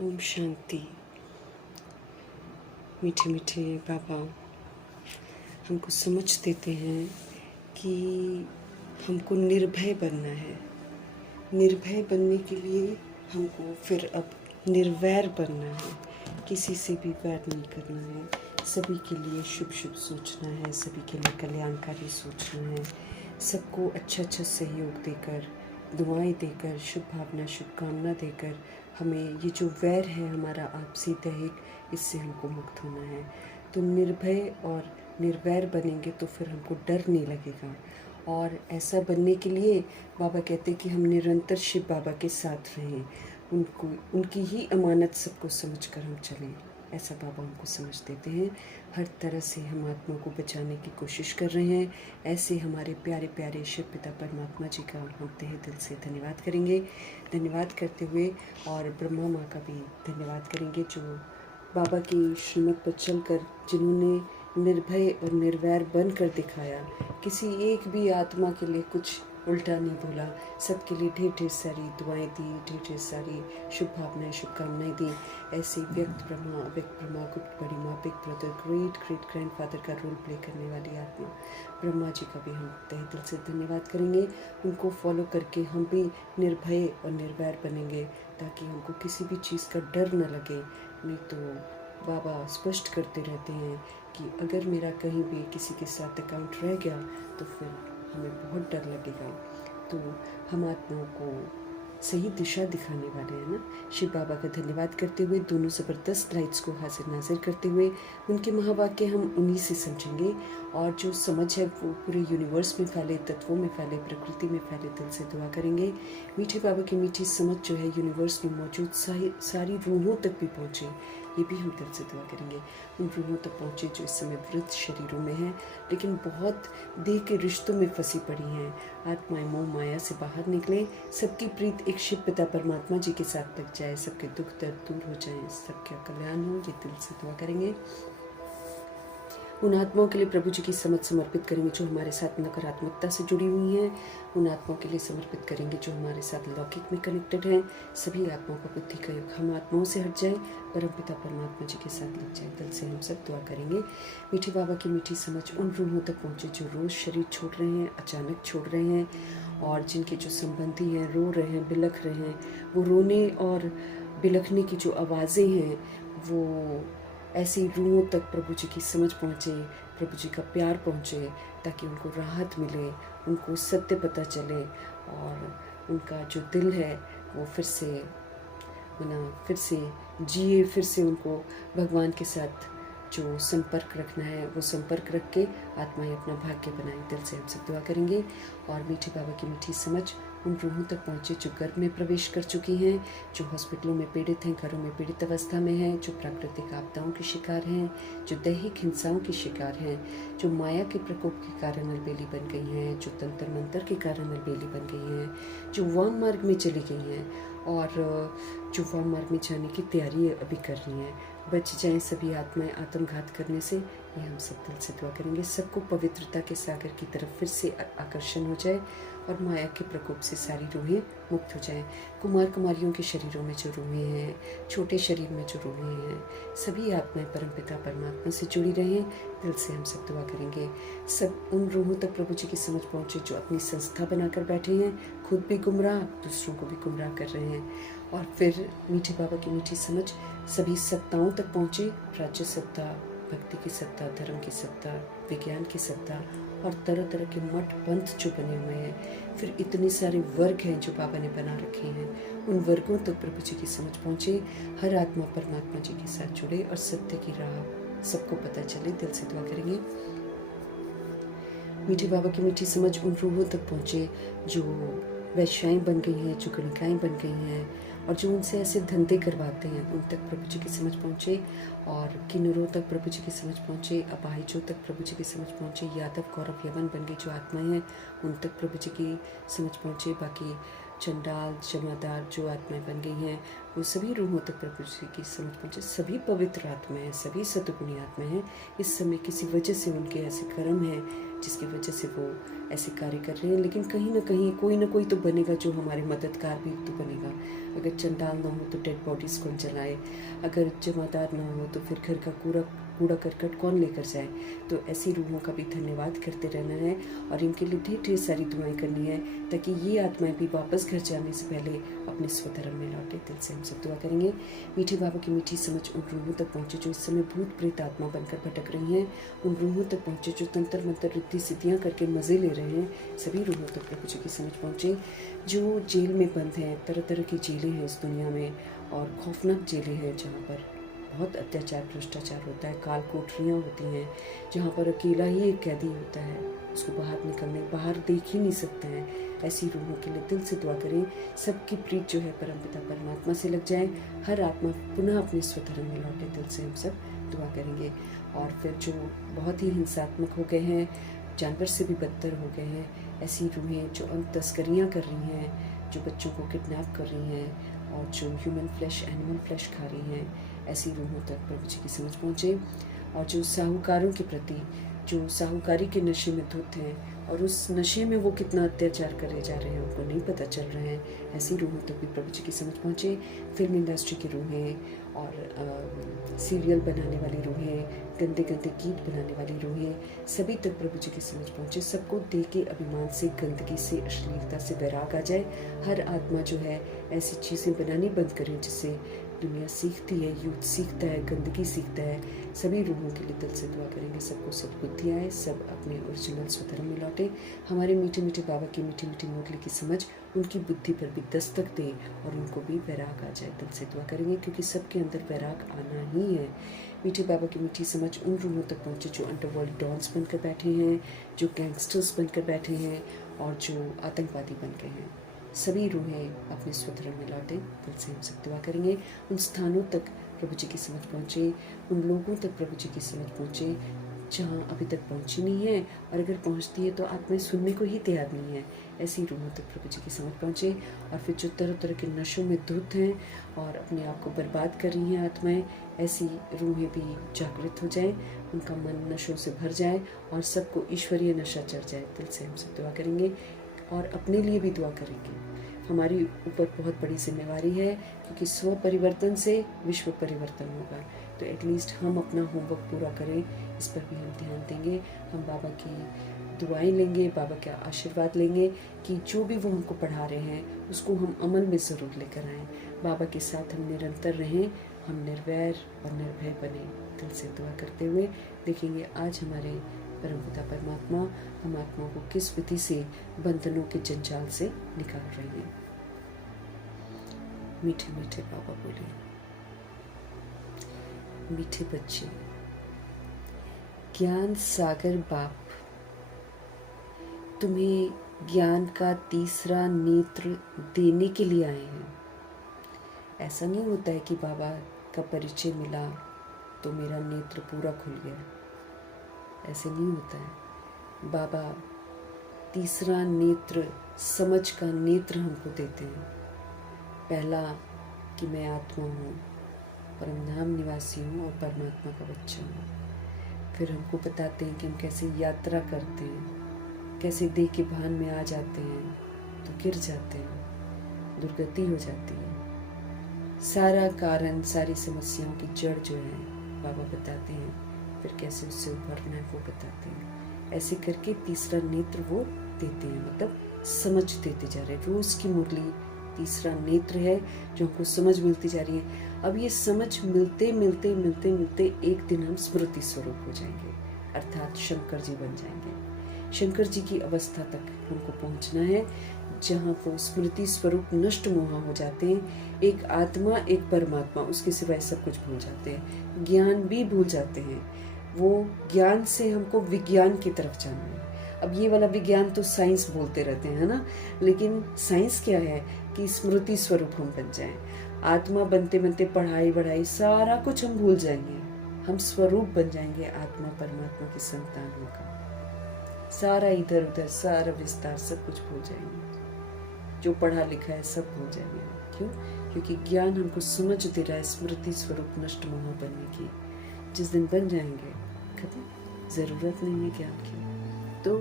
ओम शांति। मीठे मीठे बाबा हमको समझ देते हैं कि हमको निर्भय बनना है। निर्भय बनने के लिए हमको फिर अब निर्वैर बनना है। किसी से भी वैर नहीं करना है। सभी के लिए शुभ शुभ सोचना है। सभी के लिए कल्याणकारी सोचना है। सबको अच्छा अच्छा सहयोग देकर, दुआएं देकर, शुभ भावना शुभकामना देकर हमें ये जो वैर है हमारा आपसी दैहिक, इससे हमको मुक्त होना है। तो निर्भय और निर्वैर बनेंगे तो फिर हमको डर नहीं लगेगा। और ऐसा बनने के लिए बाबा कहते हैं कि हम निरंतर शिव बाबा के साथ रहें, उनकी ही अमानत सबको समझकर हम चलें। ऐसा बाबा हमको समझ देते हैं। हर तरह से हम आत्मा को बचाने की कोशिश कर रहे हैं। ऐसे हमारे प्यारे प्यारे शिव पिता परमात्मा जी का हम तहे दिल से धन्यवाद करेंगे। धन्यवाद करते हुए और ब्रह्मा माँ का भी धन्यवाद करेंगे, जो बाबा की श्रीमत पर चलकर जिन्होंने निर्भय और निर्वैर बन कर दिखाया। किसी एक भी आत्मा के लिए कुछ उल्टा नहीं बोला। सबके लिए ढेर ढेर सारी दुआएं दी, ढेर ढेर सारी शुभ भावनाएं शुभकामनाएं दी। ऐसे व्यक्त ब्रह्मा, अव्यक्त ब्रह्मा, गुप्त बड़ी माँ, big brother, great great grandfather का रोल प्ले करने वाली आत्मा ब्रह्मा जी का भी हम तहे दिल से धन्यवाद करेंगे। उनको फॉलो करके हम भी निर्भय और निर्वैर बनेंगे, ताकि हमको किसी भी चीज़ का डर न लगे। नहीं तो बाबा स्पष्ट करते रहते हैं कि अगर मेरा कहीं भी किसी के साथ अकाउंट रह गया तो फिर हमें बहुत डर लगेगा। तो हम आत्माओं को सही दिशा दिखाने वाले हैं ना। शिव बाबा का धन्यवाद करते हुए, दोनों ज़बरदस्त लाइट्स को हाजिर नाजिर करते हुए, उनके महावाक्य हम उन्हीं से समझेंगे। और जो समझ है वो पूरे यूनिवर्स में फैले, तत्वों में फैले, प्रकृति में फैले। दिल से दुआ करेंगे मीठे बाबा की मीठी समझ जो है यूनिवर्स में मौजूद सारी रूहों तक भी पहुँचे। ये भी हम दिल से दुआ करेंगे। उन रूहों तक पहुँचे जो इस समय वृद्ध शरीरों में हैं, लेकिन बहुत देह के रिश्तों में फंसी पड़ी हैं। आत्माएं मोह माया से बाहर निकले। सबकी प्रीत एक शिव पिता परमात्मा जी के साथ लग जाए। सबके दुख दर्द दूर हो जाए, सबका कल्याण हो। ये दिल से दुआ करेंगे। उन आत्माओं के लिए प्रभु जी की समझ समर्पित करेंगे जो हमारे साथ नकारात्मकता से जुड़ी हुई हैं। उन आत्माओं के लिए समर्पित करेंगे जो हमारे साथ लौकिक में कनेक्टेड हैं। सभी आत्माओं का बुद्धि का योग हम आत्माओं से हट जाए, परमपिता परमात्मा जी के साथ लग जाए। दिल से हम सब दुआ करेंगे। मीठे बाबा की मीठी समझ उन रूहों तक पहुँचे जो रोज़ शरीर छोड़ रहे हैं, अचानक छोड़ रहे हैं, और जिनके जो संबंधी हैं रो रहे हैं, बिलख रहे हैं। वो रोने और बिलखने की जो आवाज़ें हैं वो ऐसी रूहों तक प्रभु जी की समझ पहुँचे, प्रभु जी का प्यार पहुँचे, ताकि उनको राहत मिले, उनको सत्य पता चले, और उनका जो दिल है वो फिर से जिए, फिर से उनको भगवान के साथ जो संपर्क रखना है वो संपर्क रख के आत्माएं अपना भाग्य बनाएं। दिल से हम सब दुआ करेंगे। और मीठे बाबा की मीठी समझ उन रूहों तक पहुँचे जो गर्भ में प्रवेश कर चुकी हैं, जो हॉस्पिटलों में पीड़ित हैं, घरों में पीड़ित अवस्था में हैं, जो प्राकृतिक आपदाओं के शिकार हैं, जो दैहिक हिंसाओं के शिकार हैं, जो माया के प्रकोप के कारण अलबेली बन गई हैं, जो तंत्र मंत्र के कारण अलबेली बन गई हैं, जो वाम मार्ग में चली गई हैं और जो वाम मार्ग में जाने की तैयारी अभी कर रही हैं। बच जाएं सभी आत्माएं आत्मघात करने से। ये हम सब दिल से दुआ करेंगे। सबको पवित्रता के सागर की तरफ फिर से आकर्षण हो जाए और माया के प्रकोप से सारी रूहें मुक्त हो जाएं। कुमार कुमारियों के शरीरों में जो रूहें हैं, छोटे शरीर में जो रूहें हैं, सभी आत्माएं परमपिता परमात्मा से जुड़ी रहें। दिल से हम सब दुआ करेंगे। सब उन रूहों तक प्रभु जी की समझ पहुँचे जो अपनी संस्था बनाकर बैठे हैं, खुद भी गुमराह, दूसरों को भी गुमराह कर रहे हैं। और फिर मीठे बाबा की मीठी समझ सभी सत्ताओं तक पहुँचे। राज्य सत्ता, भक्ति की सत्ता, धर्म की सत्ता, विज्ञान की सत्ता, और तरह तरह के मठ पंथ जो बने हुए हैं। फिर इतने सारे वर्ग हैं जो बाबा ने बना रखे हैं। उन वर्गों तक प्रभु जी की समझ पहुँचे। हर आत्मा परमात्मा जी के साथ जुड़े और सत्य की राह सबको पता चले। दिल से दुआ करेंगे। मीठे बाबा की मीठी समझ उन रूहों तक पहुँचे जो वैश्याएँ बन गई हैं, जो गणिकाएँ बन गई हैं, और जो उनसे ऐसे धंधे करवाते हैं, उन तक प्रभु जी की समझ पहुँचे। और किन्नरों तक प्रभु जी की समझ पहुँचे, अपाहिजों तक प्रभु जी की समझ पहुँचे, यादव कौरव यवन बन गई जो आत्माएं हैं उन तक प्रभु जी की समझ पहुँचे। बाकी चंडाल जमादार जो आत्माएं बन गई हैं वो सभी रूहों तक प्रभु जी की समझ पहुँचे। सभी पवित्र आत्माएं हैं, सभी सतगुणी आत्माएं हैं। इस समय किसी वजह से उनके ऐसे कर्म हैं जिसकी वजह से वो ऐसे कार्य कर रहे हैं, लेकिन कहीं ना कहीं कोई ना कोई तो बनेगा जो हमारे मददगार भी तो बनेगा। अगर चंडाल ना हो तो डेड बॉडीज कौन जलाए, अगर जमादार ना हो तो फिर घर का कूड़ा करकट कौन लेकर जाए। तो ऐसी रूहों का भी धन्यवाद करते रहना है और इनके लिए ढेर ढेर सारी दुआएं करनी है, ताकि ये आत्माएं भी वापस घर जाने से पहले अपने स्वधर्म में लौटे। दिल से हम सब दुआ करेंगे। मीठे बाबा की मीठी समझ उन रूहों तक पहुँचे जो इस समय भूत प्रेत आत्मा बनकर भटक रही हैं, उन रूहों तक पहुँचे जो तंत्र मंत्र रिद्धि सिद्धियाँ करके मज़े ले रहे हैं। सभी रूहों तक प्रभु जी की समझ पहुँचे जो जेल में बंद हैं। तरह तरह की जेलें हैं इस दुनिया में और खौफनाक जेलें हैं जहाँ पर बहुत अत्याचार भ्रष्टाचार होता है। काल कोठरियाँ होती हैं जहाँ पर अकेला ही एक कैदी होता है, उसको बाहर देख ही नहीं सकते हैं। ऐसी रूहों के लिए दिल से दुआ करें। सबकी प्रीत जो है परमपिता परमात्मा से लग जाए, हर आत्मा पुनः अपने स्वधर्म में लौटे। दिल से हम सब दुआ करेंगे। और फिर जो बहुत ही हिंसात्मक हो गए हैं, जानवर से भी बदतर हो गए हैं, ऐसी रूहें जो तस्करियाँ कर रही हैं, जो बच्चों को किडनैप कर रही हैं और जो ह्यूमन फ्लैश एनिमल फ्लैश खा रही हैं, ऐसी रूहों तक प्रभु जी की समझ पहुँचे। और जो साहूकारों के प्रति जो साहूकारी के नशे में धुत हैं और उस नशे में वो कितना अत्याचार करे जा रहे हैं उनको नहीं पता चल रहा है, ऐसी रूहों तक भी प्रभु जी की समझ पहुँचे। फिल्म इंडस्ट्री की रूहें और सीरियल बनाने वाली रूहें, गंदे गंदे गीत बनाने वाली रूहें, सभी तक प्रभु जी की समझ पहुँचे। सबको देख के अभिमान से, गंदगी से, अश्लीलता से वैराग आ जाए। हर आत्मा जो है ऐसी चीज़ें बनानी बंद करे जिससे दुनिया सीखती है, यूथ सीखता है, गंदगी सीखता है। सभी रूहों के लिए दिल से दुआ करेंगे, सबको सद्बुद्धि आए, सब अपने ओरिजिनल स्वधर्म में लौटे। हमारे मीठे मीठे बाबा की मीठी मीठी मुरली की समझ उनकी बुद्धि पर भी दस्तक दे और उनको भी वैराग आ जाए। दिल से दुआ करेंगे क्योंकि सबके अंदर वैराग आना ही है। मीठे बाबा की मीठी समझ उन रूहों तक पहुँचे जो अंडरवर्ल्ड डॉन्स बनकर बैठे हैं, जो गैंगस्टर्स बनकर बैठे हैं और जो आतंकवादी बन गए हैं। सभी रूहें अपने स्वधर्म में लौटे। दिल से हम सब दुआ करेंगे। उन स्थानों तक प्रभु जी की समझ पहुँचे, उन लोगों तक प्रभु जी की समझ पहुँचे जहाँ अभी तक पहुँची नहीं है, और अगर पहुँचती है तो आत्माएं सुनने को ही तैयार नहीं है। ऐसी रूहों तक प्रभु जी की समझ पहुँचे। और फिर जो तरह तरह के नशों में धुत हैं और अपने आप को बर्बाद कर रही हैं आत्माएं, ऐसी रूहें भी जागृत हो जाएं, उनका मन नशों से भर जाए और सबको ईश्वरीय नशा चढ़ जाए। दिल से हम सब दुआ करेंगे और अपने लिए भी दुआ करेंगे। हमारी ऊपर बहुत बड़ी जिम्मेवारी है क्योंकि स्व परिवर्तन से विश्व परिवर्तन होगा। तो एटलीस्ट हम अपना होमवर्क पूरा करें, इस पर भी हम ध्यान देंगे। हम बाबा की दुआएं लेंगे, बाबा का आशीर्वाद लेंगे कि जो भी वो हमको पढ़ा रहे हैं उसको हम अमल में ज़रूर लेकर आएँ। बाबा के साथ हम निरंतर रहें, हम निर्वैर और निर्भय बने। दिल से दुआ करते हुए देखेंगे आज हमारे परमपिता परमात्मा हम आत्माओं को किस विधि से बंधनों के जंजाल से निकाल रहे हैं। मीठे मीठे बाबा बोले, मीठे बच्चे, ज्ञान सागर बाप तुम्हें ज्ञान का तीसरा नेत्र देने के लिए आए हैं। ऐसा नहीं होता है कि बाबा का परिचय मिला तो मेरा नेत्र पूरा खुल गया, ऐसे नहीं होता है। बाबा तीसरा नेत्र, समझ का नेत्र हमको देते हैं। पहला कि मैं आत्मा हूँ, परमधाम निवासी हूँ और परमात्मा का बच्चा हूँ। फिर हमको बताते हैं कि हम कैसे यात्रा करते हैं, कैसे देह के भान में आ जाते हैं तो गिर जाते हैं, दुर्गति हो जाती है। सारा कारण, सारी समस्याओं की जड़ जो है बाबा बताते हैं, फिर कैसे उससे उभरना है वो बताते हैं। ऐसे करके तीसरा नेत्र वो देते हैं, मतलब समझ देते जा रहे हैं। रोज की मुरली तीसरा नेत्र है जो हमको समझ मिलती जा रही है। अब ये समझ मिलते मिलते मिलते मिलते एक दिन हम स्मृति स्वरूप हो जाएंगे, अर्थात शंकर जी बन जाएंगे। शंकर जी की अवस्था तक हमको पहुंचना है जहाँ वो स्मृति स्वरूप नष्ट मोहा हो जाते हैं। एक आत्मा, एक परमात्मा, उसके सिवाय सब कुछ भूल जाते हैं, ज्ञान भी भूल जाते हैं। वो ज्ञान से हमको विज्ञान की तरफ जाना है। अब ये वाला विज्ञान तो साइंस बोलते रहते हैं, है ना, लेकिन साइंस क्या है कि स्मृति स्वरूप हम बन जाएं। आत्मा बनते बनते पढ़ाई वढ़ाई सारा कुछ हम भूल जाएंगे, हम स्वरूप बन जाएंगे आत्मा परमात्मा की संतानों का। सारा इधर उधर, सारा विस्तार, सब कुछ भूल जाएंगे, जो पढ़ा लिखा है सब भूल जाएंगे। क्यों? क्योंकि ज्ञान हमको समझ दे रहा है स्मृति स्वरूप नष्ट मोह बनने की। जिस दिन बन जाएंगे खत्म, ज़रूरत नहीं है ज्ञान की। तो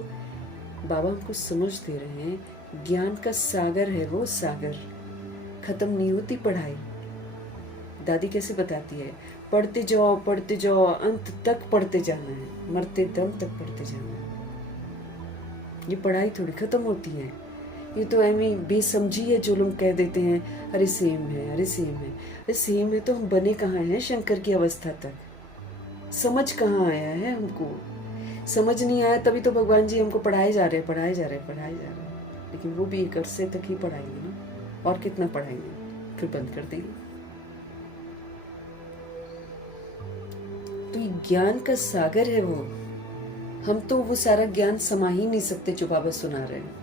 बाबा हमको समझ दे रहे हैं ज्ञान का सागर है वो सागर, खत्म नहीं होती पढ़ाई। दादी कैसे बताती है, पढ़ते जाओ अंत तक पढ़ते जाना है, मरते दम तक पढ़ते जाना है। ये पढ़ाई थोड़ी खत्म होती है, ये तो ऐमी बेसमझी है जो लोग कह देते हैं अरे सेम है, अरे सेम है। अरे सेम है तो हम बने कहाँ हैं शंकर की अवस्था तक? समझ कहाँ आया है हमको? समझ नहीं आया तभी तो भगवान जी हमको पढ़ाए जा रहे हैं। लेकिन वो भी एक अरसे तक ही पढ़ाएंगे ना, और कितना पढ़ाएंगे, फिर बंद कर देंगे। तो ये ज्ञान का सागर है वो, हम तो वो सारा ज्ञान समा ही नहीं सकते जो बाबा सुना रहे हैं,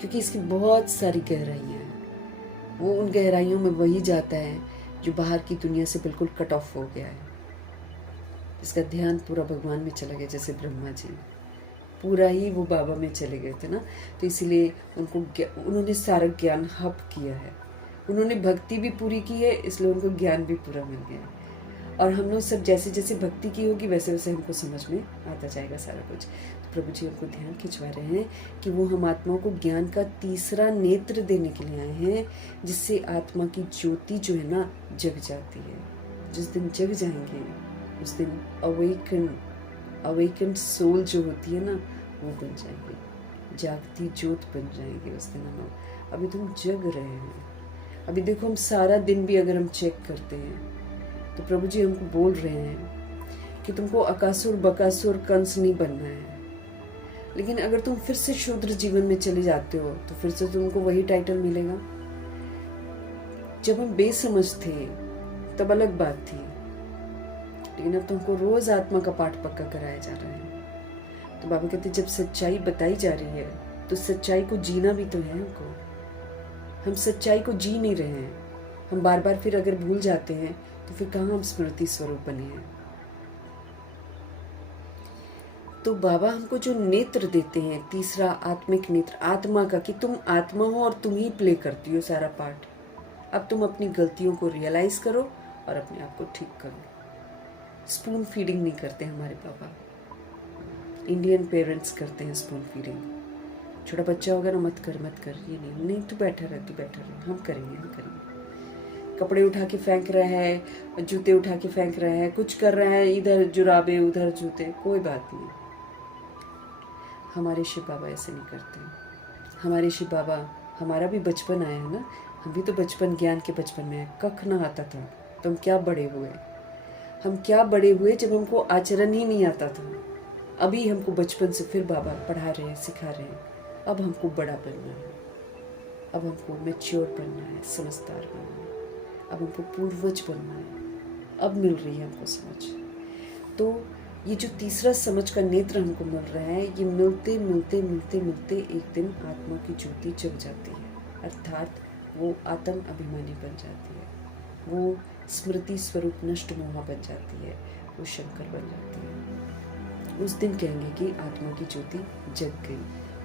क्योंकि इसकी बहुत सारी गहराइयाँ हैं। वो उन गहराइयों में वही जाता है जो बाहर की दुनिया से बिल्कुल कट ऑफ हो गया है, इसका ध्यान पूरा भगवान में चला गया। जैसे ब्रह्मा जी पूरा ही वो बाबा में चले गए थे ना, तो इसीलिए उन्होंने सारा ज्ञान हब किया है। उन्होंने भक्ति भी पूरी की है, इसलिए उनको ज्ञान भी पूरा मिल गया है। और हम लोग सब जैसे जैसे भक्ति की होगी वैसे वैसे हमको समझ में आता जाएगा सारा कुछ। तो प्रभु जी हमको ध्यान खिंचवा रहे हैं कि वो हम आत्माओं को ज्ञान का तीसरा नेत्र देने के लिए आए हैं, जिससे आत्मा की ज्योति जो है ना जग जाती है। जिस दिन जग जाएंगे उस दिन अवेकन सोल जो होती है ना वो बन जाएंगे, जागती ज्योत बन जाएंगे उस दिन हम। अभी तो हम जग रहे हैं। अभी देखो हम सारा दिन भी अगर हम चेक करते हैं तो प्रभु जी हमको बोल रहे हैं कि तुमको अकासुर बकासुर कंस नहीं बनना है। लेकिन अगर तुम फिर से शूद्र जीवन में चले जाते हो तो फिर से तुमको वही टाइटल मिलेगा। जब हम बेसमझ थे तब अलग बात थी, लेकिन अब तुमको रोज आत्मा का पाठ पक्का कराया जा रहा है। तो बाबा कहते जब सच्चाई बताई जा रही है तो सच्चाई को जीना भी तो है हमको। हम सच्चाई को जी नहीं रहे हैं, हम बार बार फिर अगर भूल जाते हैं तो फिर कहाँ हम स्मृति स्वरूप बने हैं। तो बाबा हमको जो नेत्र देते हैं, तीसरा आत्मिक नेत्र आत्मा का, कि तुम आत्मा हो और तुम ही प्ले करती हो सारा पार्ट। अब तुम अपनी गलतियों को रियलाइज करो और अपने आप को ठीक करो। स्पून फीडिंग नहीं करते हमारे पापा, इंडियन पेरेंट्स करते हैं स्पून फीडिंग। छोटा बच्चा होगा ना, मत कर ये नहीं तू बैठा रहे, हम करेंगे। कपड़े उठा के फेंक रहा है, जूते उठा के फेंक रहा है, कुछ कर रहा है, इधर जुराबे उधर जूते, कोई बात नहीं। हमारे शिव बाबा ऐसे नहीं करते। हमारे शिव बाबा, हमारा भी बचपन आया है ना, हम भी तो बचपन ज्ञान के बचपन में कख ना आता था तो हम क्या बड़े हुए जब हमको आचरण ही नहीं आता था। अभी हमको बचपन से फिर बाबा पढ़ा रहे हैं, सिखा रहे हैं। अब हमको बड़ा बनना है, अब हमको मैच्योर बनना है, समझदार बनना है, अब हमको पूर्वज बनना है। अब मिल रही है हमको समझ। तो ये जो तीसरा समझ का नेत्र हमको मिल रहा है, ये मिलते मिलते एक दिन आत्मा की ज्योति जग जाती है, अर्थात वो आत्म अभिमानी बन जाती है, वो स्मृति स्वरूप नष्ट मोहा बन जाती है, वो शंकर बन जाती है। उस दिन कहेंगे कि आत्मा की ज्योति जग गई।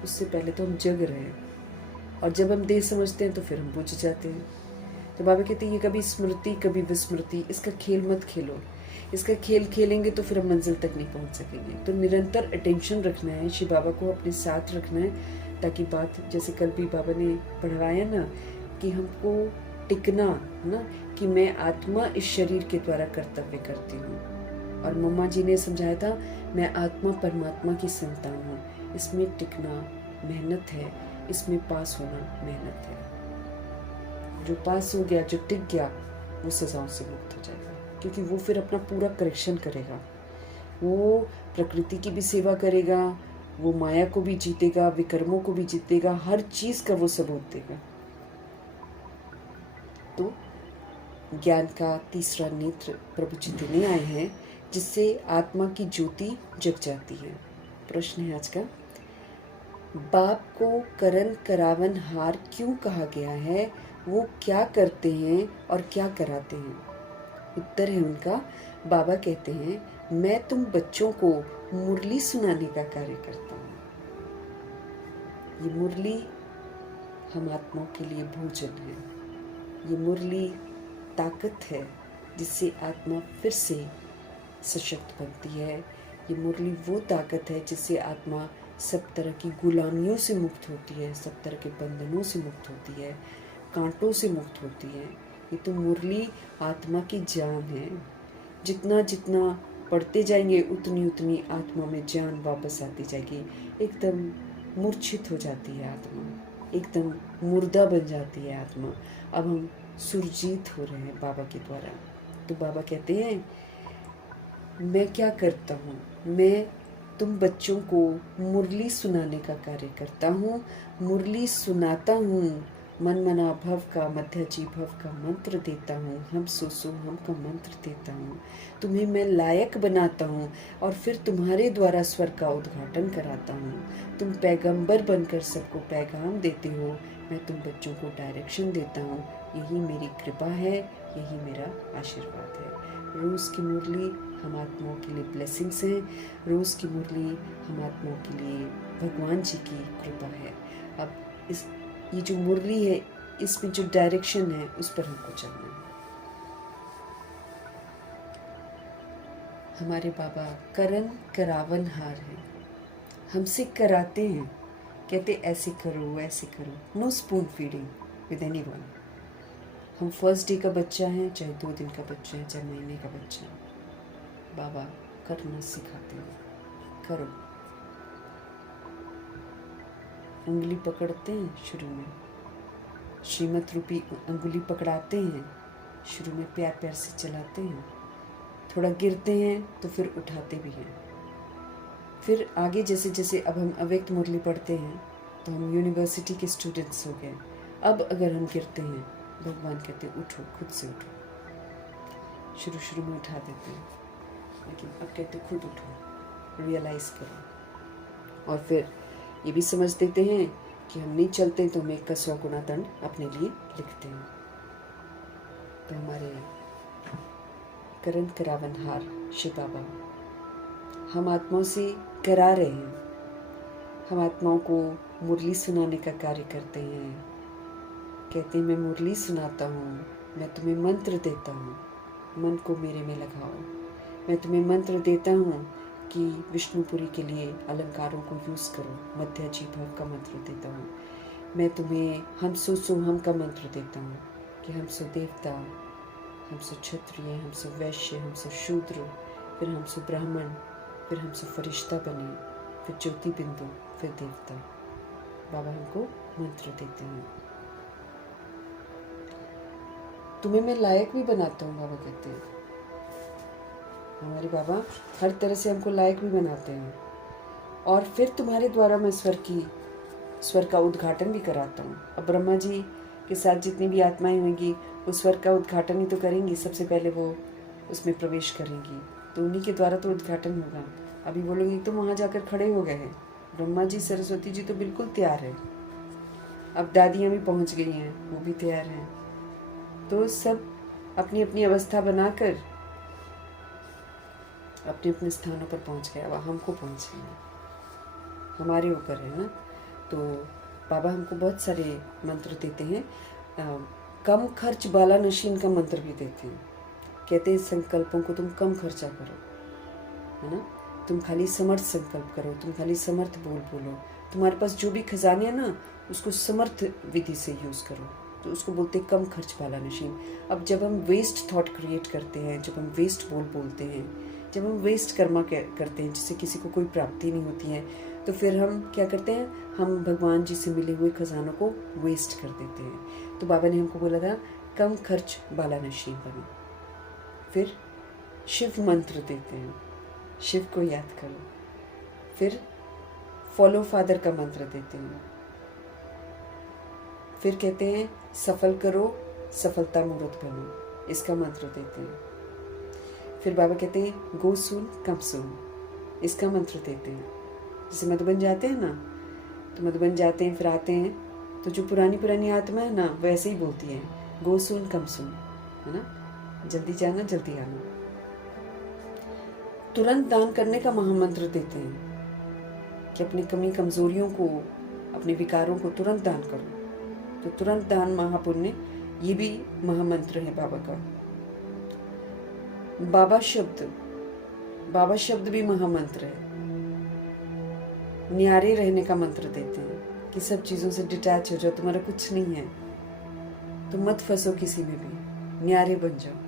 उससे पहले तो हम जग रहे हैं, और जब हम देह समझते हैं तो फिर हम बुझ जाते हैं। तो बाबा कहते हैं ये कभी स्मृति कभी विस्मृति, इसका खेल मत खेलो। इसका खेल खेलेंगे तो फिर हम मंजिल तक नहीं पहुंच सकेंगे। तो निरंतर अटेंशन रखना है, शिव बाबा को अपने साथ रखना है, ताकि बात, जैसे कल भी बाबा ने पढ़वाया ना कि हमको टिकना ना, कि मैं आत्मा इस शरीर के द्वारा कर्तव्य करती हूँ। और मम्मा जी ने समझाया था मैं आत्मा परमात्मा की संतान हूँ। इसमें टिकना मेहनत है, इसमें पास होना मेहनत है। जो पास हो गया, जो टिक गया, वो सजाओं से मुक्त हो जाएगा, क्योंकि वो फिर अपना पूरा करेक्शन करेगा। वो प्रकृति की भी सेवा करेगा, वो माया को भी जीतेगा, विकर्मों को भी जीतेगा, हर चीज का वो सबूत देगा। तो ज्ञान का तीसरा नेत्र प्रभु जी देने आए हैं, जिससे आत्मा की ज्योति जग जाती है। प्रश्न है आज का, बाप को करन करावन हार क्यों कहा गया है? वो क्या करते हैं और क्या कराते हैं? उत्तर है उनका, बाबा कहते हैं मैं तुम बच्चों को मुरली सुनाने का कार्य करता हूँ। ये मुरली हम आत्माओं के लिए भोजन है। ये मुरली ताकत है जिससे आत्मा फिर से सशक्त बनती है। ये मुरली वो ताकत है जिससे आत्मा सब तरह की गुलामियों से मुक्त होती है, सब तरह के बंधनों से मुक्त होती है, कांटों से मुक्त होती है। ये तो मुरली आत्मा की जान है। जितना जितना पढ़ते जाएंगे उतनी उतनी आत्मा में जान वापस आती जाएगी। एकदम मूर्छित हो जाती है आत्मा, एकदम मुर्दा बन जाती है आत्मा। अब हम सुरजीत हो रहे हैं बाबा के द्वारा। तो बाबा कहते हैं, मैं क्या करता हूँ, मैं तुम बच्चों को मुरली सुनाने का कार्य करता हूँ, मुरली सुनाता हूँ, मन मना भव का मध्याजी भव का मंत्र देता हूँ, हम सो हम का मंत्र देता हूँ, तुम्हें मैं लायक बनाता हूँ और फिर तुम्हारे द्वारा स्वर का उद्घाटन कराता हूँ। तुम पैगंबर बनकर सबको पैगाम देते हो, मैं तुम बच्चों को डायरेक्शन देता हूँ। यही मेरी कृपा है, यही मेरा आशीर्वाद है। रोज़ की मुरली हम आत्माओं के लिए ब्लेसिंग्स हैं, रोज़ की मुरली हम आत्माओं के लिए भगवान जी की कृपा है। अब ये जो मुरली है, इसमें जो डायरेक्शन है उस पर हमको चलना है। हमारे बाबा करन करावन हार हैं, हमसे कराते हैं, कहते ऐसे करो ऐसे करो। No spoon feeding with anyone. हम फर्स्ट डे का बच्चा है, चाहे 2 दिन का बच्चा है, चाहे महीने का बच्चा है, बाबा करना सिखाते हैं। करो। उंगली पकड़ते हैं शुरू में, श्रीमत रूपी अंगुली पकड़ाते हैं, शुरू में प्यार प्यार से चलाते हैं, थोड़ा गिरते हैं तो फिर उठाते भी हैं। फिर आगे जैसे जैसे अब हम अव्यक्त मुरली पढ़ते हैं तो हम यूनिवर्सिटी के स्टूडेंट्स हो गए। अब अगर हम गिरते हैं, भगवान कहते उठो, खुद से उठो। शुरू में उठा देते हैं, लेकिन अब कहते खुद उठो, रियलाइज करो। और फिर ये भी समझ देते हैं कि हम नहीं चलते तो हम 1 का 100 गुना दंड अपने लिए लिखते हैं। तो हमारे करन करावन हार शिव बाबा हम आत्माओं से करा रहे हैं। हम आत्माओं को मुरली सुनाने का कार्य करते हैं। कहते हैं मैं मुरली सुनाता हूँ, मैं तुम्हें मंत्र देता हूँ, मन को मेरे में लगाओ। मैं तुम्हें मंत्र देता हूँ कि विष्णुपुरी के लिए अलंकारों को यूज़ करो। मध्याजी भव का मंत्र देता हूँ। मैं तुम्हें हम सो हम का मंत्र देता हूँ कि हम सो देवता, हम सो क्षत्रिय, हम सो वैश्य, हम सो शूद्र, फिर हम सो ब्राह्मण, फिर हम सो फरिश्ता बने, फिर ज्योति बिंदु, फिर देवता। बाबा हमको मंत्र देते हैं। तुम्हें मैं लायक भी बनाता हूँ, बाबा कहते हैं। हमारे बाबा हर तरह से हमको लायक भी बनाते हैं और फिर तुम्हारे द्वारा मैं स्वर का उद्घाटन भी कराता हूँ। अब ब्रह्मा जी के साथ जितनी भी आत्माएं होंगी वो स्वर का उद्घाटन ही तो करेंगी। सबसे पहले वो उसमें प्रवेश करेंगी तो उन्हीं के द्वारा तो उद्घाटन होगा। अभी बोलोगे तो वहाँ जाकर खड़े हो गए हैं। ब्रह्मा जी सरस्वती जी तो बिल्कुल तैयार है। अब दादियाँ भी पहुँच गई हैं, वो भी तैयार हैं। तो सब अपनी अपनी अवस्था बनाकर अपने अपने स्थानों पर पहुंच गए। अब हमको पहुंचना है, हमारे ऊपर है ना। तो बाबा हमको बहुत सारे मंत्र देते हैं। कम खर्च बाला नशीन का मंत्र भी देते हैं। कहते हैं संकल्पों को तुम कम खर्चा करो, है ना। तुम खाली समर्थ संकल्प करो, तुम खाली समर्थ बोलो। तुम्हारे पास जो भी खजाने हैं ना उसको समर्थ विधि से यूज़ करो। तो उसको बोलते हैं कम खर्च बाला नशीन। अब जब हम वेस्ट थॉट क्रिएट करते हैं, जब हम वेस्ट बोलते हैं, जब हम वेस्ट कर्मा करते हैं जिससे किसी को कोई प्राप्ति नहीं होती है, तो फिर हम क्या करते हैं, हम भगवान जी से मिले हुए खजानों को वेस्ट कर देते हैं। तो बाबा ने हमको बोला था कम खर्च बाला नशीन बनो। फिर शिव मंत्र देते हैं, शिव को याद करो। फिर फॉलो फादर का मंत्र देते हैं। फिर कहते हैं सफल करो, सफलता मूर्त बनो, इसका मंत्र देते हैं। फिर बाबा कहते हैं गो सून कम सून, इसका मंत्र देते हैं। जैसे मधुबन जाते हैं ना, तो मधुबन जाते हैं फिर आते हैं, तो जो पुरानी आत्मा है ना वो ऐसे ही बोलती है गो सून कम सून, है ना, जल्दी जाना जल्दी आना। तुरंत दान करने का महामंत्र देते हैं कि अपनी कमी कमजोरियों को, अपने विकारों को तुरंत दान करो। तो तुरंत दान महापुण्य ये भी महामंत्र है बाबा का। बाबा शब्द भी महामंत्र है। न्यारे रहने का मंत्र देते हैं कि सब चीज़ों से डिटैच हो जाओ, तुम्हारा कुछ नहीं है, तुम मत फंसो किसी में भी, न्यारे बन जाओ,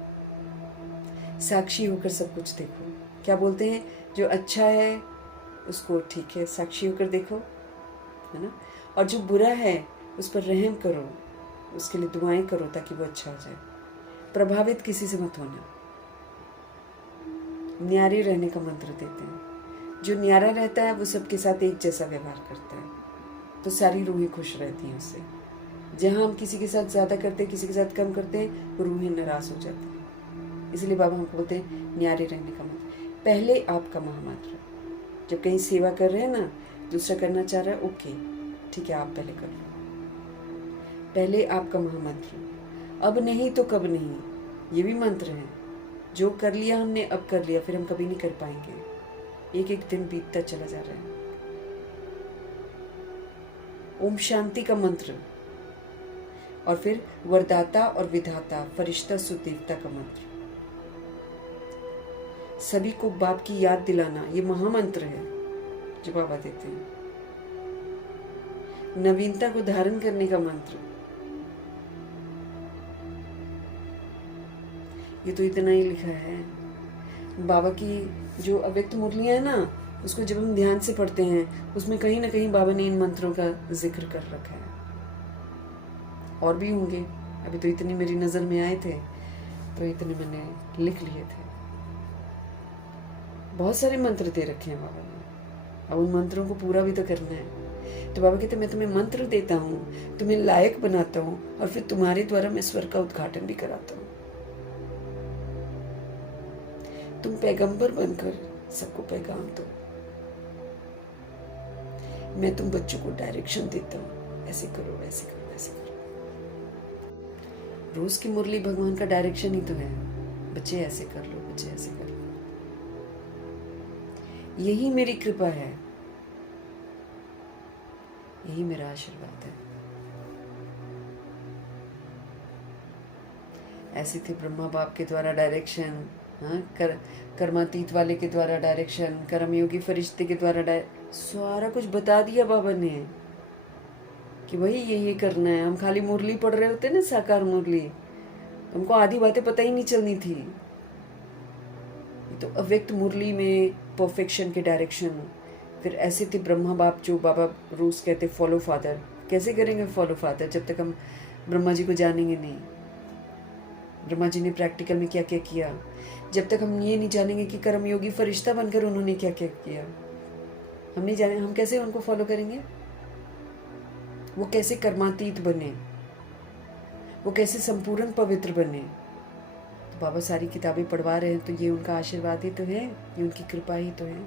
साक्षी होकर सब कुछ देखो। क्या बोलते हैं, जो अच्छा है उसको ठीक है साक्षी होकर देखो, है ना, और जो बुरा है उस पर रहम करो, उसके लिए दुआएं करो ताकि वो अच्छा हो जाए। प्रभावित किसी से मत होना, न्यारे रहने का मंत्र देते हैं। जो न्यारा रहता है वो सबके साथ एक जैसा व्यवहार करता है, तो सारी रूहें खुश रहती हैं उससे। जहाँ हम किसी के साथ ज़्यादा करते हैं, किसी के साथ कम करते हैं, वो रूहें नाराज हो जाती हैं। इसलिए बाबा हमको बोलते हैं न्यारे रहने का मंत्र। पहले आपका महामंत्र, जब कहीं सेवा कर रहे हैं ना, दूसरा करना चाह रहा है, ओके ठीक है आप पहले कर लो, पहले आपका महामंत्र। अब नहीं तो कब नहीं, ये भी मंत्र है। जो कर लिया हमने, अब कर लिया, फिर हम कभी नहीं कर पाएंगे। एक एक दिन बीतता चला जा रहा है। ओम शांति का मंत्र, और फिर वरदाता और विधाता फरिश्ता सुदेवता का मंत्र। सभी को बाप की याद दिलाना, ये महामंत्र है जो बाबा देते हैं। नवीनता को धारण करने का मंत्र, ये तो इतना ही लिखा है। बाबा की जो अव्यक्त मुरलियां है ना, उसको जब हम ध्यान से पढ़ते हैं, उसमें कहीं ना कहीं बाबा ने इन मंत्रों का जिक्र कर रखा है। और भी होंगे, अभी तो इतनी मेरी नज़र में आए थे, तो इतने मैंने लिख लिए थे। बहुत सारे मंत्र दे रखे हैं बाबा ने, अब उन मंत्रों को पूरा भी तो करना है। तो बाबा कहते मैं तुम्हें मंत्र देता हूँ, तुम्हें लायक बनाता हूँ, और फिर तुम्हारे द्वारा मैं स्वर्ग का उद्घाटन भी कराता हूँ। तुम पैगंबर बनकर सबको पैगाम दो। मैं तुम बच्चों को डायरेक्शन देता हूँ, ऐसे करो ऐसे करो ऐसे करो। रोज की मुरली भगवान का डायरेक्शन ही तो है, बच्चे ऐसे कर लो, बच्चे ऐसे कर लो। यही मेरी कृपा है, यही मेरा आशीर्वाद है। ऐसे थे ब्रह्मा बाप के द्वारा डायरेक्शन, हाँ, कर्मातीत वाले के द्वारा डायरेक्शन, कर्मयोगी फरिश्ते के द्वारा सारा कुछ बता दिया बाबा ने कि भाई ये करना है। हम खाली मुरली पढ़ रहे होते ना, साकार मुरली, हमको आधी बातें पता ही नहीं चलनी थी। तो अव्यक्त मुरली में परफेक्शन के डायरेक्शन। फिर ऐसे थे ब्रह्मा बाप, जो बाबा रोज कहते फॉलो फादर। कैसे करेंगे फॉलो फादर जब तक हम ब्रह्मा जी को जानेंगे नहीं? ब्रह्मा जी ने प्रैक्टिकल में क्या क्या किया, जब तक हम ये नहीं जानेंगे कि कर्मयोगी फरिश्ता बनकर उन्होंने क्या क्या किया, हम नहीं जाने, हम कैसे उनको फॉलो करेंगे? वो कैसे कर्मातीत बने, वो कैसे संपूर्ण पवित्र बने। तो बाबा सारी किताबें पढ़वा रहे हैं, तो ये उनका आशीर्वाद ही तो है, ये उनकी कृपा ही तो है।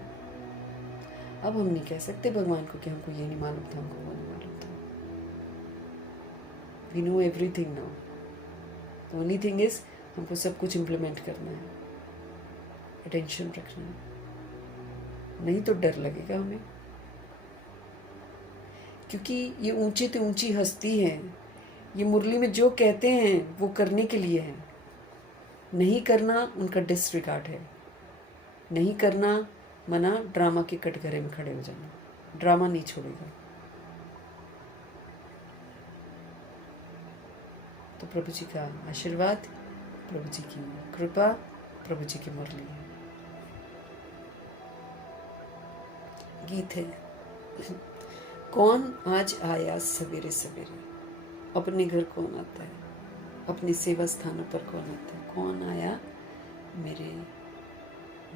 अब हम नहीं कह सकते भगवान को कि हमको ये नहीं मालूम था, हमको वो नहीं मालूम था। We know everything now, the only thing is हमको सब कुछ इम्प्लीमेंट करना है, अटेंशन रखना है, नहीं तो डर लगेगा हमें। क्योंकि ये ऊंची तो ऊंची हस्ती है, ये मुरली में जो कहते हैं वो करने के लिए है। नहीं करना उनका डिसरिगार्ड है। नहीं करना मना ड्रामा के कटघरे में खड़े हो जाना, ड्रामा नहीं छोड़ेगा। तो प्रभु जी का आशीर्वाद, प्रभु जी की कृपा, प्रभु जी की मुरली है। गीत है, कौन आज आया सवेरे सवेरे, अपने घर कौन आता है, अपने सेवा स्थानों पर कौन आता है, कौन आया मेरे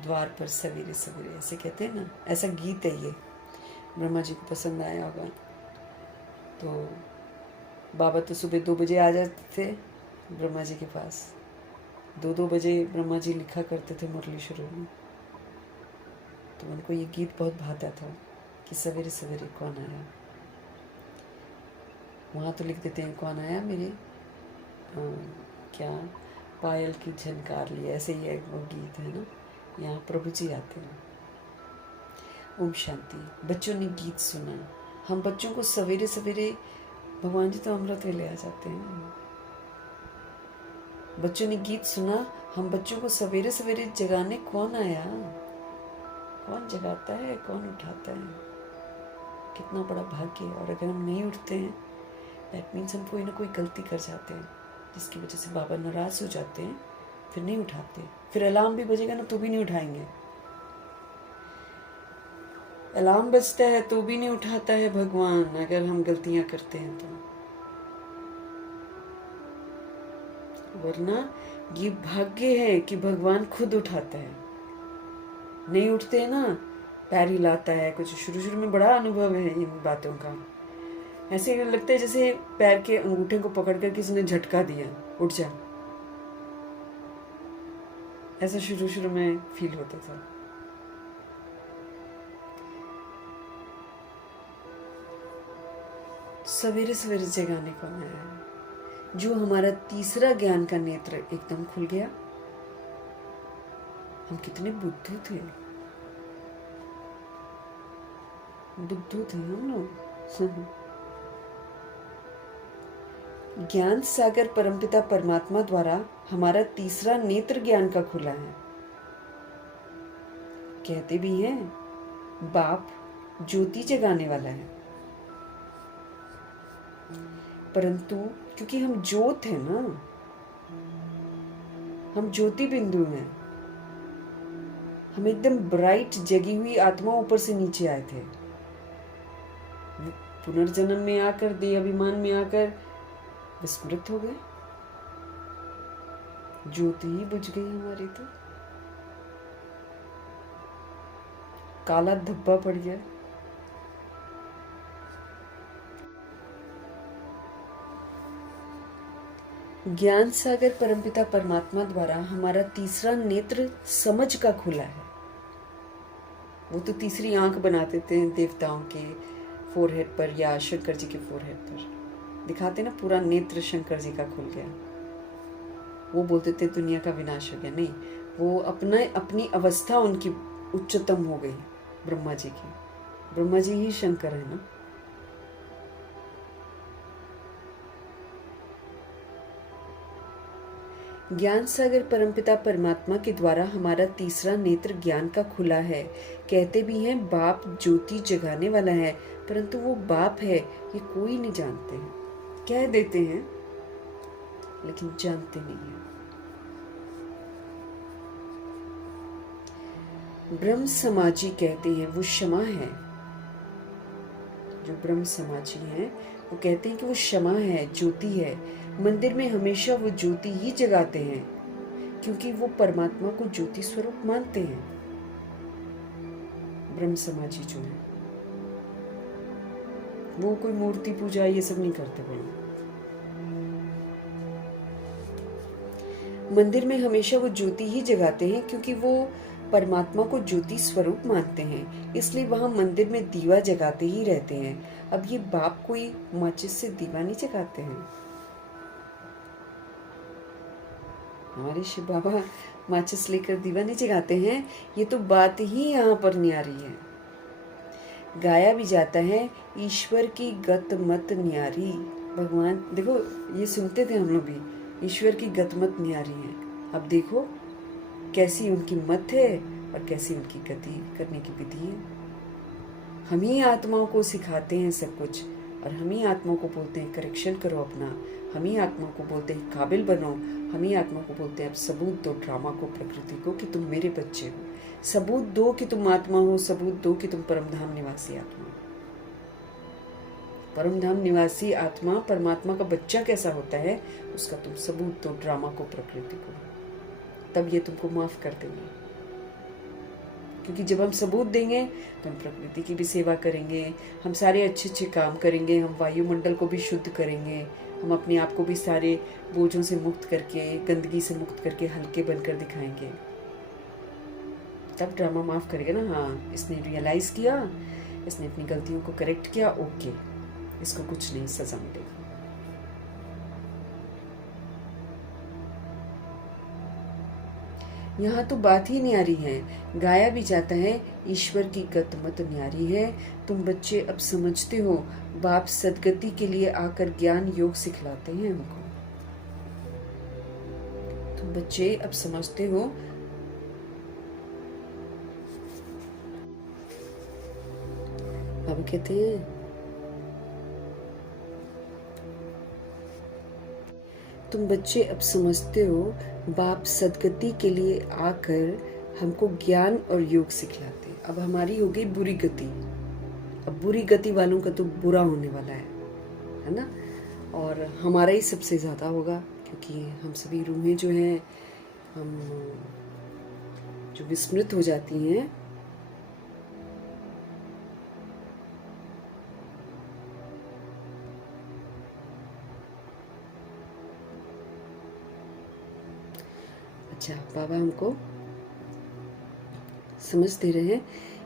द्वार पर सवेरे सवेरे, ऐसे कहते हैं ना, ऐसा गीत है ये। ब्रह्मा जी को पसंद आया होगा। तो बाबा तो सुबह 2 बजे आ जाते थे ब्रह्मा जी के पास, 2-2 बजे ब्रह्मा जी लिखा करते थे मुरली शुरू में। तो उनको ये गीत बहुत भाता था कि सवेरे सवेरे कौन आया। वहाँ तो लिख देते हैं कौन आया मेरे क्या पायल की झनकार लिया, ऐसे ही एक वो गीत है ना। यहाँ प्रभु जी आते हैं। ओम शांति। बच्चों ने गीत सुना, हम बच्चों को सवेरे सवेरे, भगवान जी तो अमृत ले आ जाते हैं। बच्चों ने गीत सुना, हम बच्चों को सवेरे सवेरे जगाने कौन आया? कौन जगाता है, कौन उठाता है? कितना बड़ा भाग्य है। और अगर हम नहीं उठते हैं, दैट मीन्स हम कोई ना कोई गलती कर जाते हैं, जिसकी वजह से बाबा नाराज हो जाते हैं, फिर नहीं उठाते। फिर अलार्म भी बजेगा ना तो भी नहीं उठाएंगे। अलार्म बजता है तो भी नहीं उठाता है भगवान, अगर हम गलतियां करते हैं तो। वरना ये भाग्य है कि भगवान खुद उठाता है। नहीं उठते हैं ना, पैर हिलाता है कुछ। शुरू शुरू में बड़ा अनुभव है इन बातों का। ऐसे लगता है जैसे पैर के अंगूठे को पकड़कर किसी ने झटका दिया, उठ जा। ऐसा शुरू शुरू में फील होता था। सवेरे सवेरे जगाने कौन आया है? जो हमारा तीसरा ज्ञान का नेत्र एकदम खुल गया। हम कितने बुद्धू थे, बुद्धू थे हम लोग। ज्ञान सागर परमपिता परमात्मा द्वारा हमारा तीसरा नेत्र ज्ञान का खुला है। कहते भी हैं बाप ज्योति जगाने वाला है, परंतु क्योंकि हम ज्योत है ना, हम ज्योति बिंदु हैं, हम एकदम ब्राइट जगी हुई आत्मा ऊपर से नीचे आए थे। पुनर्जन्म में आकर, देह अभिमान में आकर विस्मृत हो गए। ज्योति ही बुझ गई हमारी तो, काला धब्बा पड़ गया। ज्ञान सागर परमपिता परमात्मा द्वारा हमारा तीसरा नेत्र समझ का खुला है। वो तो तीसरी आंख बना देते हैं देवताओं के फोरहेड पर या शंकर जी के फोरहेड पर, दिखाते ना पूरा नेत्र शंकर जी का खुल गया। वो बोलते थे दुनिया का विनाश हो गया। नहीं, वो अपनी अवस्था उनकी उच्चतम हो गई ब्रह्मा जी की। ब्रह्मा जी ही शंकर है ना। ज्ञान सागर परमपिता परमात्मा के द्वारा हमारा तीसरा नेत्र ज्ञान का खुला है। कहते भी हैं बाप ज्योति जगाने वाला है, परंतु वो बाप है ये कोई नहीं जानते हैं। कह देते हैं लेकिन जानते नहीं हैं। ब्रह्म समाजी कहते हैं वो क्षमा है। जो ब्रह्म समाजी हैं वो कहते हैं कि वो क्षमा है, ज्योति है। मंदिर में हमेशा वो ज्योति ही जगाते हैं, क्योंकि वो परमात्मा को ज्योति स्वरूप मानते हैं। ब्रह्म समाजी जो है वो कोई मूर्ति पूजा ये सब नहीं करते भाई। मंदिर में हमेशा वो ज्योति ही जगाते हैं, क्योंकि वो परमात्मा को ज्योति स्वरूप मानते हैं, इसलिए वहां मंदिर में दीवा जगाते ही रहते हैं। अब ये बाप कोई माचिस से दीवा नहीं जगाते हैं। हमारे शिव बाबा माचिस लेकर दीवा नहीं जगाते हैं। ये तो बात ही यहाँ पर न्यारी है। गाया भी जाता है ईश्वर की गत मत न्यारी। भगवान देखो, ये सुनते थे हम लोग भी, ईश्वर की गत मत न्यारी है। अब देखो कैसी उनकी मत है और कैसी उनकी गति करने की विधि है। हम ही आत्माओं को सिखाते हैं सब कुछ, और हम ही आत्माओं को बोलते हैं करेक्शन करो अपना। हम ही आत्माओं को बोलते हैं काबिल बनो। हम ही आत्मा को बोलते हैं अब सबूत दो ड्रामा को, प्रकृति को, कि तुम मेरे बच्चे हो। सबूत दो कि तुम आत्मा हो, सबूत दो कि तुम परमधाम निवासी आत्मा हो। परमधाम निवासी आत्मा परमात्मा का बच्चा कैसा होता है उसका तुम सबूत दो ड्रामा को, प्रकृति को, तब ये तुमको माफ कर देंगे। क्योंकि जब हम सबूत देंगे तो हम प्रकृति की भी सेवा करेंगे, हम सारे अच्छे अच्छे काम करेंगे, हम वायुमंडल को भी शुद्ध करेंगे, हम अपने आप को भी सारे बोझों से मुक्त करके, गंदगी से मुक्त करके हल्के बनकर दिखाएंगे। तब ड्रामा माफ करेगा ना। हाँ, इसने रियलाइज किया, इसने अपनी गलतियों को करेक्ट किया, ओके, इसको कुछ नहीं सजा मिलेगा। यहाँ तो बात ही न्यारी है। गाया भी जाता है ईश्वर की गत मत न्यारी है। तुम बच्चे अब समझते हो, बाप सदगति के लिए आकर ज्ञान योग सिखलाते हैं हमको। तुम बच्चे अब समझते हो बाबा कहते हैं तुम बच्चे अब समझते हो बाप सदगति के लिए आकर हमको ज्ञान और योग सिखलाते हैं। अब हमारी हो गई बुरी गति, अब बुरी गति वालों का तो बुरा होने वाला है ना, और हमारा ही सबसे ज़्यादा होगा, क्योंकि हम सभी रूहें जो हैं हम जो विस्मृत हो जाती हैं, अच्छा बाबा हमको समझ दे रहे हैं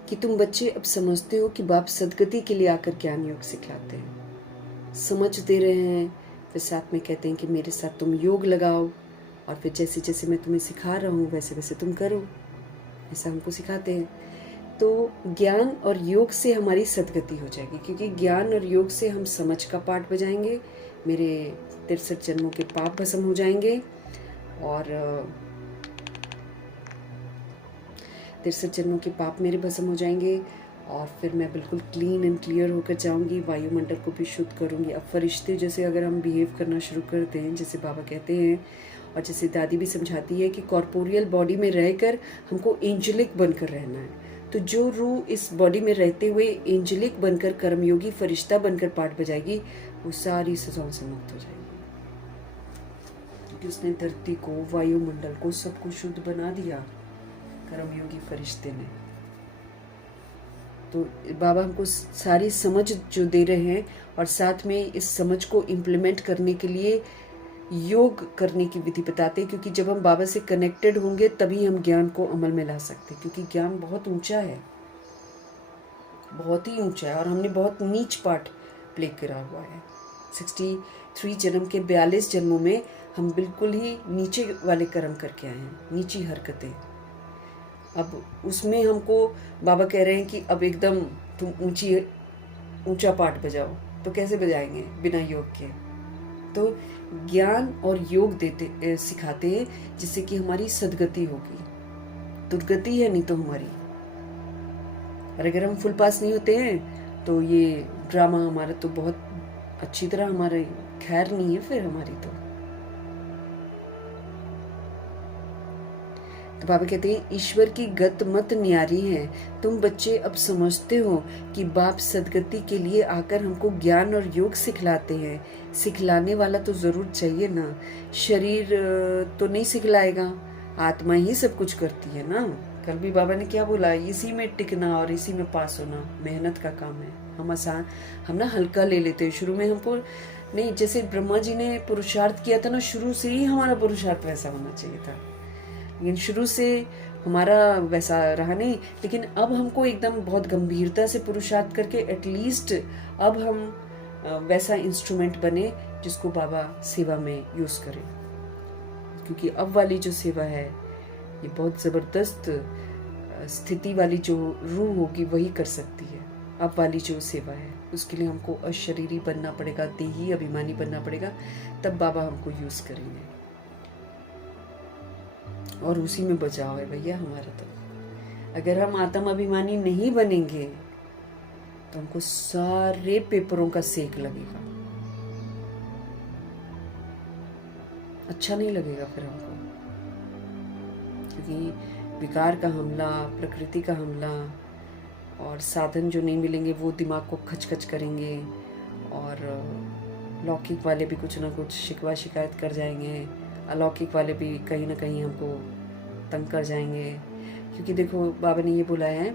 कि तुम बच्चे अब समझते हो कि बाप सदगति के लिए आकर ज्ञान योग सिखलाते हैं। समझ दे रहे हैं, फिर साथ में कहते हैं कि मेरे साथ तुम योग लगाओ, और फिर जैसे जैसे मैं तुम्हें सिखा रहा हूँ वैसे वैसे तुम करो, ऐसा हमको सिखाते हैं। तो ज्ञान और योग से हमारी सदगति हो जाएगी, क्योंकि ज्ञान और योग से हम समझ का पाठ बजाएंगे, मेरे 63 जन्मों के पाप भस्म हो जाएंगे, और 63 जन्मों के पाप मेरे भस्म हो जाएंगे, और फिर मैं बिल्कुल क्लीन एंड क्लियर होकर जाऊंगी, वायुमंडल को भी शुद्ध करूंगी। अब फरिश्ते जैसे अगर हम बिहेव करना शुरू करते हैं, जैसे बाबा कहते हैं और जैसे दादी भी समझाती है कि कॉर्पोरियल बॉडी में रहकर हमको एंजेलिक बनकर रहना है, तो जो रूह इस बॉडी में रहते हुए एंजेलिक बनकर कर्मयोगी फरिश्ता बनकर पाठ बजाएगी, वो सारी सजाओं से मुक्त हो जाएगी, क्योंकि उसने धरती को, वायुमंडल को, सबको शुद्ध बना दिया कर्मयोगी फरिश्ते ने। तो बाबा हमको सारी समझ जो दे रहे हैं, और साथ में इस समझ को इम्प्लीमेंट करने के लिए योग करने की विधि बताते हैं, क्योंकि जब हम बाबा से कनेक्टेड होंगे तभी हम ज्ञान को अमल में ला सकते हैं, क्योंकि ज्ञान बहुत ऊंचा है, बहुत ही ऊंचा है, और हमने बहुत नीच पार्ट प्ले करा हुआ है। 63 जन्म के 42 जन्मों में हम बिल्कुल ही नीचे वाले कर्म करके आए हैं, नीची हरकतें। अब उसमें हमको बाबा कह रहे हैं कि अब एकदम तुम ऊंचा पाठ बजाओ, तो कैसे बजाएंगे बिना योग के? तो ज्ञान और योग सिखाते हैं, जिससे कि हमारी सदगति होगी। दुर्गति है नहीं तो हमारी, और अगर हम फुल पास नहीं होते हैं तो ये ड्रामा हमारा तो बहुत अच्छी तरह हमारे खैर नहीं है फिर हमारी। तो बाबा कहते हैं ईश्वर की गत मत न्यारी है, तुम बच्चे अब समझते हो कि बाप सदगति के लिए आकर हमको ज्ञान और योग सिखलाते हैं। सिखलाने वाला तो जरूर चाहिए ना, शरीर तो नहीं सिखलाएगा, आत्मा ही सब कुछ करती है ना। कल भी बाबा ने क्या बोला, इसी में टिकना और इसी में पास होना मेहनत का काम है। हम ना हल्का ले लेते हैं शुरू में, हमको नहीं, जैसे ब्रह्मा जी ने पुरुषार्थ किया था ना, शुरू से ही हमारा पुरुषार्थ वैसा होना चाहिए था, लेकिन शुरू से हमारा वैसा रहा नहीं। लेकिन अब हमको एकदम बहुत गंभीरता से पुरुषार्थ करके एटलीस्ट अब हम वैसा इंस्ट्रूमेंट बने जिसको बाबा सेवा में यूज करें, क्योंकि अब वाली जो सेवा है ये बहुत ज़बरदस्त स्थिति वाली जो रूह होगी वही कर सकती है। अब वाली जो सेवा है उसके लिए हमको अशरीरी बनना पड़ेगा, देही अभिमानी बनना पड़ेगा, तब बाबा हमको यूज करेंगे, और उसी में बचाव है भैया हमारा। तो अगर हम आत्म अभिमानी नहीं बनेंगे तो हमको सारे पेपरों का सेक लगेगा, अच्छा नहीं लगेगा फिर हमको, क्योंकि विकार का हमला, प्रकृति का हमला और साधन जो नहीं मिलेंगे वो दिमाग को खचखच करेंगे, और लौकिक वाले भी कुछ ना कुछ शिकवा शिकायत कर जाएंगे, अलौकिक वाले भी कहीं ना कहीं हमको तंग कर जाएंगे। क्योंकि देखो बाबा ने ये बोला है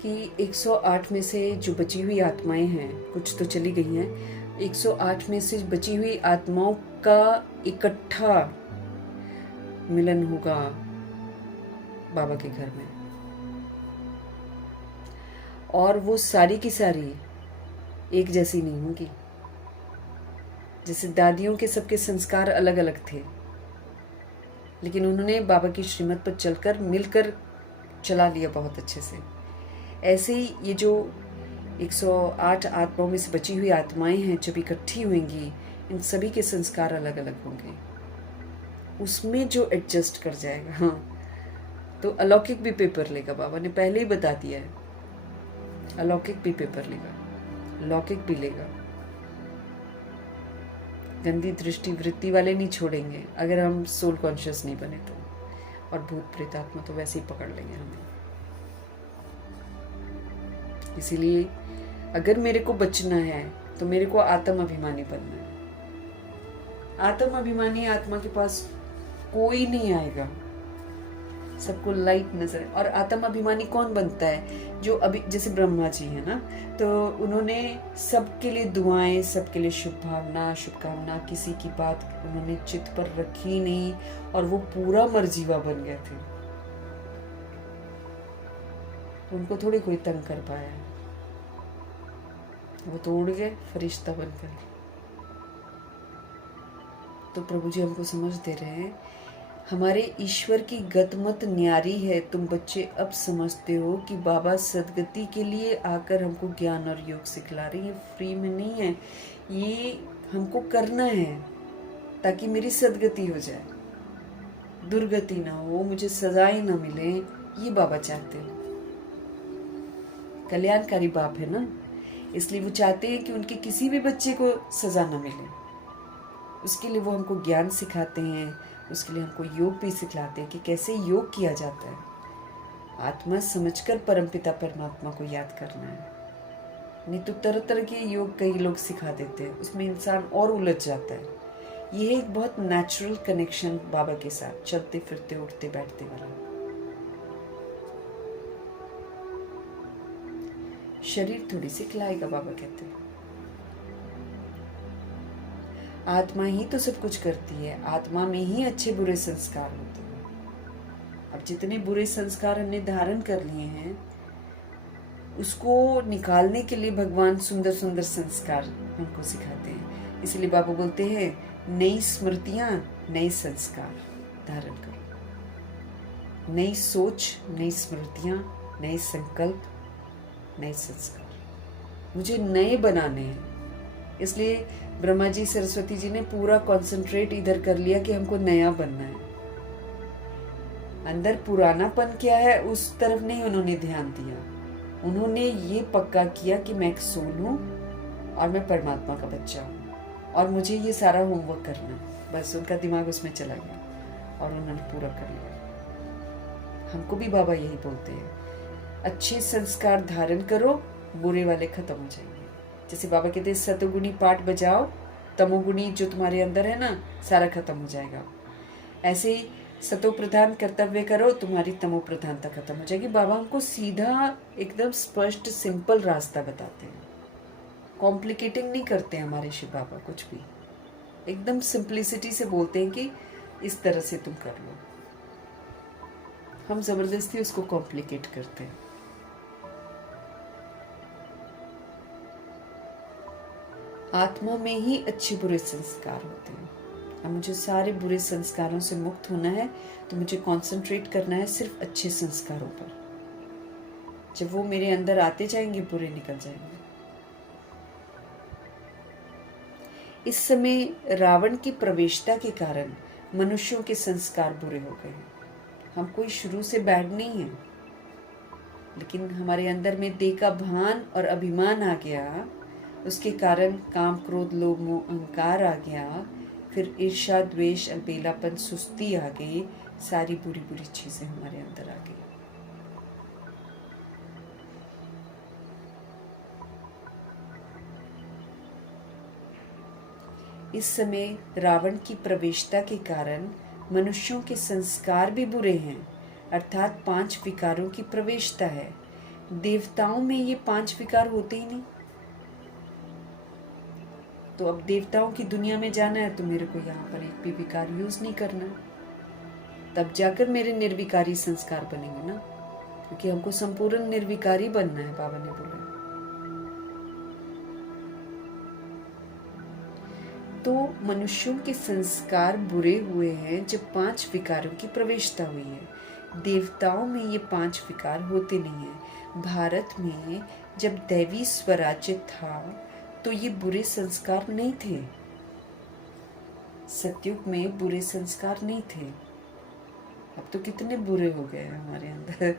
कि 108 में से जो बची हुई आत्माएं हैं, कुछ तो चली गई हैं, 108 में से बची हुई आत्माओं का इकट्ठा मिलन होगा बाबा के घर में, और वो सारी की सारी एक जैसी नहीं होंगी। जैसे दादियों के सबके संस्कार अलग अलग थे, लेकिन उन्होंने बाबा की श्रीमत पर चलकर मिलकर चला लिया बहुत अच्छे से। ऐसे ही ये जो 108 आत्माओं में से बची हुई आत्माएं हैं, जब इकट्ठी होंगी, इन सभी के संस्कार अलग अलग होंगे, उसमें जो एडजस्ट कर जाएगा, हाँ, तो अलौकिक भी पेपर लेगा। बाबा ने पहले ही बता दिया है, अलौकिक भी पेपर लेगा, लौकिक भी लेगा। गंदी दृष्टि वृत्ति वाले नहीं छोड़ेंगे अगर हम सोल कॉन्शियस नहीं बने तो, और भूत प्रेत आत्मा तो वैसे ही पकड़ लेंगे हमें। इसीलिए अगर मेरे को बचना है तो मेरे को आत्म अभिमानी बनना है। आत्म अभिमानी आत्मा के पास कोई नहीं आएगा, सबको लाइट नजर। और आत्म अभिमानी कौन बनता है? जो अभी जैसे ब्रह्मा जी है ना, तो उन्होंने सबके लिए दुआएं, सबके लिए शुभ भावना, शुभकामना, किसी की बात उन्होंने चित्त पर रखी नहीं, और वो पूरा मर्जीवा बन गए थे। तो उनको थोड़ी कोई तंग कर पाया, वो तो उड़ गए फरिश्ता बनकर। तो प्रभु जी हमको समझ दे रहे हैं, हमारे ईश्वर की गतमत न्यारी है। तुम बच्चे अब समझते हो कि बाबा सदगति के लिए आकर हमको ज्ञान और योग सिखला रहे हैं, फ्री में नहीं है, ये हमको करना है ताकि मेरी सदगति हो जाए, दुर्गति ना हो, मुझे सजाएं ना मिले, ये बाबा चाहते हैं। कल्याणकारी बाप है ना, इसलिए वो चाहते हैं कि उनके किसी भी बच्चे को सजा ना मिले। उसके लिए वो हमको ज्ञान सिखाते हैं, उसके लिए हमको योग भी सिखलाते हैं कि कैसे योग किया जाता है। आत्मा समझकर परमपिता परमात्मा को याद करना है, नहीं तो तरह तरह के योग कई लोग सिखा देते हैं, उसमें इंसान और उलझ जाता है। यह एक बहुत नेचुरल कनेक्शन बाबा के साथ, चलते फिरते उठते बैठते वाला। शरीर थोड़ी सी खिलाएगा, बाबा कहते हैं। आत्मा ही तो सब कुछ करती है, आत्मा में ही अच्छे बुरे संस्कार होते हैं। अब जितने बुरे संस्कार हमने धारण कर लिए हैं, उसको निकालने के लिए भगवान सुंदर सुंदर संस्कार हमको सिखाते हैं। इसलिए बाबा बोलते हैं, नई स्मृतियां, नए संस्कार धारण करो। नई सोच, नई स्मृतियां, नए संकल्प, नए संस्कार मुझे नए बनाने हैं। इसलिए ब्रह्मा जी सरस्वती जी ने पूरा कंसंट्रेट इधर कर लिया कि हमको नया बनना है। अंदर पुरानापन क्या है उस तरफ नहीं उन्होंने ध्यान दिया। उन्होंने ये पक्का किया कि मैं एक सोल हूँ और मैं परमात्मा का बच्चा हूँ और मुझे ये सारा होमवर्क करना है। बस उनका दिमाग उसमें चला गया और उन्होंने पूरा कर लिया। हमको भी बाबा यही बोलते हैं, अच्छे संस्कार धारण करो, बुरे वाले खत्म हो जाएंगे। जैसे बाबा कहते हैं, सतोगुणी पाठ बजाओ, तमोगुणी जो तुम्हारे अंदर है ना, सारा खत्म हो जाएगा। ऐसे ही सतो प्रधान कर्तव्य करो, तुम्हारी तमो प्रधानता खत्म हो जाएगी। बाबा हमको सीधा एकदम स्पष्ट सिंपल रास्ता बताते हैं, कॉम्प्लिकेटिंग नहीं करते हैं हमारे शिव बाबा कुछ भी, एकदम सिंप्लिसिटी से बोलते हैं कि इस तरह से तुम कर लो। हम जबरदस्ती उसको कॉम्प्लिकेट करते हैं। आत्मा में ही अच्छे बुरे संस्कार होते हैं। अब मुझे सारे बुरे संस्कारों से मुक्त होना है तो मुझे कंसंट्रेट करना है सिर्फ अच्छे संस्कारों पर। जब वो मेरे अंदर आते जाएंगे, बुरे निकल जाएंगे। इस समय रावण की प्रवेशता के कारण मनुष्यों के संस्कार बुरे हो गए। हम कोई शुरू से बैड नहीं है, लेकिन हमारे अंदर में देह का भान और अभिमान आ गया, उसके कारण काम क्रोध लोभ मोह अहंकार आ गया, फिर ईर्ष्या द्वेष अलबेलापन सुस्ती आ गई, सारी बुरी बुरी चीजें हमारे अंदर आ गई। इस समय रावण की प्रवेशता के कारण मनुष्यों के संस्कार भी बुरे हैं, अर्थात 5 विकारों की प्रवेशता है। देवताओं में ये 5 विकार होते ही नहीं। तो अब देवताओं की दुनिया में जाना है तो मेरे को यहाँ पर एक भी विकार यूज नहीं करना, तब जाकर मेरे निर्विकारी संस्कार बनेंगे ना, क्योंकि हमको संपूर्ण निर्विकारी बनना है, बाबा ने बोला। तो मनुष्यों के संस्कार बुरे हुए हैं जब 5 विकारों की प्रवेशता हुई है। देवताओं में ये 5 विकार होते नहीं है। भारत में जब दैवी स्वराज्य था तो ये बुरे संस्कार नहीं थे। सतयुग में बुरे संस्कार नहीं थे। अब तो कितने बुरे हो गए हैं हमारे अंदर,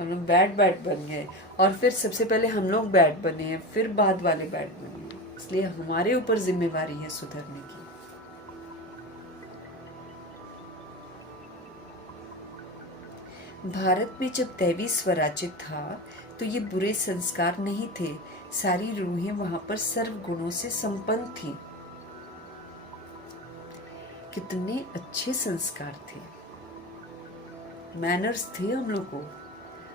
हम लोग बैड बन गए। और फिर सबसे पहले हम लोग बैड बने हैं, फिर बाद वाले बैड बने हैं। इसलिए हमारे ऊपर जिम्मेवारी है सुधरने की। भारत में जब दैवी स्वराज्य था तो ये बुरे संस्कार नहीं थे। सारी रूहें वहां पर सर्व गुणों से संपन्न थी। कितने अच्छे संस्कार थे, मैनर्स थे हम लोग को।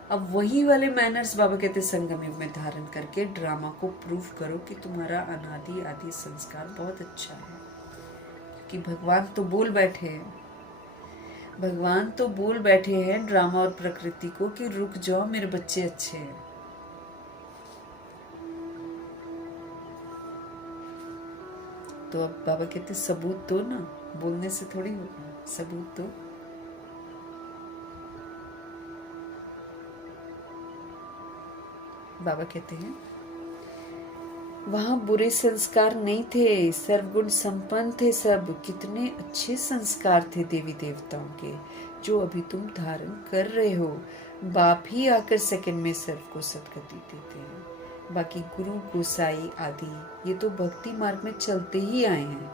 अब वही वाले मैनर्स बाबा कहते संगम युग में धारण करके ड्रामा को प्रूव करो कि तुम्हारा अनादि आदि संस्कार बहुत अच्छा है। कि भगवान तो बोल बैठे हैं, भगवान तो बोल बैठे हैं ड्रामा और प्रकृति को कि रुक जाओ, मेरे बच्चे अच्छे हैं। तो अब बाबा कहते सबूत दो ना, बोलने से थोड़ी होगा, सबूत दो। बाबा कहते हैं वहां बुरे संस्कार नहीं थे, सर्वगुण संपन्न थे सब। कितने अच्छे संस्कार थे देवी देवताओं के, जो अभी तुम धारण कर रहे हो। बाप ही आकर सेकंड में सर्व को सदगति देते हैं। बाकी गुरु गोसाई आदि ये तो भक्ति मार्ग में चलते ही आए हैं,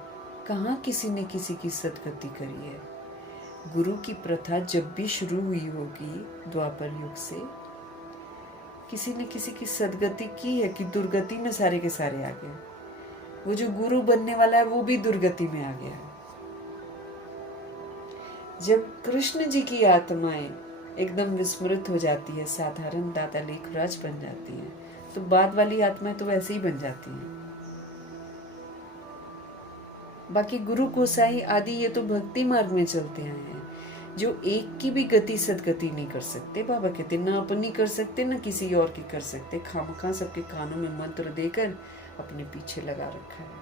कहाँ किसी ने किसी की सदगति करी है। गुरु की प्रथा जब भी शुरू हुई होगी द्वापर युग से, किसी ने किसी की सदगति की है कि दुर्गति में सारे के सारे आ गए। वो जो गुरु बनने वाला है वो भी दुर्गति में आ गया है। जब कृष्ण जी की आत्माएं एकदम विस्मृत हो जाती है, साधारण दादा लेखराज बन जाती है, तो बाद वाली आत्माएं तो वैसे ही बन जाती हैं। बाकी गुरु गोसाई आदि ये तो भक्ति मार्ग में चलते आए हैं, जो एक की भी गति सदगति नहीं कर सकते। बाबा कहते ना अपनी कर सकते ना किसी और की कर सकते, खामखा सबके कानों में मंत्र देकर अपने पीछे लगा रखा है।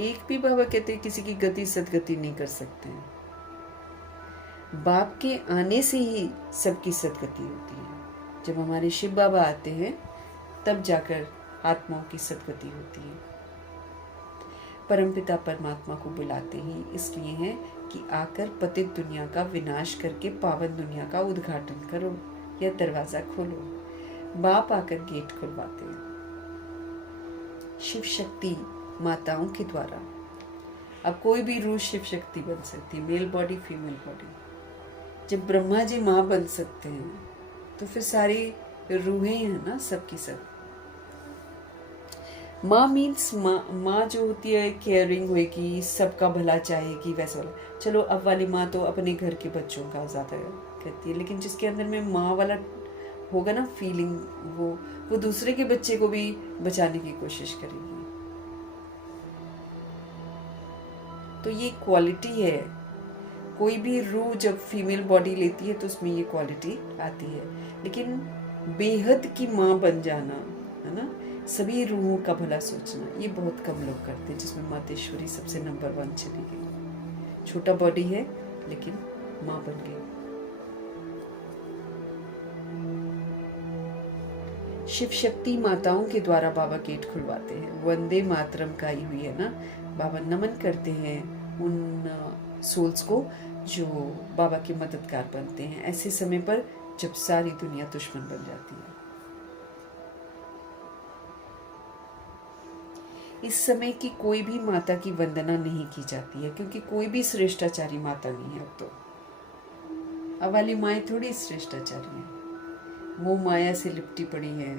एक भी बाबा कहते किसी की गति सदगति नहीं कर सकते हैं। बाप के आने से ही सबकी सदगति होती है। जब हमारे शिव बाबा आते हैं तब जाकर आत्माओं की सदगति होती है। परमपिता परमात्मा को बुलाते ही इसलिए है कि आकर पतित दुनिया का विनाश करके पावन दुनिया का उद्घाटन करो या दरवाजा खोलो। बाप आकर गेट खुलवाते हैं शिव शक्ति माताओं के द्वारा। अब कोई भी रूह शिव शक्ति बन सकती, मेल बॉडी फीमेल बॉडी। जब ब्रह्मा जी माँ बन सकते हैं तो फिर सारी रूहें हैं ना, सबकी सब। माँ मीन्स माँ जो होती है केयरिंग होगी, सबका भला चाहेगी, वैसा वाला। चलो अब वाली माँ तो अपने घर के बच्चों का ज्यादा कहती है, लेकिन जिसके अंदर में माँ वाला होगा ना फीलिंग, वो दूसरे के बच्चे को भी बचाने की कोशिश करेगी। तो ये क्वालिटी है। कोई भी रूह जब फीमेल बॉडी लेती है तो उसमें ये क्वालिटी आती है। लेकिन बेहद की माँ बन जाना, है ना, सभी रूहों का भला सोचना, ये बहुत कम लोग करते हैं, जिसमें मातेश्वरी सबसे नंबर 1 चली गई। छोटा बॉडी है लेकिन माँ बन गई। शिव शक्ति माताओं के द्वारा बाबा गेट खुलवाते हैं। वंदे मातरम गाई हुई है ना, बाबा नमन करते हैं उन सोल्स को जो बाबा के मददगार बनते हैं ऐसे समय पर जब सारी दुनिया दुश्मन बन जाती है। इस समय की कोई भी माता की वंदना नहीं की जाती है, क्योंकि कोई भी श्रेष्ठाचारी माता नहीं है। अब वाली माएँ थोड़ी श्रेष्ठाचारी हैं, वो माया से लिपटी पड़ी हैं,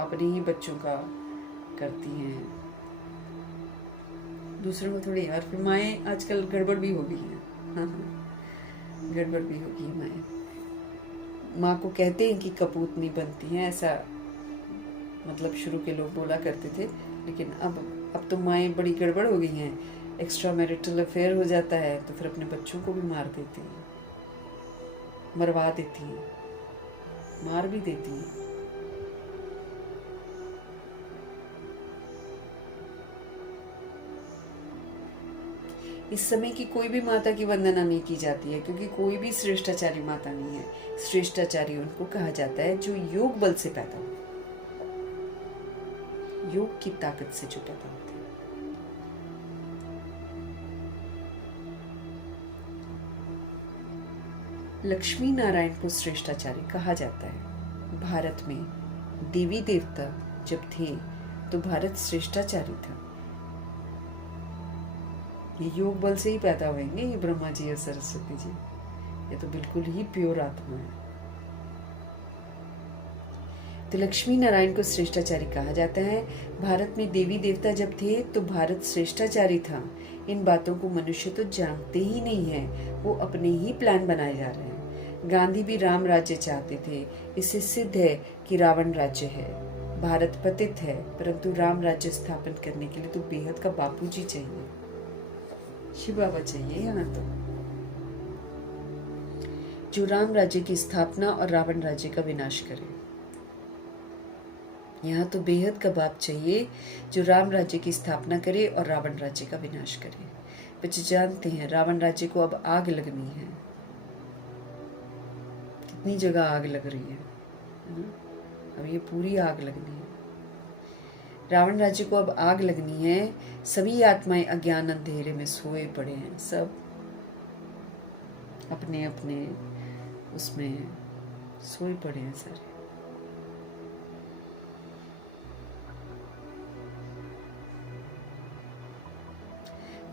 अपने ही बच्चों का करती हैं, दूसरों को थोड़ी। और फिर माएँ आजकल गड़बड़ भी हो गई हैं। हाँ, गड़बड़ भी हो गई माएँ। माँ को कहते हैं कि कपूत नहीं बनती हैं, ऐसा मतलब शुरू के लोग बोला करते थे, लेकिन अब तो माएँ बड़ी गड़बड़ हो गई हैं। एक्स्ट्रा मैरिटल अफेयर हो जाता है तो फिर अपने बच्चों को भी मार देती हैं, मरवा देती हैं, मार भी देती हैं। इस समय की कोई भी माता की वंदना नहीं की जाती है, क्योंकि कोई भी श्रेष्ठाचारी माता नहीं है। श्रेष्ठाचारी उनको कहा जाता है जो योग बल से पैदा हो। योग की ताकत से जुटा बनते हैं। लक्ष्मी नारायण को श्रेष्ठाचार्य कहा जाता है। भारत में देवी देवता जब थे तो भारत श्रेष्ठाचार्य था। ये योग बल से ही पैदा हुएंगे ये ब्रह्मा जी और सरस्वती जी। ये तो बिल्कुल ही प्योर आत्मा है। तो लक्ष्मी नारायण को श्रेष्ठाचार्य कहा जाता है। भारत में देवी देवता जब थे तो भारत श्रेष्ठाचार्य था। इन बातों को मनुष्य तो जानते ही नहीं है, वो अपने ही प्लान बनाए जा रहे हैं। गांधी भी राम राज्य चाहते थे। इससे सिद्ध है कि रावण राज्य है। भारत पतित है, परंतु राम राज्य स्थापन करने के लिए तो बेहद का बापूजी चाहिए, शिव बाबा चाहिए यहाँ तो, जो राम राज्य की स्थापना और रावण राज्य का विनाश करे। यहाँ तो बेहद का बाप चाहिए जो राम राज्य की स्थापना करे और रावण राज्य का विनाश करे। बच्चे जानते हैं रावण राज्य को अब आग लगनी है। कितनी जगह आग लग रही है ना? अब ये पूरी आग लगनी है। रावण राज्य को अब आग लगनी है। सभी आत्माएं अज्ञान अंधेरे में सोए पड़े हैं, सब अपने अपने उसमें सोए पड़े हैं सारे।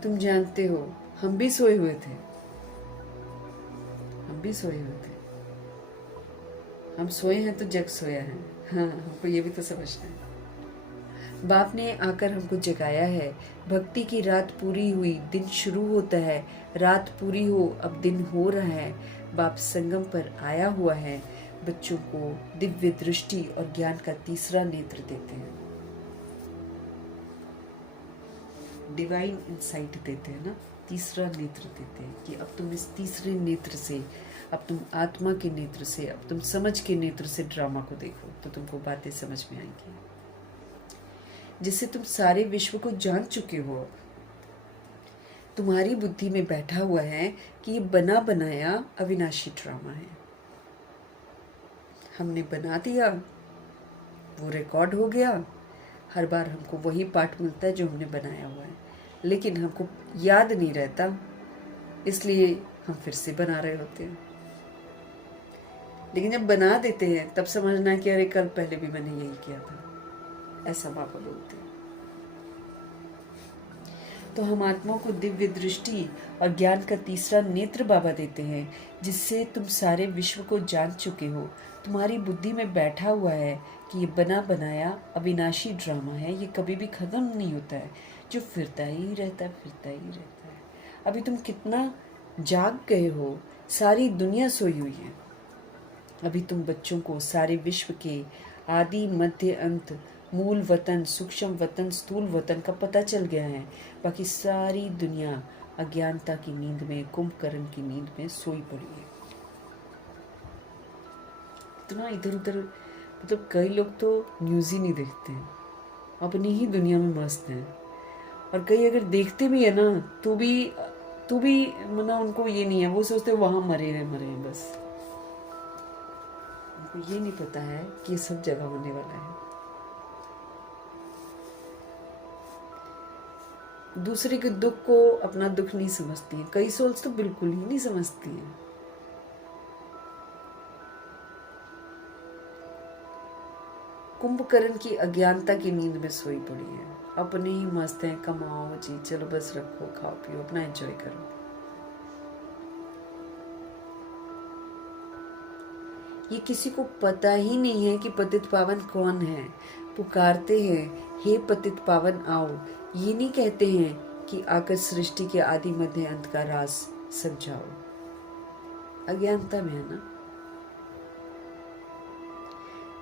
तुम जानते हो हम भी सोए हुए थे, हम भी सोए हुए थे। हम सोए हैं तो जग सोया है। हाँ, हमको ये भी तो समझना है। बाप ने आकर हमको जगाया है। भक्ति की रात पूरी हुई, दिन शुरू होता है। रात पूरी हो, अब दिन हो रहा है। बाप संगम पर आया हुआ है। बच्चों को दिव्य दृष्टि और ज्ञान का तीसरा नेत्र देते हैं। डिवाइन इंसाइट देते हैं ना, तीसरा नेत्र देते हैं कि अब तुम इस तीसरे नेत्र से, अब तुम आत्मा के नेत्र से, अब तुम समझ के नेत्र से ड्रामा को देखो तो तुमको बातें समझ में आएंगी, जिससे तुम सारे विश्व को जान चुके हो। तुम्हारी बुद्धि में बैठा हुआ है कि ये बना बनाया अविनाशी ड्रामा है। हमने बना दिया, वो रिकॉर्ड हो गया। हर बार हमको वही पार्ट मिलता है जो हमने बनाया हुआ है, लेकिन हमको याद नहीं रहता, इसलिए हम फिर से बना रहे होते हैं। लेकिन जब बना देते हैं तब समझना कि अरे कल पहले भी मैंने यही किया था, ऐसा बाबा बोलते हैं। तो हम आत्मा को दिव्य दृष्टि और ज्ञान का तीसरा नेत्र बाबा देते हैं, जिससे तुम सारे विश्व को जान चुके हो। तुम्हारी बुद्धि में बैठा हुआ है कि ये बना बनाया अविनाशी ड्रामा है, ये कभी भी खत्म नहीं होता है, जो फिरता ही रहता है, फिरता ही रहता है। अभी तुम कितना जाग गए हो, सारी दुनिया सोई हुई है। अभी तुम बच्चों को सारे विश्व के आदि मध्य अंत, मूल वतन, सूक्ष्म वतन, स्थूल वतन का पता चल गया है। बाकी सारी दुनिया अज्ञानता की नींद में, कुंभकर्ण की नींद में सोई पड़ी है। इतना इधर उधर, मतलब कई लोग तो न्यूज़ ही नहीं देखते हैं, अपनी ही दुनिया में मस्त हैं। और कई अगर देखते भी है ना तो भी मतलब उनको ये नहीं है, वो सोचते वहाँ मरे हैं बस। उनको ये नहीं पता है कि ये सब जगह होने वाला है। दूसरे के दुख को अपना दुख नहीं समझती हैं। कई सोल्स तो बिल्कुल ही नहीं समझती हैं। कुंभकर्ण की अज्ञानता की नींद में सोई पड़ी है, अपने ही मस्त हैं, कमाओ जी, चलो बस रखो, खाओ पियो, अपना एंजॉय करो। ये किसी को पता ही नहीं है कि पतित पावन कौन है। पुकारते हैं हे पतित पावन आओ, ये नहीं कहते हैं कि आकर सृष्टि के आदि मध्य अंत का राज समझाओ। अज्ञानता में है ना।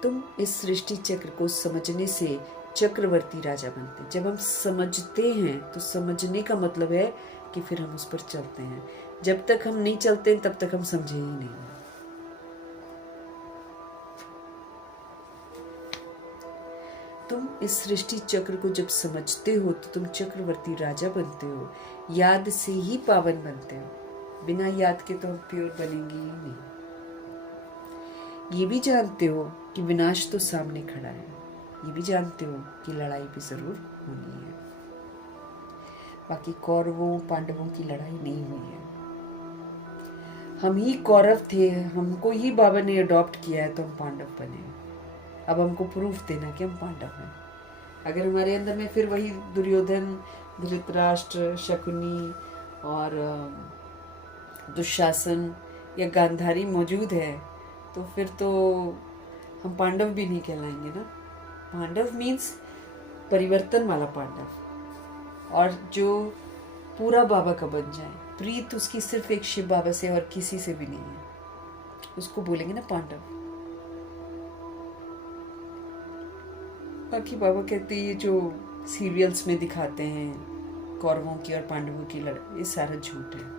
तुम इस सृष्टि चक्र को समझने से चक्रवर्ती राजा बनते। जब हम समझते हैं तो समझने का मतलब है कि फिर हम उस पर चलते हैं। जब तक हम नहीं चलते तब तक हम समझे ही नहीं। तुम इस सृष्टि चक्र को जब समझते हो तो तुम चक्रवर्ती राजा बनते हो। याद से ही पावन बनते हो, बिना याद के तो हम प्योर बनेंगे ही नहीं। ये भी जानते हो कि विनाश तो सामने खड़ा है। ये भी जानते हो कि लड़ाई भी जरूर होनी है। बाकी कौरवों पांडवों की लड़ाई नहीं हुई है। हम ही कौरव थे, हमको ही बाबा ने अडॉप्ट किया है तो हम पांडव बने। अब हमको प्रूफ देना कि हम पांडव हैं। अगर हमारे अंदर में फिर वही दुर्योधन, धृतराष्ट्र, शकुनी और दुशासन या गांधारी मौजूद है तो फिर तो हम पांडव भी नहीं कहलाएंगे ना। पांडव मीन्स परिवर्तन वाला पांडव, और जो पूरा बाबा का बन जाए। प्रीत उसकी सिर्फ एक शिव बाबा से और किसी से भी नहीं है, उसको बोलेंगे ना पांडव। बाकी बाबा कहते हैं ये जो सीरियल्स में दिखाते हैं कौरवों की और पांडवों की लड़ाई, ये सारा झूठ है।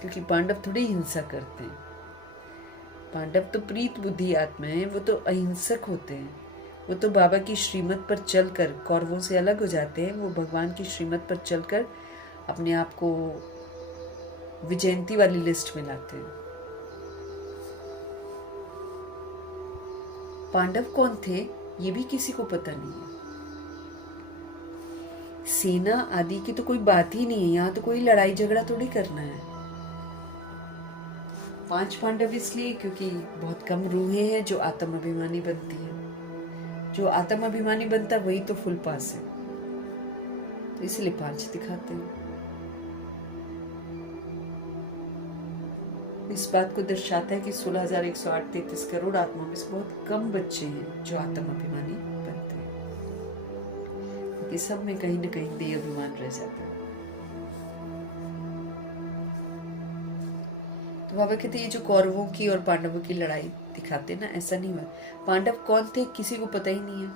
क्योंकि पांडव थोड़ी हिंसा करते हैं। पांडव तो प्रीत बुद्धि आत्मा है, वो तो अहिंसक होते हैं। वो तो बाबा की श्रीमत पर चलकर कौरवों से अलग हो जाते हैं। वो भगवान की श्रीमत पर चलकर अपने आप को विजयंती वाली लिस्ट में लाते हैं। पांडव कौन थे ये भी किसी को पता नहीं है। सेना आदि की तो कोई बात ही नहीं है। यहाँ तो कोई लड़ाई झगड़ा थोड़ी करना है। 5 पांडव इसलिए क्योंकि बहुत कम रूहें हैं जो आत्म अभिमानी बनती हैं। जो आत्म अभिमानी बनता वही तो फुल पास है, तो इसलिए 5 दिखाते हैं। इस बात को दर्शाता है कि 16,108 करोड़ आत्माओं में से बहुत कम बच्चे हैं जो आत्म अभिमानी बनते हैं, क्योंकि सब में कहीं न कहीं देह अभिमान रह जाता है। तो बाबा कहते ये जो कौरवों की और पांडवों की लड़ाई दिखाते ना, ऐसा नहीं हुआ। पांडव कौन थे किसी को पता ही नहीं है।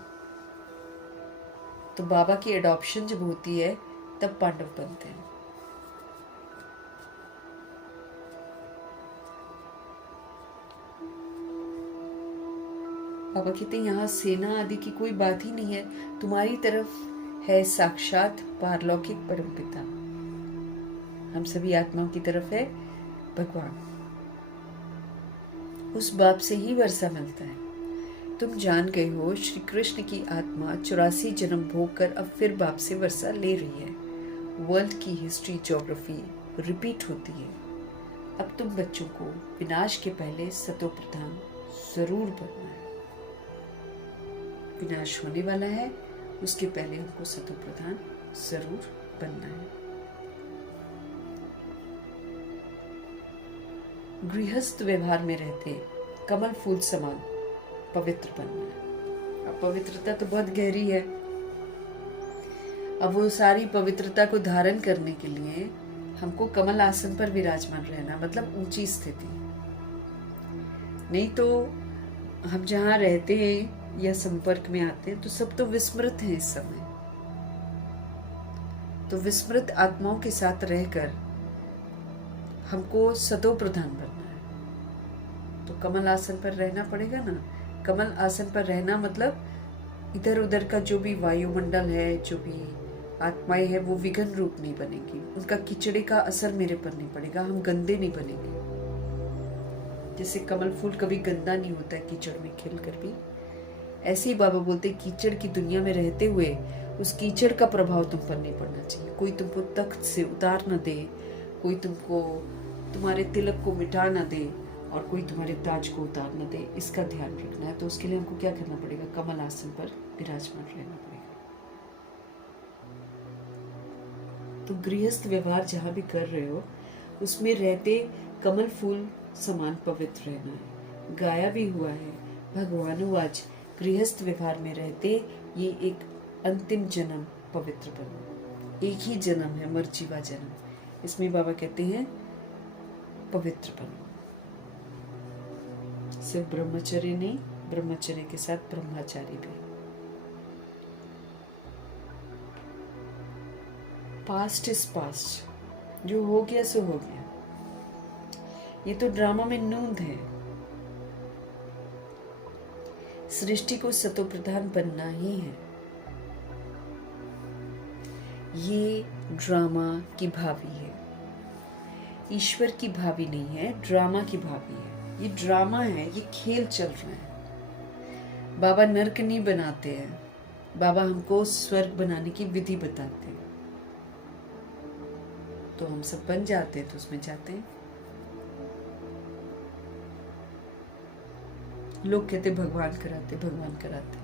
तो बाबा की एडॉप्शन जब होती है तब पांडव बनते हैं। बाबा कहते हैं यहाँ सेना आदि की कोई बात ही नहीं है। तुम्हारी तरफ है साक्षात पारलौकिक परमपिता। हम सभी आत्माओं की तरफ है भगवान। उस बाप से ही वर्षा मिलता है। तुम जान गए हो श्री कृष्ण की आत्मा 84 जन्म भोग कर अब फिर बाप से वर्षा ले रही है। वर्ल्ड की हिस्ट्री ज्योग्राफी रिपीट होती है। अब तुम बच्चों को विनाश के पहले सतो प्रधान जरूर बनना है। विनाश होने वाला है, उसके पहले हमको सतो प्रधान जरूर बनना है। गृहस्थ व्यवहार में रहते कमल फूल समान पवित्र बनना है। अब पवित्रता तो बहुत गहरी है। अब वो सारी पवित्रता को धारण करने के लिए हमको कमल आसन पर विराजमान रहना, मतलब ऊंची स्थिति। नहीं तो हम जहाँ रहते हैं या संपर्क में आते हैं तो सब तो विस्मृत हैं इस समय। तो विस्मृत आत्माओं के साथ रहकर हमको सतो प्रधान बनना है। तो कमल आसन पर रहना पड़ेगा ना। कमल आसन पर रहना मतलब इधर उधर का जो भी वायुमंडल है, जो भी आत्माएं है, वो विघन रूप नहीं बनेगी। उनका कीचड़े का असर मेरे पर नहीं पड़ेगा। हम गंदे नहीं बनेंगे। जैसे कमल फूल कभी गंदा नहीं होता है कीचड़ में खिल कर भी, ऐसे ही बाबा बोलते कीचड़ की दुनिया में रहते हुए उस कीचड़ का प्रभाव तुम पर नहीं पड़ना चाहिए। कोई तुमको तख्त से उतार न दे, कोई तुमको तुम्हारे तिलक को मिटा न दे और कोई तुम्हारे ताज को उतार न दे। इसका ध्यान रखना है। तो उसके लिए हमको क्या करना पड़ेगा? कमल आसन पर विराजमान रहना पड़ेगा। तो गृहस्थ व्यवहार जहां भी कर रहे हो उसमें रहते कमल फूल समान पवित्र रहना है। गाया भी हुआ है, भगवानुवाच गृहस्थ व्यवहार में रहते ये एक अंतिम जन्म पवित्र बनो। एक ही जन्म है, मर्जीवा जन्म। इसमें बाबा कहते हैं पवित्र बनो। सिर्फ ब्रह्मचर्य नहीं, ब्रह्मचर्य के साथ ब्रह्मचारी भी। पास्ट इज पास्ट, जो हो गया सो हो गया। ये तो ड्रामा में नूंद है। सृष्टि को सतो प्रधान बनना ही है। ये ड्रामा की भावी है, ईश्वर की भावी नहीं है, ड्रामा की भावी है। ये ड्रामा है, ये खेल चल रहा है। बाबा नर्क नहीं बनाते हैं, बाबा हमको स्वर्ग बनाने की विधि बताते हैं। तो हम सब बन जाते हैं तो उसमें जाते हैं। लोग कहते भगवान कराते, भगवान कराते।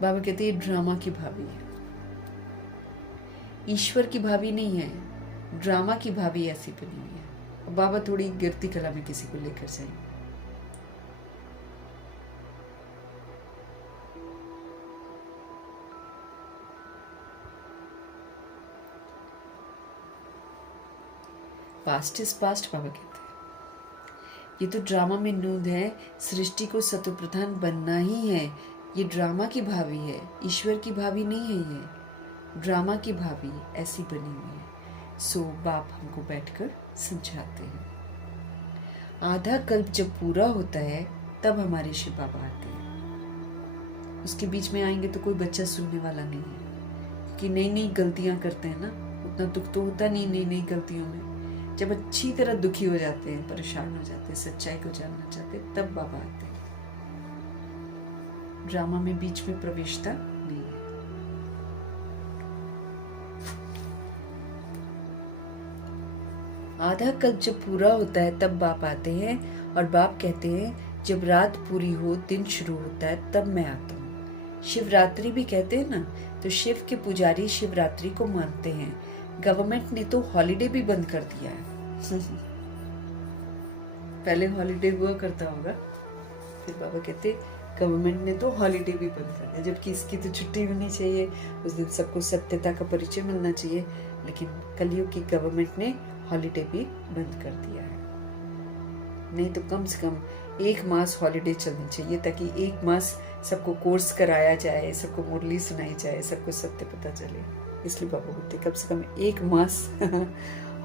बाबा कहते ये ड्रामा की भाभी है, ईश्वर की भाभी नहीं है, ड्रामा की भाभी ऐसी बनी हुई है। और बाबा थोड़ी गिरती कला में किसी को लेकर जाएंगे। पास्ट इज पास्ट, बाबा कहते हैं। ये तो ड्रामा में नूंद है, सृष्टि को सतोप्रधान बनना ही है। ये ड्रामा की भाभी है, ईश्वर की भाभी नहीं है। ये ड्रामा की भाभी ऐसी बनी हुई है। सो बाप हमको बैठकर समझाते हैं। आधा कल्प जब पूरा होता है तब हमारे शिव बाबा आते हैं। उसके बीच में आएंगे तो कोई बच्चा सुनने वाला नहीं है, कि नई नई गलतियां करते हैं ना, उतना दुख तो होता नहीं नई नई गलतियों में। जब अच्छी तरह दुखी हो जाते हैं, परेशान हो जाते हैं, सच्चाई को जानना चाहते हैं, तब बाबा आते हैं। ड्रामा में बीच में प्रवेशता नहीं है। आधा कल्प जब पूरा होता है तब बाप आते हैं, और बाप कहते हैं जब रात पूरी हो दिन शुरू होता है तब मैं आता हूँ। शिवरात्रि भी कहते हैं ना, तो शिव के पुजारी शिवरात्रि को मानते हैं। गवर्नमेंट ने तो हॉलिडे भी बंद कर दिया है। पहले हॉलिडे हुआ करता होगा, फिर बाबा कहते गवर्नमेंट ने तो हॉलिडे भी बंद कर दिया, जबकि इसकी तो छुट्टी होनी चाहिए। उस दिन सबको सत्यता का परिचय मिलना चाहिए, लेकिन कलयुग की गवर्नमेंट ने हॉलिडे भी बंद कर दिया है। नहीं तो कम से कम 1 मास हॉलिडे चलनी चाहिए, ताकि 1 मास सबको कोर्स कराया जाए, सबको मुरली सुनाई जाए, सबको सत्य पता चले। इसलिए बाबा बोलते कम से कम 1 मास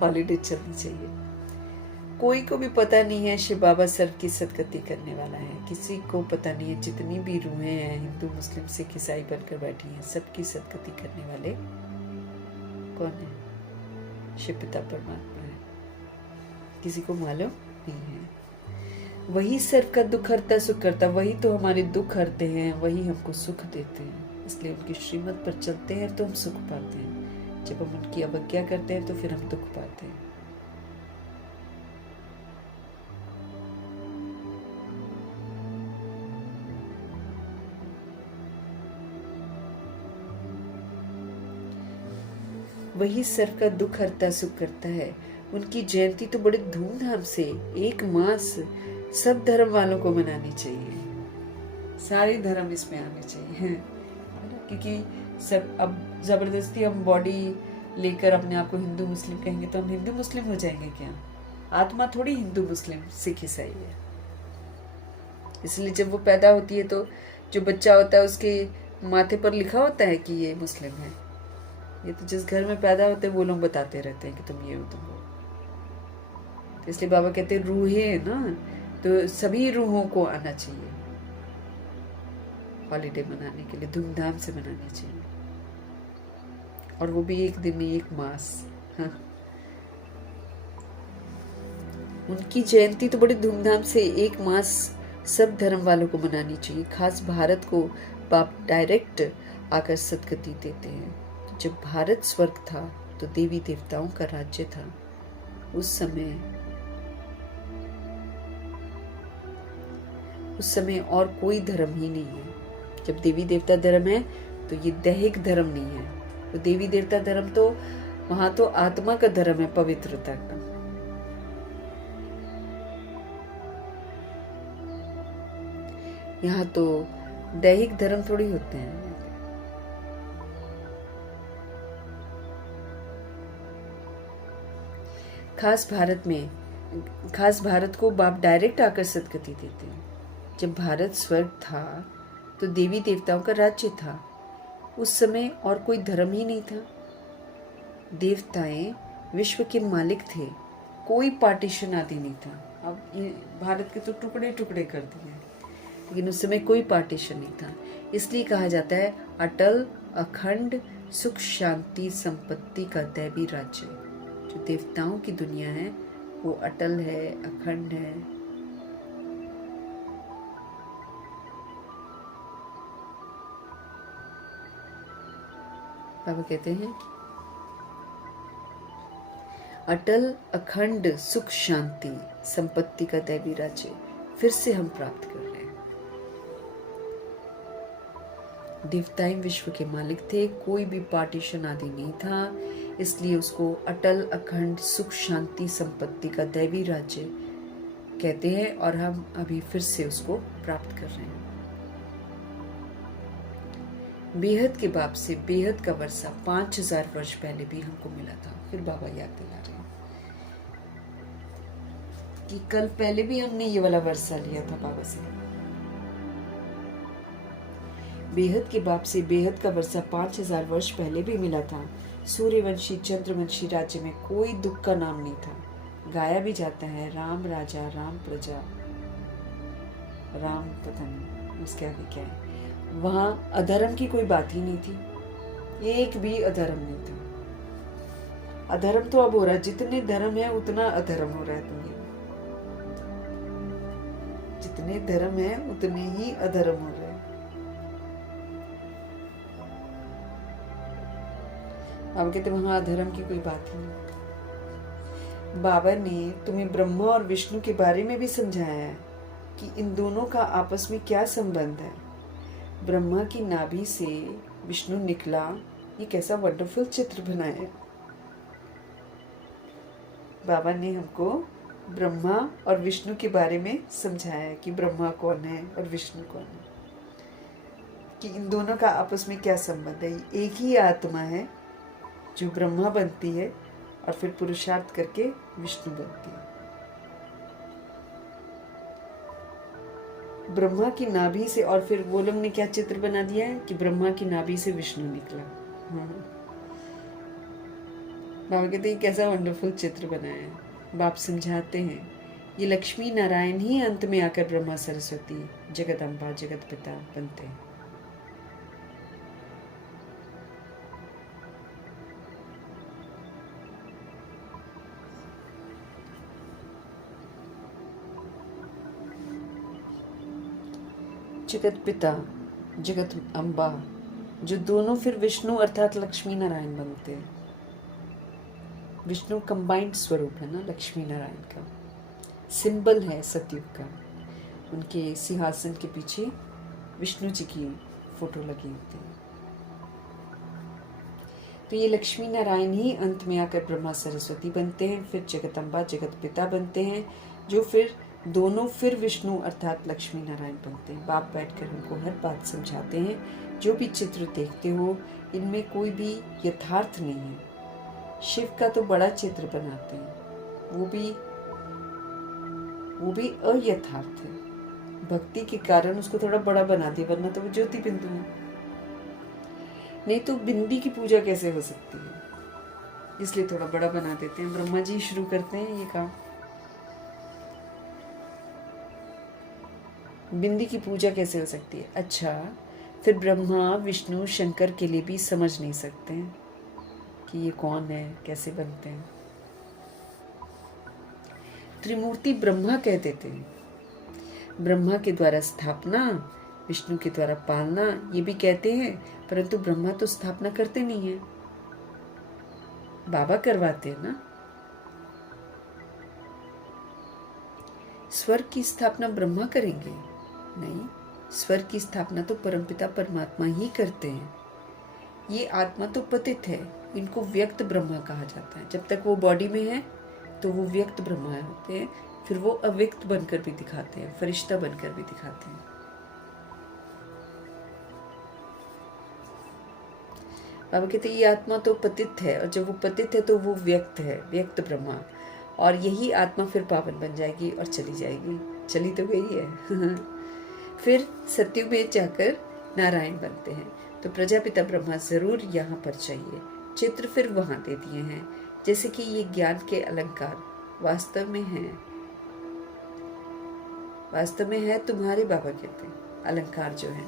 हॉलिडे चलनी चाहिए। कोई को भी पता नहीं है शिव बाबा सबकी सदगति करने वाला है, किसी को पता नहीं है। जितनी भी रूहें हैं, हिंदू मुस्लिम सिख ईसाई बनकर बैठी हैं, सबकी सदगति करने वाले कौन है? शिव पिता परमात्मा है। किसी को मालूम नहीं है। वही सर्व का दुख हरता सुख करता, वही तो हमारे दुख हरते हैं, वही हमको सुख देते हैं। इसलिए उनकी श्रीमत पर चलते हैं तो हम सुख पाते हैं। जब हम उनकी अवज्ञा करते हैं तो फिर हम दुख पाते हैं। वही सर्व का दुख हरता सुख करता है। उनकी जयंती तो बड़े धूमधाम से 1 मास सब धर्म वालों को मनानी चाहिए। सारे धर्म इसमें आने चाहिए, क्योंकि सब अब जबरदस्ती हम बॉडी लेकर अपने आप को हिंदू मुस्लिम कहेंगे तो हम हिंदू मुस्लिम हो जाएंगे क्या? आत्मा थोड़ी हिंदू मुस्लिम सिख ईसाई है। इसलिए जब वो पैदा होती है तो जो बच्चा होता है उसके माथे पर लिखा होता है कि ये मुस्लिम है। ये तो जिस घर में पैदा होते हैं वो लोग बताते रहते हैं कि तुम ये हो तुम वो। तो इसलिए बाबा कहते हैं रूहें है ना, तो सभी रूहों को आना चाहिए हॉलीडे मनाने के लिए, धूमधाम से मनानी चाहिए। और वो भी 1 दिन में 1 मास। हाँ। उनकी जयंती तो बड़ी धूमधाम से 1 मास सब धर्म वालों को मनानी चाहिए। खास भारत को बाप डायरेक्ट आकर सदगति देते हैं। तो जब भारत स्वर्ग था तो देवी देवताओं का राज्य था। उस समय और कोई धर्म ही नहीं है। जब देवी देवता धर्म है तो ये दैहिक धर्म नहीं है। तो देवी देवता धर्म तो वहां तो आत्मा का धर्म है, पवित्रता का। यहाँ तो दैहिक धर्म थोड़ी होते हैं। खास भारत को बाप डायरेक्ट आकर सदगति देते हैं। जब भारत स्वर्ग था तो देवी देवताओं का राज्य था। उस समय और कोई धर्म ही नहीं था। देवताएं विश्व के मालिक थे, कोई पार्टीशन आदि नहीं था। अब ये भारत के तो टुकड़े टुकड़े कर दिए, लेकिन उस समय कोई पार्टीशन नहीं था। इसलिए कहा जाता है अटल अखंड सुख शांति संपत्ति का दैवी राज्य। जो देवताओं की दुनिया है वो अटल है, अखंड है, बाबा कहते हैं अटल अखंड सुख शांति संपत्ति का दैवी राज्य फिर से हम प्राप्त कर रहे हैं। देवताएं विश्व के मालिक थे, कोई भी पार्टीशन आदि नहीं था, इसलिए उसको अटल अखंड सुख शांति संपत्ति का दैवी राज्य कहते हैं और हम अभी फिर से उसको प्राप्त कर रहे हैं। बेहद के बाप से बेहद का वर्षा 5000 वर्ष पहले भी हमको मिला था। फिर बाबा याद दिला रहे हैं कि कल पहले भी हमने ये वाला वर्षा लिया था बाबा से। बेहद के बाप से बेहद का वर्षा 5000 वर्ष पहले भी मिला था। सूर्यवंशी चंद्रवंशी राज्य में कोई दुख का नाम नहीं था। गाया भी जाता है राम राजा राम प्रजा, राम पता नहीं उसके आगे क्या है। वहां अधर्म की कोई बात ही नहीं थी, एक भी अधर्म नहीं था। अधर्म तो अब हो रहा है, जितने धर्म है उतना अधर्म हो रहा है दुनिया में। जितने धर्म है उतने ही अधर्म हो रहे हैं। हम कहते वहां अधर्म की कोई बात ही नहीं। बाबा ने तुम्हें ब्रह्मा और विष्णु के बारे में भी समझाया है कि इन दोनों का आपस में क्या संबंध है। ब्रह्मा की नाभि से विष्णु निकला, ये कैसा वंडरफुल चित्र बनाया है। बाबा ने हमको ब्रह्मा और विष्णु के बारे में समझाया कि ब्रह्मा कौन है और विष्णु कौन है, कि इन दोनों का आपस में क्या संबंध है। एक ही आत्मा है जो ब्रह्मा बनती है और फिर पुरुषार्थ करके विष्णु बनती है। ब्रह्मा की नाभि से, और फिर वो लोग ने क्या चित्र बना दिया है कि ब्रह्मा की नाभि से विष्णु निकला। बाबा कहते हैं कैसा वंडरफुल चित्र बनाया है। बाप समझाते हैं ये लक्ष्मी नारायण ही अंत में आकर ब्रह्मा सरस्वती जगत अम्बा जगत पिता बनते हैं। जगत पिता जगत अम्बा, जो दोनों फिर विष्णु अर्थात लक्ष्मी नारायण बनते हैं। विष्णु कंबाइंड स्वरूप है ना लक्ष्मी नारायण का, सिंबल है सतयुग का। उनके सिंहासन के पीछे विष्णु जी की फोटो लगी होती है। तो ये लक्ष्मी नारायण ही अंत में आकर ब्रह्मा सरस्वती बनते हैं, फिर जगदम्बा जगत पिता बनते हैं, जो फिर दोनों फिर विष्णु अर्थात लक्ष्मी नारायण बनते हैं। बाप बैठकर उनको हर बात समझाते हैं। जो भी चित्र देखते हो इनमें कोई भी यथार्थ नहीं है। शिव का तो बड़ा चित्र बनाते हैं, वो भी अयथार्थ है। भक्ति के कारण उसको थोड़ा बड़ा बना दिया, वरना तो वो ज्योति बिंदु है। नहीं तो बिंदी की पूजा कैसे हो सकती है, इसलिए थोड़ा बड़ा बना देते हैं। ब्रह्मा जी शुरू करते हैं ये काम। बिंदी की पूजा कैसे हो सकती है? अच्छा, फिर ब्रह्मा विष्णु शंकर के लिए भी समझ नहीं सकते हैं कि ये कौन है, कैसे बनते हैं। त्रिमूर्ति ब्रह्मा कह देते हैं। ब्रह्मा के द्वारा स्थापना, विष्णु के द्वारा पालना, ये भी कहते हैं, परंतु ब्रह्मा तो स्थापना करते नहीं है, बाबा करवाते हैं ना। स्वर्ग की स्थापना ब्रह्मा करेंगे? नहीं, स्वर्ग की स्थापना तो परमपिता परमात्मा ही करते हैं। ये आत्मा तो पतित है, इनको व्यक्त ब्रह्मा कहा जाता है। जब तक वो बॉडी में है तो वो व्यक्त ब्रह्मा होते हैं, फिर वो अव्यक्त बनकर भी दिखाते हैं, फरिश्ता बनकर भी दिखाते हैं। बाबा कहते हैं ये आत्मा तो पतित है, और जब वो पतित है तो वो व्यक्त है, व्यक्त ब्रह्मा। और यही आत्मा फिर पावन बन जाएगी और चली जाएगी, चली तो गई है। फिर सत्युग में जाकर नारायण बनते हैं। तो प्रजापिता ब्रह्मा जरूर यहाँ पर चाहिए। चित्र फिर वहां दे दिए हैं, जैसे कि ये ज्ञान के अलंकार वास्तव में है, वास्तव में है तुम्हारे। बाबा कहते हैं अलंकार जो है,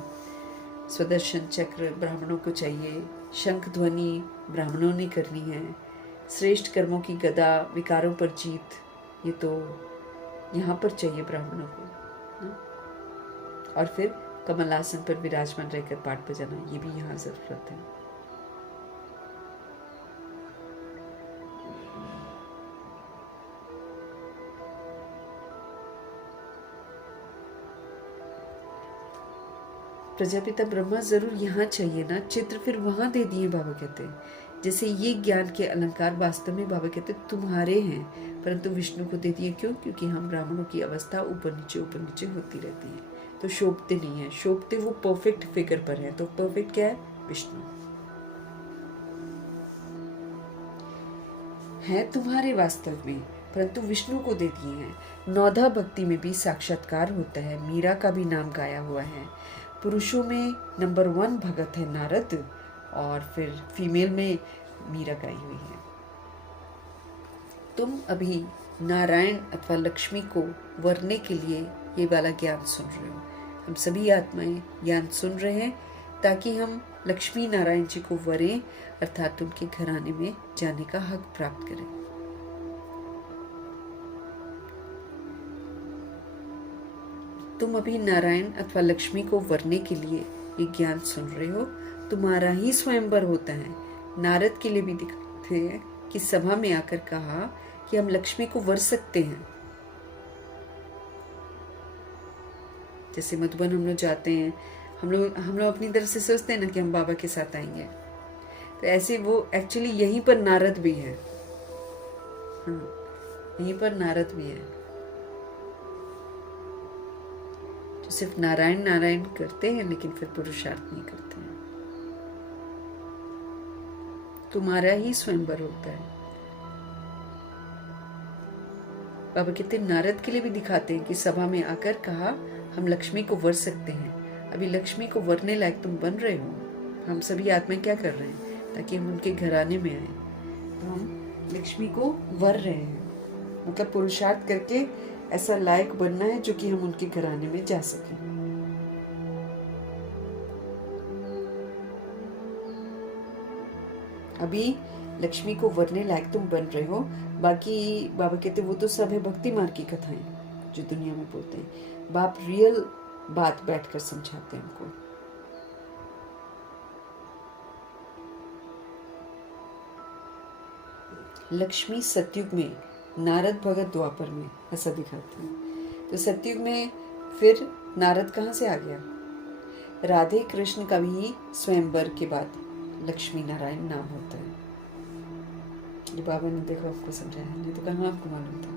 स्वदर्शन चक्र ब्राह्मणों को चाहिए, शंख ध्वनि ब्राह्मणों ने करनी है, श्रेष्ठ कर्मों की गदा, विकारों पर जीत, ये तो यहाँ पर चाहिए ब्राह्मणों को। और फिर कमल आसन पर विराजमान रहकर पाठ बजाना, ये भी यहाँ जरूरत है। प्रजापिता ब्रह्मा जरूर यहाँ चाहिए ना, चित्र फिर वहां दे दिए। बाबा कहते हैं जैसे ये ज्ञान के अलंकार वास्तव में बाबा कहते तुम्हारे हैं, परंतु विष्णु को दे दिए। क्यों? क्योंकि हम ब्राह्मणों की अवस्था ऊपर नीचे होती रहती है, तो शोभते नहीं है। शोभते वो परफेक्ट फिगर पर है। तो परफेक्ट क्या है? विष्णु है तुम्हारे वास्तव में, परंतु विष्णु को दे दिए हैं। नौधा भक्ति में भी साक्षात्कार होता है। मीरा का भी नाम गाया हुआ है। पुरुषों में नंबर 1 भगत है नारद, और फिर फीमेल में मीरा गाई हुई है। तुम अभी नारायण अथवा लक्ष्मी को वरने के लिए ये वाला ज्ञान सुन रहे हो। हम सभी आत्माएं ज्ञान सुन रहे हैं ताकि हम लक्ष्मी नारायण जी को वरें, अर्थात उनके घराने में जाने का हक प्राप्त करें। तुम अभी नारायण अथवा लक्ष्मी को वरने के लिए ये ज्ञान सुन रहे हो। तुम्हारा ही स्वयंवर होता है। नारद के लिए भी दिखाते हैं कि सभा में आकर कहा कि हम लक्ष्मी को वर सकते हैं। जैसे मधुबन हम लोग जाते हैं, हम लोग अपनी तरफ से सोचते हैं ना कि हम बाबा के साथ आएंगे, तो ऐसे वो एक्चुअली यहीं पर नारद भी है। हाँ, यहीं पर नारद भी है जो सिर्फ नारायण नारायण करते हैं लेकिन फिर पुरुषार्थ नहीं करते हैं। तुम्हारा ही स्वयंवर होता है। बाबा कहते नारद के लिए भी दिखाते हैं कि सभा में आकर कहा हम लक्ष्मी को वर सकते हैं। अभी लक्ष्मी को वरने लायक तुम बन रहे हो। हम सभी आत्माएं क्या कर रहे हैं ताकि हम उनके घराने में आए, तो हम लक्ष्मी को वर रहे हैं। मतलब पुरुषार्थ करके ऐसा लायक बनना है जो कि हम उनके घराने में जा सकें। अभी लक्ष्मी को वरने लायक तुम बन रहे हो। बाकी बाबा कहते वो तो सब है भक्ति मार्ग की कथाएं जो दुनिया में बोलते हैं। बाप रियल बात बैठकर समझाते हैं हमको। लक्ष्मी सतयुग में, नारद भगत द्वापर में, ऐसा दिखाते हैं। तो सतयुग में फिर नारद कहाँ से आ गया? राधे कृष्ण का भी स्वयंवर के बाद लक्ष्मी नारायण नाम होता है। ये बाबा ने देखो आपको समझाया, नहीं तो कहाँ आपको मालूम था।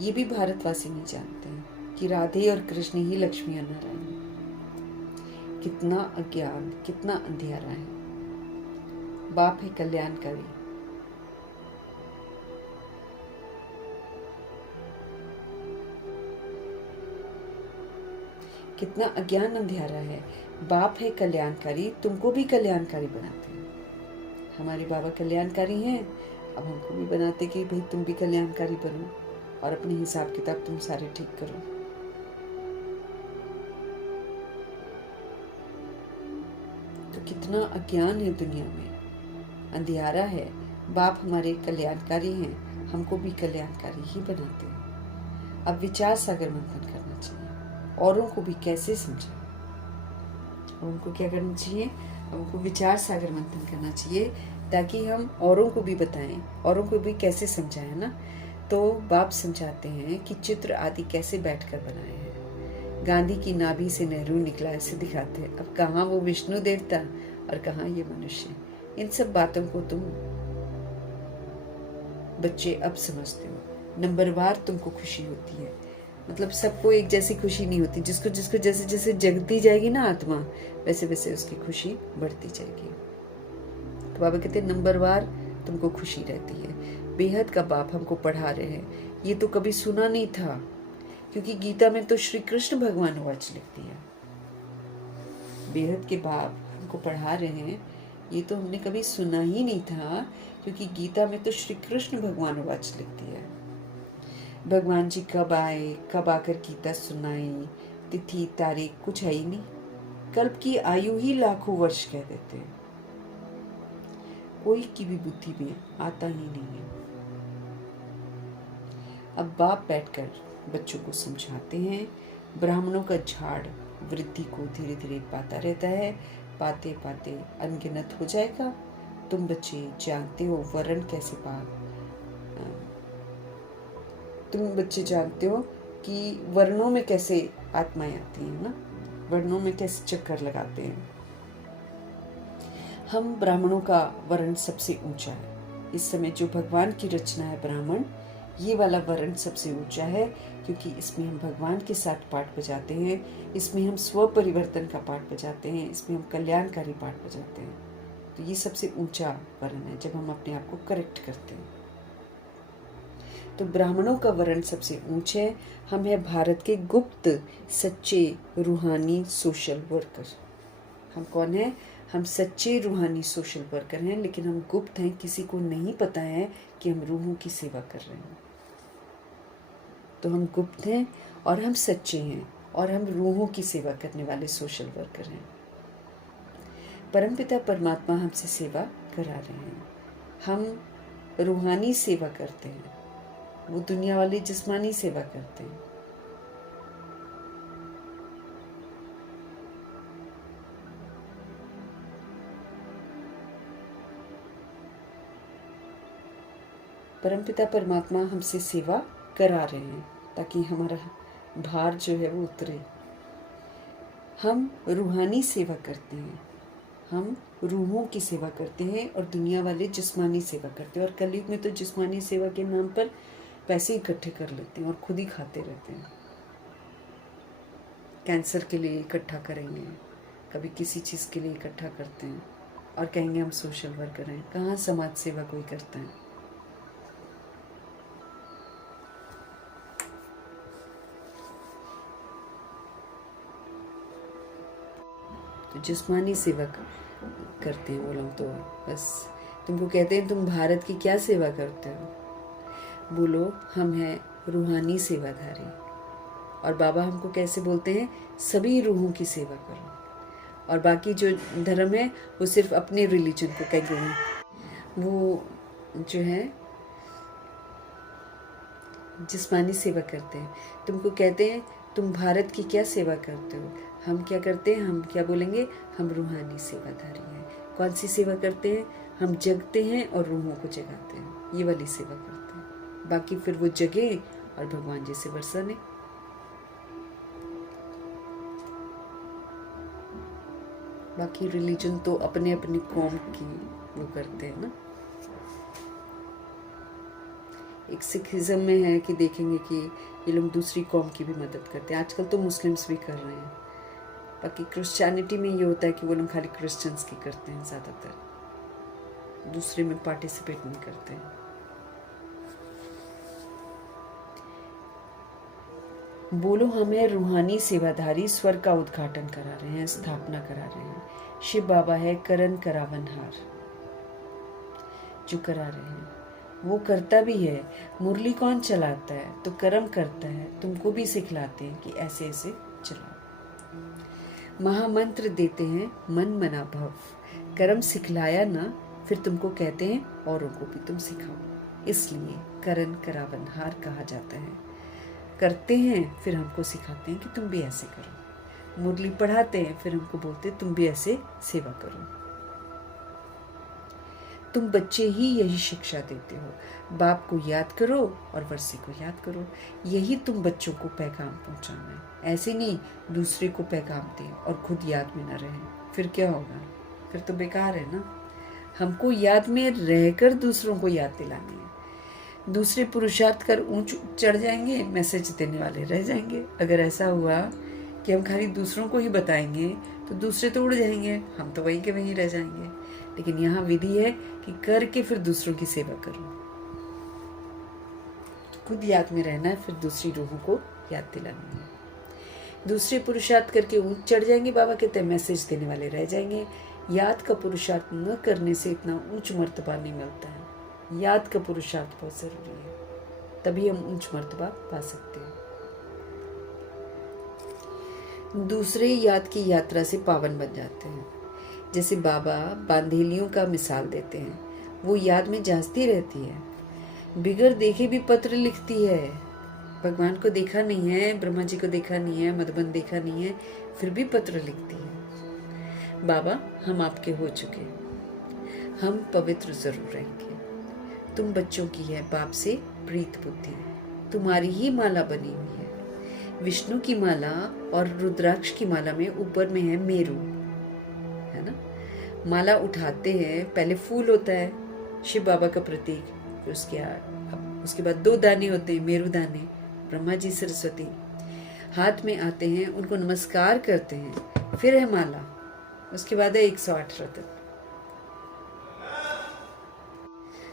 ये भी भारतवासी नहीं जानते हैं कि राधे और कृष्ण ही लक्ष्मी और नारायण है। कितना अज्ञान, कितना अंधियारा है। बाप है कल्याणकारी। कितना अज्ञान अंधियारा है। बाप है कल्याणकारी, तुमको भी कल्याणकारी बनाते हैं। हमारे बाबा कल्याणकारी हैं, अब हमको भी बनाते कि भाई तुम भी कल्याणकारी बनो और अपने हिसाब किताब तुम सारे ठीक करो। तो कितना अज्ञान है दुनिया में, अंधियारा है। बाप हमारे कल्याणकारी हैं, हमको भी कल्याणकारी ही बनाते हैं। अब विचार सागर मंथन करना चाहिए, औरों को भी कैसे समझाएं। उनको क्या करना चाहिए? हमको विचार सागर मंथन करना चाहिए ताकि हम औरों को भी बताएं, औरों को भी कैसे समझाएं ना। तो बाप समझाते हैं कि चित्र आदि कैसे बैठकर बनाए हैं। गांधी की नाभि से नेहरू निकला, ऐसे दिखाते हैं। अब कहाँ वो विष्णु देवता और कहाँ ये मनुष्य। इन सब बातों को तुम बच्चे अब समझते हो। नंबरवार तुमको खुशी होती है। मतलब सबको एक जैसी खुशी नहीं होती। जिसको जिसको जैसे जैसे जगती जाएगी ना आत्मा, वैसे वैसे उसकी खुशी बढ़ती जाएगी। तो बाबा कहते हैं नंबरवार तुमको खुशी रहती है। बेहद का बाप हमको पढ़ा रहे हैं। ये तो कभी सुना नहीं था, क्योंकि गीता में तो श्री कृष्ण भगवान वाच लिख दिया। बेहद के बाप हमको पढ़ा रहे हैं, ये तो हमने कभी सुना ही नहीं था, क्योंकि गीता में तो श्री कृष्ण भगवान वाच लिख दिया। भगवान जी कब आए, कब आकर गीता सुनाई, तिथि तारीख कुछ है ही नहीं। कल्प की आयु ही लाखों वर्ष कह देते हैं। कोई की भी बुद्धि में आता ही नहीं है। अब बाप बैठकर बच्चों को समझाते हैं। ब्राह्मणों का झाड़ वृद्धि को धीरे धीरे पाता रहता है। पाते पाते अनगिनत हो जाएगा। तुम बच्चे जानते हो वर्ण कैसे तुम बच्चे जानते हो कि वर्णों में कैसे आत्माएं आती हैं ना, वर्णों में कैसे चक्कर लगाते हैं। हम ब्राह्मणों का वर्ण सबसे ऊंचा है। इस समय जो भगवान की रचना है ब्राह्मण, ये वाला वर्ण सबसे ऊंचा है, क्योंकि इसमें हम भगवान के साथ पाठ बजाते हैं, इसमें हम स्व परिवर्तन का पाठ बजाते हैं, इसमें हम कल्याणकारी पाठ बजाते हैं। तो ये सबसे ऊंचा वर्ण है जब हम अपने आप को करेक्ट करते हैं। तो ब्राह्मणों का वर्ण सबसे ऊंचा है। हम है भारत के गुप्त सच्चे रूहानी सोशल वर्कर। हम कौन है? हम सच्चे रूहानी सोशल वर्कर हैं, लेकिन हम गुप्त हैं, किसी को नहीं पता है कि हम रूहों की सेवा कर रहे हैं। तो हम गुप्त हैं और हम सच्चे हैं और हम रूहों की सेवा करने वाले सोशल वर्कर हैं। परमपिता परमात्मा हमसे सेवा करा रहे हैं। हम रूहानी सेवा करते हैं, वो दुनिया वाली जिस्मानी सेवा करते हैं। परमपिता परमात्मा हमसे सेवा करा रहे हैं ताकि हमारा भार जो है वो उतरे। हम रूहानी सेवा करते हैं, हम रूहों की सेवा करते हैं और दुनिया वाले जिस्मानी सेवा करते हैं। और कलयुग में तो जिस्मानी सेवा के नाम पर पैसे इकट्ठे कर लेते हैं और खुद ही खाते रहते हैं। कैंसर के लिए इकट्ठा करेंगे, कभी किसी चीज़ के लिए इकट्ठा करते हैं और कहेंगे हम सोशल वर्कर हैं। कहाँ समाज सेवा कोई करता है? तो जिस्मानी सेवा करते हैं वो लोग। तो बस तुमको कहते हैं तुम भारत की क्या सेवा करते हो? बोलो हम हैं रूहानी सेवाधारी। और बाबा हमको कैसे बोलते हैं? सभी रूहों की सेवा करो। और बाकी जो धर्म है वो सिर्फ अपने रिलीजन को कहेंगे, वो जो है जिस्मानी सेवा करते हैं। तुमको कहते हैं तुम भारत की क्या सेवा करते हो? हम क्या करते हैं? हम क्या बोलेंगे? हम रूहानी सेवाधारी हैं। कौन सी सेवा करते हैं? हम जगते हैं और रूहों को जगाते हैं, ये वाली सेवा करते हैं। बाकी फिर वो जगे और भगवान जी से बरसाने। बाकी रिलीजन तो अपने अपनी कौम की वो करते हैं ना। एक सिखिज्म में है कि देखेंगे कि ये लोग दूसरी कौम की भी मदद करते हैं। आजकल तो मुस्लिम्स भी कर रहे हैं। बाकी क्रिश्चियनिटी में ये होता है कि वो लोग खाली क्रिश्चियंस की करते हैं, ज़्यादातर दूसरे में पार्टिसिपेट नहीं करते हैं। बोलो हमें रूहानी सेवाधारी स्वर्ग का उद्घाटन करा रहे हैं, स्थापना करा रहे हैं। शिव बाबा है करण करावनहार जो करा रहे हैं। वो करता भी है। मुरली कौन चलाता है? तो कर्म करता है। तुमको भी सिखलाते हैं कि ऐसे ऐसे चलाओ। महामंत्र देते हैं मन मना भव। कर्म सिखलाया ना, फिर तुमको कहते हैं औरों को भी तुम सिखाओ। इसलिए करण करावनहार कहा जाता है। करते हैं फिर हमको सिखाते हैं कि तुम भी ऐसे करो। मुरली पढ़ाते हैं फिर हमको बोलते हैं तुम भी ऐसे सेवा करो। तुम बच्चे ही यही शिक्षा देते हो, बाप को याद करो और वर्षी को याद करो। यही तुम बच्चों को पैगाम पहुंचाना है। ऐसे नहीं दूसरे को पैगाम दें और खुद याद में न रहें, फिर क्या होगा? फिर तो बेकार है ना। हमको याद में रहकर दूसरों को याद दिलानी है। दूसरे पुरुषार्थ कर ऊंच चढ़ जाएंगे, मैसेज देने वाले रह जाएंगे। अगर ऐसा हुआ कि हम खाली दूसरों को ही बताएंगे तो दूसरे तो उड़ जाएंगे, हम तो वहीं के वहीं रह जाएंगे। लेकिन यहाँ विधि है कि करके फिर दूसरों की सेवा करो। खुद याद में रहना है, फिर दूसरी रूहों को याद दिलानी है। दूसरे पुरुषार्थ करके ऊंच चढ़ जाएंगे, बाबा कहते हैं मैसेज देने वाले रह जाएंगे। याद का पुरुषार्थ न करने से इतना ऊंच मर्तबा नहीं मिलता है। याद का पुरुषार्थ बहुत जरूरी है, तभी हम ऊंच मर्तबा पा सकते हैं। दूसरे याद की यात्रा से पावन बन जाते हैं। जैसे बाबा बांधेलियों का मिसाल देते हैं, वो याद में जांचती रहती है, बिगर देखे भी पत्र लिखती है। भगवान को देखा नहीं है, ब्रह्मा जी को देखा नहीं है, मधुबन देखा नहीं है, फिर भी पत्र लिखती है। बाबा हम आपके हो चुके, हम पवित्र जरूर रहेंगे। तुम बच्चों की है बाप से प्रीत बुद्धि, तुम्हारी ही माला बनी हुई है। विष्णु की माला और रुद्राक्ष की माला में ऊपर में है मेरु, है ना। माला उठाते हैं, पहले फूल होता है शिव बाबा का प्रतीक, फिर उसके बाद 2 दाने होते हैं मेरु दाने, ब्रह्मा जी सरस्वती हाथ में आते हैं, उनको नमस्कार करते हैं, फिर है माला, उसके बाद है 108 रत्न।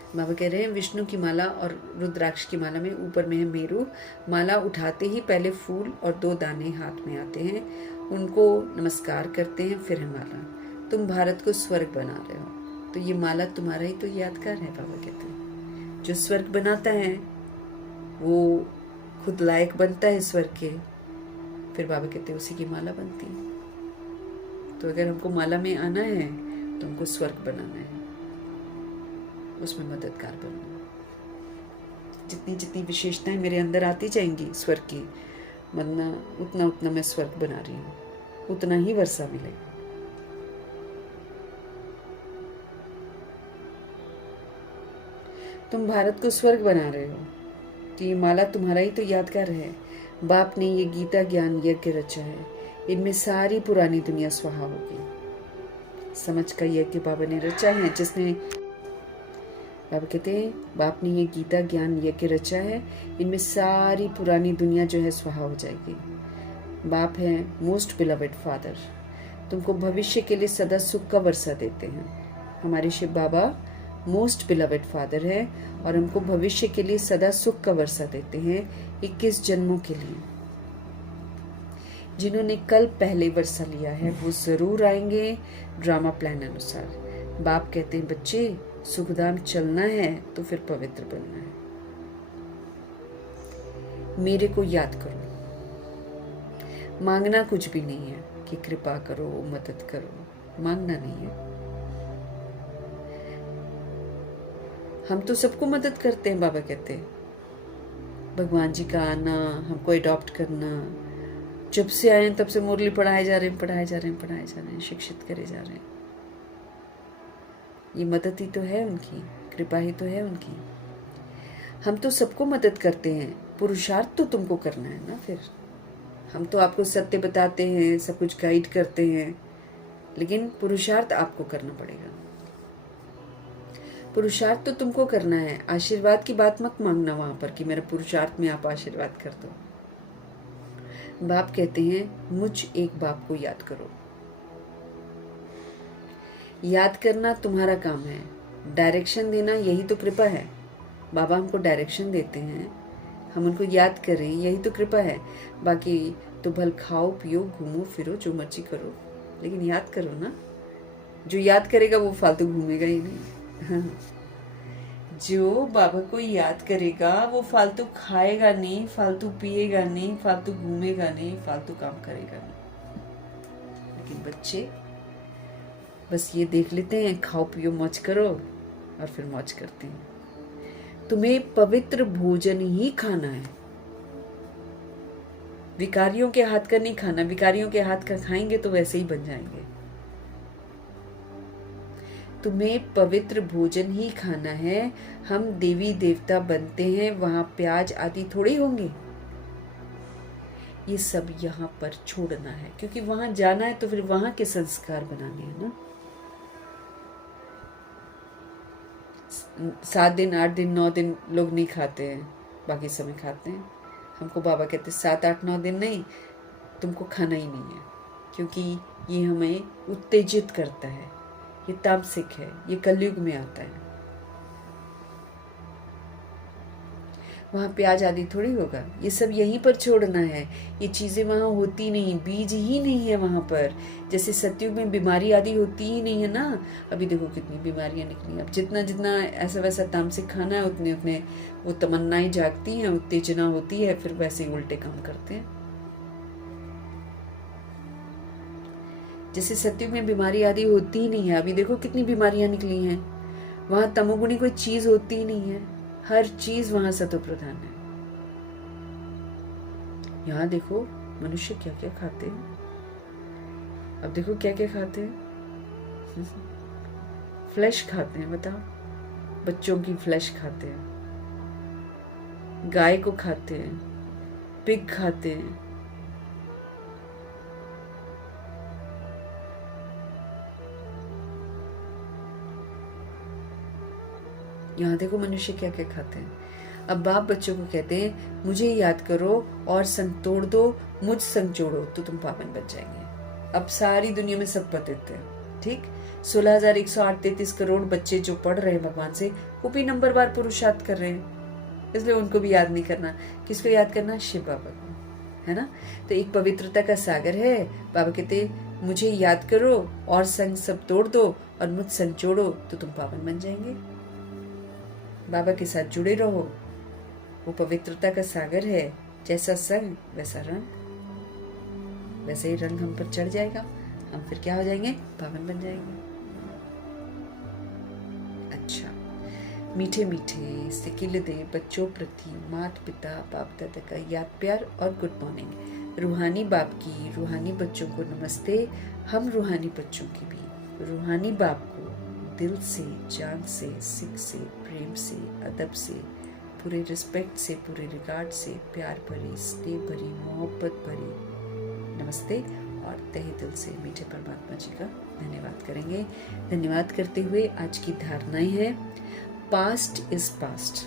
बाबा कह रहे हैं विष्णु की माला और रुद्राक्ष की माला में ऊपर में है मेरु। माला उठाते ही पहले फूल और 2 दाने हाथ में आते हैं, उनको नमस्कार करते हैं, फिर है माला। तुम भारत को स्वर्ग बना रहे हो, तो ये माला तुम्हारा ही तो यादगार है। बाबा कहते हैं जो स्वर्ग बनाता है वो खुद लायक बनता है स्वर्ग के, फिर बाबा कहते हैं उसी की माला बनती है। तो अगर हमको माला में आना है तो हमको स्वर्ग बनाना है, उसमें मददगार बनना। जितनी जितनी विशेषताएं मेरे अंदर आती जाएंगी स्वर्ग की, वरना उतना उतना मैं स्वर्ग बना रही हूँ, उतना ही वर्षा मिलेगा। तुम भारत को स्वर्ग बना रहे हो, तो ये माला तुम्हारा ही तो यादगार है। बाप ने ये गीता ज्ञान यज्ञ रचा है, इनमें सारी पुरानी दुनिया स्वाहा होगी। समझ का यज्ञ बाबा ने रचा है, जिसने बाबा कहते हैं बाप ने ये गीता ज्ञान यज्ञ रचा है, इनमें सारी पुरानी दुनिया जो है स्वाहा हो जाएगी। बाप है मोस्ट बिलवेड फादर, तुमको भविष्य के लिए सदा सुख का वर्षा देते हैं। हमारे शिव बाबा मोस्ट बिलवेड फादर है और हमको भविष्य के लिए सदा सुख का वर्षा देते हैं, 21 जन्मों के लिए। जिन्होंने कल पहले वर्षा लिया है वो जरूर आएंगे ड्रामा प्लान अनुसार। बाप कहते हैं बच्चे सुखधाम चलना है तो फिर पवित्र बनना है। मेरे को याद करो, मांगना कुछ भी नहीं है कि कृपा करो मदद करो, मांगना नहीं है। हम तो सबको मदद करते हैं। बाबा कहते हैं भगवान जी का आना, हमको अडॉप्ट करना, जब से आए तब से मुरली पढ़ाए जा रहे हैं, शिक्षित करे जा रहे हैं। ये मदद ही तो है उनकी, कृपा ही तो है उनकी। हम तो सबको मदद करते हैं, पुरुषार्थ तो तुमको करना है ना। फिर हम तो आपको सत्य बताते हैं, सब कुछ गाइड करते हैं, लेकिन पुरुषार्थ आपको करना पड़ेगा। पुरुषार्थ तो तुमको करना है। आशीर्वाद की बात मत मांगना वहां पर कि मेरा पुरुषार्थ में आप आशीर्वाद कर दो। बाप कहते हैं मुझ एक बाप को याद करो। याद करना तुम्हारा काम है, डायरेक्शन देना यही तो कृपा है। बाबा हमको डायरेक्शन देते हैं, हम उनको याद करें, यही तो कृपा है। बाकी तो भल खाओ पियो घूमो फिरो जो मर्जी करो, लेकिन याद करो ना। जो याद करेगा वो फालतू घूमेगा ही नहीं। जो बाबा को याद करेगा वो फालतू खाएगा नहीं, फालतू पिएगा नहीं, फालतू घूमेगा नहीं, फालतू काम करेगा नहीं। लेकिन बच्चे बस ये देख लेते हैं खाओ पियो मौज करो और फिर मौज करते हैं। तुम्हें पवित्र भोजन ही खाना है, विकारियों के हाथ का नहीं खाना। विकारियों के हाथ का खाएंगे तो वैसे ही बन जाएंगे। तुम्हें पवित्र भोजन ही खाना है। हम देवी देवता बनते हैं, वहां प्याज आदि थोड़ी होंगे। ये सब यहाँ पर छोड़ना है, क्योंकि वहां जाना है तो फिर वहां के संस्कार बनाने हैं ना। 7 दिन 8 दिन 9 दिन लोग नहीं खाते हैं, बाकी समय खाते हैं। हमको बाबा कहते 7 8 9 दिन नहीं, तुमको खाना ही नहीं है, क्योंकि ये हमें उत्तेजित करता है। ये तामसिक है, ये कलयुग में आता है। वहां प्याज आदि थोड़ी होगा, ये सब यहीं पर छोड़ना है। ये चीजें वहां होती नहीं, बीज ही नहीं है वहां पर। जैसे सतयुग में बीमारी आदि होती ही नहीं है ना। अभी देखो कितनी बीमारियां निकली। अब जितना जितना ऐसा वैसा तामसिक खाना है उतने उतने वो तमन्नाएं जागती हैं, उत्तेजना होती है, फिर वैसे ही उल्टे काम करते हैं। जैसे सतयुग में बीमारी आदि होती ही नहीं है, अभी देखो कितनी बीमारियां निकली हैं। वहां तमोगुणी कोई चीज होती ही नहीं है, हर चीज वहां सतो प्रधान है। यहाँ देखो मनुष्य क्या क्या खाते हैं। अब देखो क्या क्या खाते हैं। फ्लैश खाते हैं, बताओ। बच्चों की फ्लैश खाते हैं, गाय को खाते हैं, पिग खाते हैं, यहाँ देखो मनुष्य क्या क्या खाते हैं। अब बाप बच्चों को कहते हैं मुझे याद करो और संग तोड़ दो, मुझ संग जोड़ो तो तुम पावन बन जाएंगे। अब सारी दुनिया में सब पतित है, ठीक। 16,108.33 करोड़ बच्चे जो पढ़ रहे हैं भगवान से, वो भी नंबरवार पुरुषार्थ कर रहे हैं, इसलिए उनको भी याद नहीं करना। किसको याद करना? शिव बाबा को, है ना। तो एक पवित्रता का सागर है। बाबा कहते मुझे याद करो और संग सब तोड़ दो और मुझ संग जोड़ो तो तुम पावन बन जाएंगे। बाबा के साथ जुड़े रहो, वो पवित्रता का सागर है। जैसा संग वैसा रंग, वैसे ही रंग हम पर चढ़ जाएगा, हम फिर क्या हो जाएंगे? पावन बन जाएंगे। अच्छा, मीठे मीठे सिकिल दे बच्चों प्रति माता पिता बाप दादा का याद प्यार और गुड मॉर्निंग। रूहानी बाप की रूहानी बच्चों को नमस्ते। हम रूहानी बच्चों की भी रूहानी बाप को दिल से, जान से, सिक से, प्रेम से, अदब से, पूरे रिस्पेक्ट से, पूरे रिगार्ड से, प्यार भरी, स्नेह भरी, मोहब्बत भरी नमस्ते और तहे दिल से मीठे परमात्मा जी का धन्यवाद करेंगे। धन्यवाद करते हुए आज की धारणाएं है, पास्ट इज पास्ट।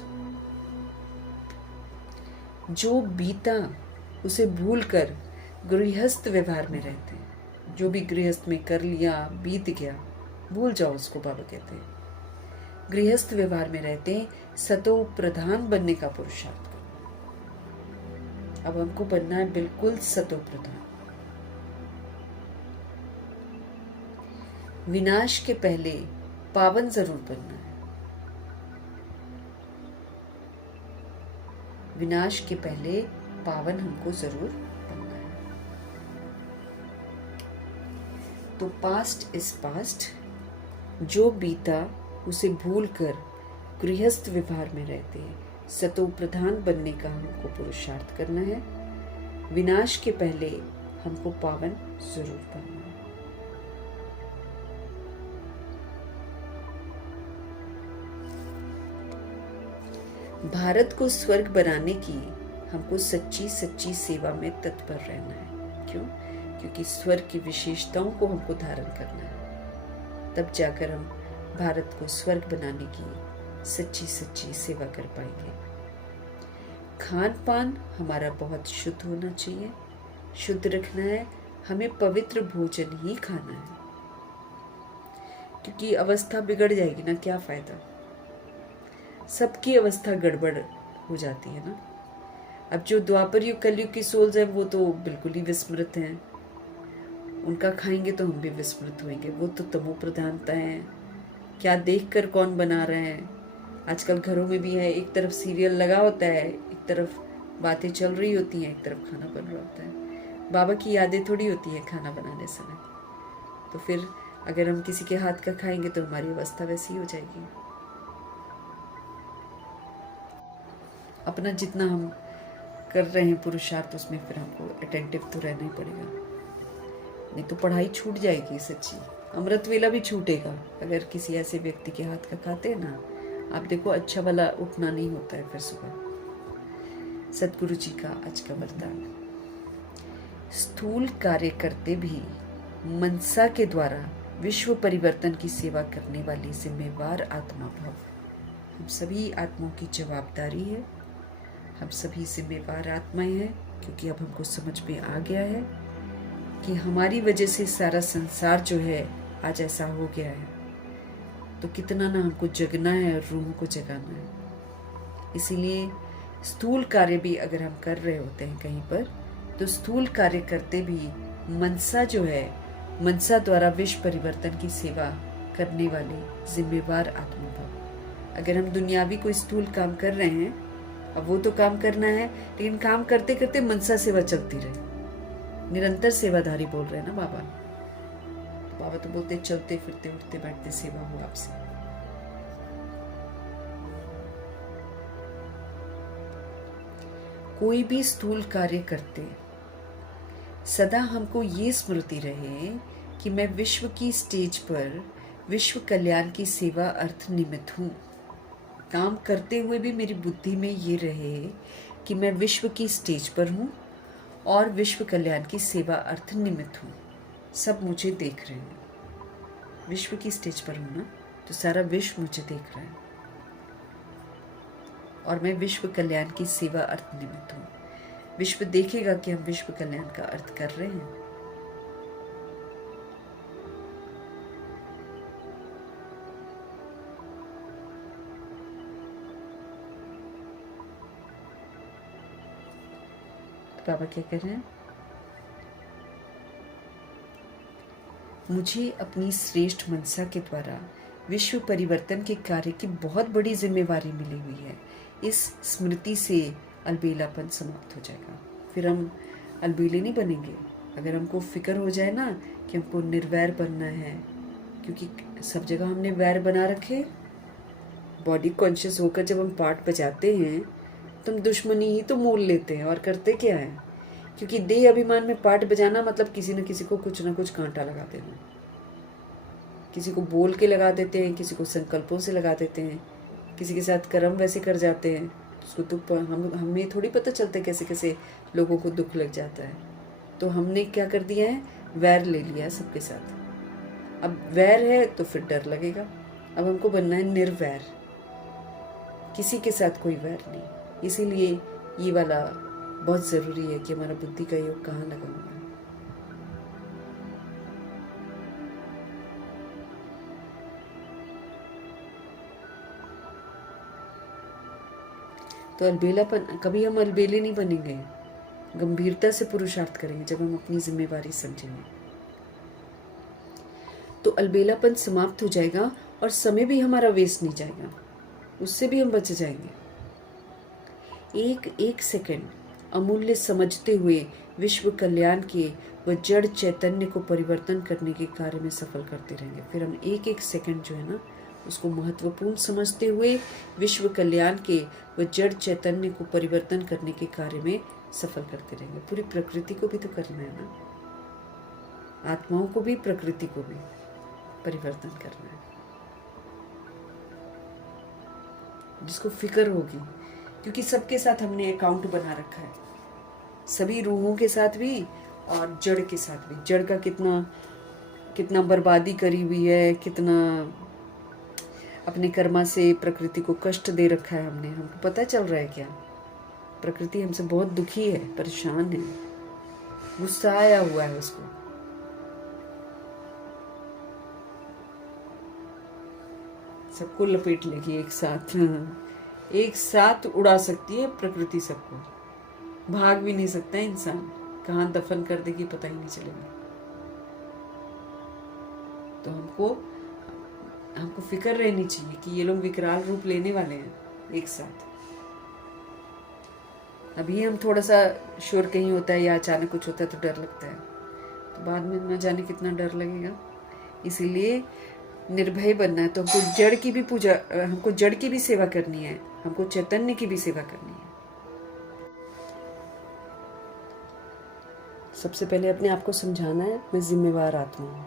जो बीता उसे भूलकर गृहस्थ व्यवहार में रहते हैं। जो भी गृहस्थ में कर लिया, बीत गया, भूल जाओ उसको। बाबा कहते हैं गृहस्थ व्यवहार में रहते हैं, सतो प्रधान बनने का पुरुषार्थ करना। अब हमको बनना है बिल्कुल सतो प्रधान। विनाश के पहले पावन जरूर बनना है। विनाश के पहले पावन हमको जरूर बनना है। तो पास्ट इज पास्ट। जो बीता उसे भूलकर गृहस्थ व्यवहार में रहते हैं, सतो प्रधान बनने का हमको पुरुषार्थ करना है। विनाश के पहले हमको पावन जरूर बनना है। भारत को स्वर्ग बनाने की हमको सच्ची सच्ची सेवा में तत्पर रहना है। क्यों? क्योंकि स्वर्ग की विशेषताओं को हमको धारण करना है। तब जाकर हम भारत को स्वर्ग बनाने की सच्ची सच्ची सेवा कर पाएंगे। खान पान हमारा बहुत शुद्ध होना चाहिए, शुद्ध रखना है। हमें पवित्र भोजन ही खाना है, क्योंकि अवस्था बिगड़ जाएगी ना, क्या फायदा। सबकी अवस्था गड़बड़ हो जाती है ना। अब जो द्वापर युग कलयुग की सोल्स है वो तो बिल्कुल ही विस्मृत हैं। उनका खाएंगे तो हम भी विस्मृत होंगे। वो तो तमो प्रधानता है। क्या देखकर कौन बना रहे हैं। आजकल घरों में भी है, एक तरफ सीरियल लगा होता है, एक तरफ बातें चल रही होती हैं, एक तरफ खाना बन रहा होता है। बाबा की यादें थोड़ी होती है खाना बनाने समय। तो फिर अगर हम किसी के हाथ का खाएंगे तो हमारी अवस्था वैसी हो जाएगी। अपना जितना हम कर रहे हैं पुरुषार्थ, उसमें फिर हमको अटेंटिव तो रहना ही पड़ेगा, नहीं तो पढ़ाई छूट जाएगी। सच्ची अमृत वेला भी छूटेगा अगर किसी ऐसे व्यक्ति के हाथ का खाते हैं ना। आप देखो अच्छा वाला उठना नहीं होता है फिर सुबह। सतगुरु जी का आज का वरदान, स्थूल कार्य करते भी मनसा के द्वारा विश्व परिवर्तन की सेवा करने वाली जिम्मेवार आत्मा भव। हम सभी आत्माओं की जवाबदारी है। हम सभी जिम्मेवार आत्माएं हैं, क्योंकि अब हमको समझ में आ गया है कि हमारी वजह से सारा संसार जो है आज ऐसा हो गया है। तो कितना ना हमको जगना है और रूह को जगाना है। इसीलिए स्थूल कार्य भी अगर हम कर रहे होते हैं कहीं पर, तो स्थूल कार्य करते भी मनसा जो है, मनसा द्वारा विश्व परिवर्तन की सेवा करने वाले जिम्मेवार आत्मा भाव। अगर हम दुनियावी कोई स्थूल काम कर रहे हैं, अब वो तो काम करना है, लेकिन काम करते करते मनसा सेवा चलती रहे। निरंतर सेवाधारी बोल रहे हैं ना बाबा। बाबा तो बोलते चलते फिरते उठते बैठते सेवा हो आपसे। कोई भी स्थूल कार्य करते सदा हमको ये स्मृति रहे कि मैं विश्व की स्टेज पर विश्व कल्याण की सेवा अर्थ निमित्त हूँ। काम करते हुए भी मेरी बुद्धि में ये रहे कि मैं विश्व की स्टेज पर हूँ और विश्व कल्याण की सेवा अर्थ निमित्त हूँ। सब मुझे देख रहे हैं। विश्व की स्टेज पर हूँ ना, तो सारा विश्व मुझे देख रहा है। और मैं विश्व कल्याण की सेवा अर्थ निमित्त हूँ। विश्व देखेगा कि हम विश्व कल्याण का अर्थ कर रहे हैं। तो बाबा क्या कह रहे हैं? मुझे अपनी श्रेष्ठ मनसा के द्वारा विश्व परिवर्तन के कार्य की बहुत बड़ी जिम्मेवारी मिली हुई है। इस स्मृति से अलबेलापन समाप्त हो जाएगा। फिर हम अलबेले नहीं बनेंगे। अगर हमको फिक्र हो जाए ना कि हमको निर्वैर बनना है, क्योंकि सब जगह हमने वैर बना रखे। बॉडी कॉन्शियस होकर जब हम पाठ बजाते हैं तो हम दुश्मनी ही तो मोल लेते हैं और करते क्या है, क्योंकि देह अभिमान में पाठ बजाना मतलब किसी न किसी को कुछ ना कुछ कांटा लगा देना। किसी को बोल के लगा देते हैं, किसी को संकल्पों से लगा देते हैं, किसी के साथ कर्म वैसे कर जाते हैं, उसको दुख हमें थोड़ी पता चलता कैसे कैसे लोगों को दुख लग जाता है। तो हमने क्या कर दिया है, वैर ले लिया है सबके साथ। अब वैर है तो फिर डर लगेगा। अब हमको बनना है निर्वैर, किसी के साथ कोई वैर नहीं। इसीलिए ये वाला बहुत ज़रूरी है कि हमारा बुद्धि का योग कहाँ लगा हुआ है। तो अलबेलापन, कभी हम अलबेले नहीं बनेंगे। गंभीरता से पुरुषार्थ करेंगे जब हम अपनी जिम्मेवारी समझेंगे। तो अलबेलापन समाप्त हो जाएगा और समय भी हमारा वेस्ट नहीं जाएगा, उससे भी हम बच जाएंगे। एक एक सेकंड अमूल्य समझते हुए विश्व कल्याण के व जड़ चैतन्य को परिवर्तन करने के कार्य में सफल करते रहेंगे। फिर हम एक एक सेकंड जो है ना उसको महत्वपूर्ण समझते हुए विश्व कल्याण के व जड़ चैतन्य को परिवर्तन करने के कार्य में सफल करते रहेंगे। पूरी प्रकृति को भी तो करना है ना, आत्माओं को भी प्रकृति को भी परिवर्तन करना है। जिसको फिक्र होगी, क्योंकि सबके साथ हमने अकाउंट बना रखा है, सभी रूहों के साथ भी और जड़ के साथ भी। जड़ का कितना कितना बर्बादी करी हुई है, कितना अपने कर्मा से प्रकृति को कष्ट दे रखा है हमने। हमको पता चल रहा है क्या? प्रकृति हमसे बहुत दुखी है, परेशान है, गुस्सा आया हुआ है उसको। सबको लपेट लेगी एक साथ, एक साथ उड़ा सकती है प्रकृति सबको। भाग भी नहीं सकता इंसान, कहाँ दफन कर देगी पता ही नहीं चलेगा। तो हमको फिक्र रहनी चाहिए कि ये लोग विकराल रूप लेने वाले हैं एक साथ। अभी हम थोड़ा सा शोर कहीं होता है या अचानक कुछ होता है तो डर लगता है, तो बाद में न जाने कितना डर लगेगा। इसीलिए निर्भय बनना है। तो हमको जड़ की भी पूजा, हमको जड़ की भी सेवा करनी है, हमको चैतन्य की भी सेवा करनी है। सबसे पहले अपने आप को समझाना है, मैं जिम्मेवार आत्मा हूँ।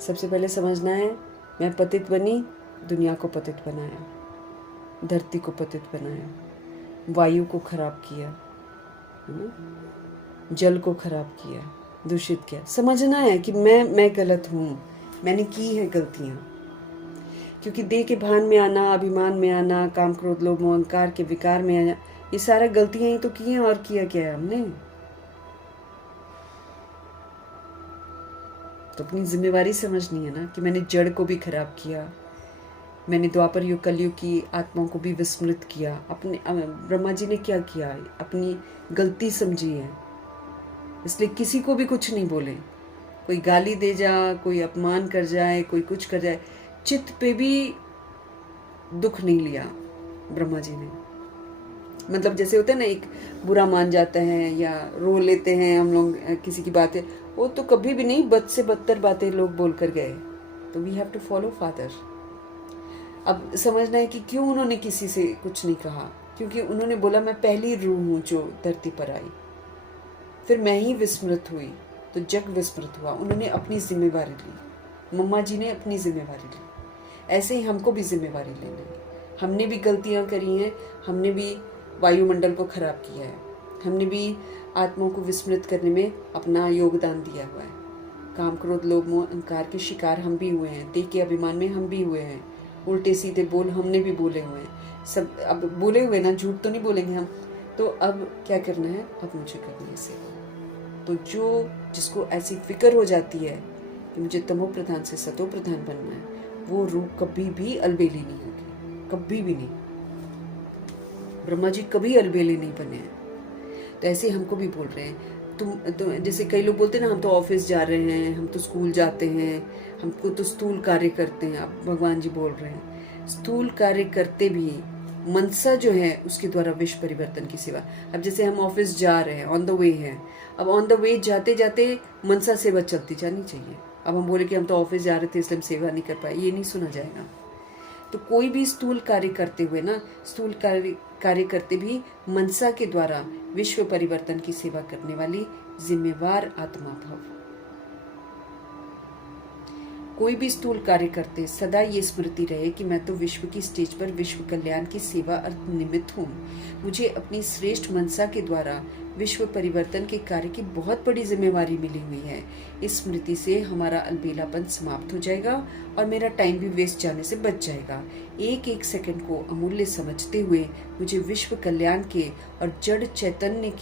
सबसे पहले समझना है, मैं पतित बनी, दुनिया को पतित बनाया, धरती को पतित बनाया, वायु को खराब किया, जल को खराब किया, दूषित किया। समझना है कि मैं गलत हूँ, मैंने की है गलतियाँ। क्योंकि देह के भान में आना, अभिमान में आना, काम क्रोध लोभ मोह अहंकार के विकार में आना, ये सारा गलतियाँ ही तो की हैं। और किया क्या है हमने? तो अपनी जिम्मेवारी समझनी है ना कि मैंने जड़ को भी खराब किया, मैंने द्वापर युग कलयुग की आत्माओं को भी विस्मृत किया। अपने ब्रह्मा जी ने क्या किया, अपनी गलती समझी है, इसलिए किसी को भी कुछ नहीं बोले। कोई गाली दे जा, कोई अपमान कर जाए, कोई कुछ कर जाए, चित्त पे भी दुख नहीं लिया ब्रह्मा जी ने। मतलब जैसे होता है ना, एक बुरा मान जाता है या रो लेते हैं हम लोग किसी की बातें, वो तो कभी भी नहीं, बद से बदतर बातें लोग बोल कर गए। तो we have to follow father. अब समझना है कि क्यों उन्होंने किसी से कुछ नहीं कहा, क्योंकि उन्होंने बोला मैं पहली रूह हूँ जो धरती पर आई, फिर मैं ही विस्मृत हुई तो जग विस्मृत हुआ। उन्होंने अपनी जिम्मेवारी ली, मम्मा जी ने अपनी जिम्मेवारी ली। ऐसे ही हमको भी जिम्मेवारी लेनी है। हमने भी गलतियाँ करी हैं, हमने भी वायुमंडल को खराब किया है, हमने भी आत्माओं को विस्मृत करने में अपना योगदान दिया हुआ है। काम क्रोध लोभ मोह अहंकार के शिकार हम भी हुए हैं, देह के अभिमान में हम भी हुए हैं, उल्टे सीधे बोल हमने भी बोले हुए हैं, सब अब बोले हुए ना, झूठ तो नहीं बोलेंगे हम। तो अब क्या करना है, अब मुझे करनी है सेवा। तो जिसको ऐसी फिक्र हो जाती है कि मुझे तमो प्रधान से सतो प्रधान बनना है, वो रूह कभी भी अलबेली नहीं होगी, कभी भी नहीं। ब्रह्मा जी कभी अलबेली नहीं बने हैं। तो ऐसे हमको भी बोल रहे हैं, तुम जैसे कई लोग बोलते हैं ना, हम तो ऑफिस जा रहे हैं, हम तो स्कूल जाते हैं, हमको तो स्थूल कार्य करते हैं। अब भगवान जी बोल रहे हैं स्थूल कार्य करते भी मनसा जो है उसके द्वारा विश्व परिवर्तन की सेवा। अब जैसे हम ऑफिस जा रहे हैं, ऑन द वे हैं, अब ऑन द वे जाते जाते मनसा सेवा चलती जानी चाहिए। अब हम बोले कि हम तो ऑफिस जा रहे थे इसलिए हम सेवा नहीं कर पाए, ये नहीं सुना जाएगा। तो कोई भी स्थूल कार्य करते हुए ना, स्थूल कार्य करते भी मनसा के द्वारा विश्व परिवर्तन की सेवा करने वाली जिम्मेवार आत्मा भव। कोई भी स्थूल कार्य करते सदा ये स्मृति रहे कि मैं तो विश्व की स्टेज पर विश्व कल्याण की सेवा अर्थ निमित्त हूँ। मुझे अपनी श्रेष्ठ मनसा के द्वारा विश्व परिवर्तन के कार्य की बहुत बड़ी जिम्मेवारी मिली हुई है। इस स्मृति से हमारा अलबेलापन समाप्त हो जाएगा और मेरा टाइम भी वेस्ट जाने से बच जाएगा। एक एक सेकंड को अमूल्य समझते हुए मुझे विश्व कल्याण के और जड़ चैतन्य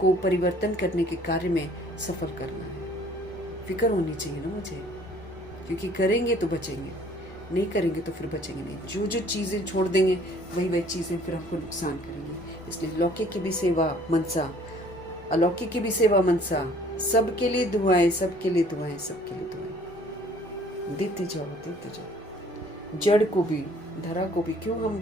को परिवर्तन करने के कार्य में सफल करना है। फिक्र होनी चाहिए ना मुझे, क्योंकि करेंगे तो बचेंगे, नहीं करेंगे तो फिर बचेंगे नहीं। जो चीज़ें छोड़ देंगे वही चीज़ें फिर हमको नुकसान करेंगे। इसलिए लौकिक की भी सेवा मनसा, अलौकिक की भी सेवा मनसा, सबके लिए दुआएं, सबके लिए दुआएं, सबके लिए दुआएं। देते जाओ। जड़ को भी, धरा को भी। क्यों हम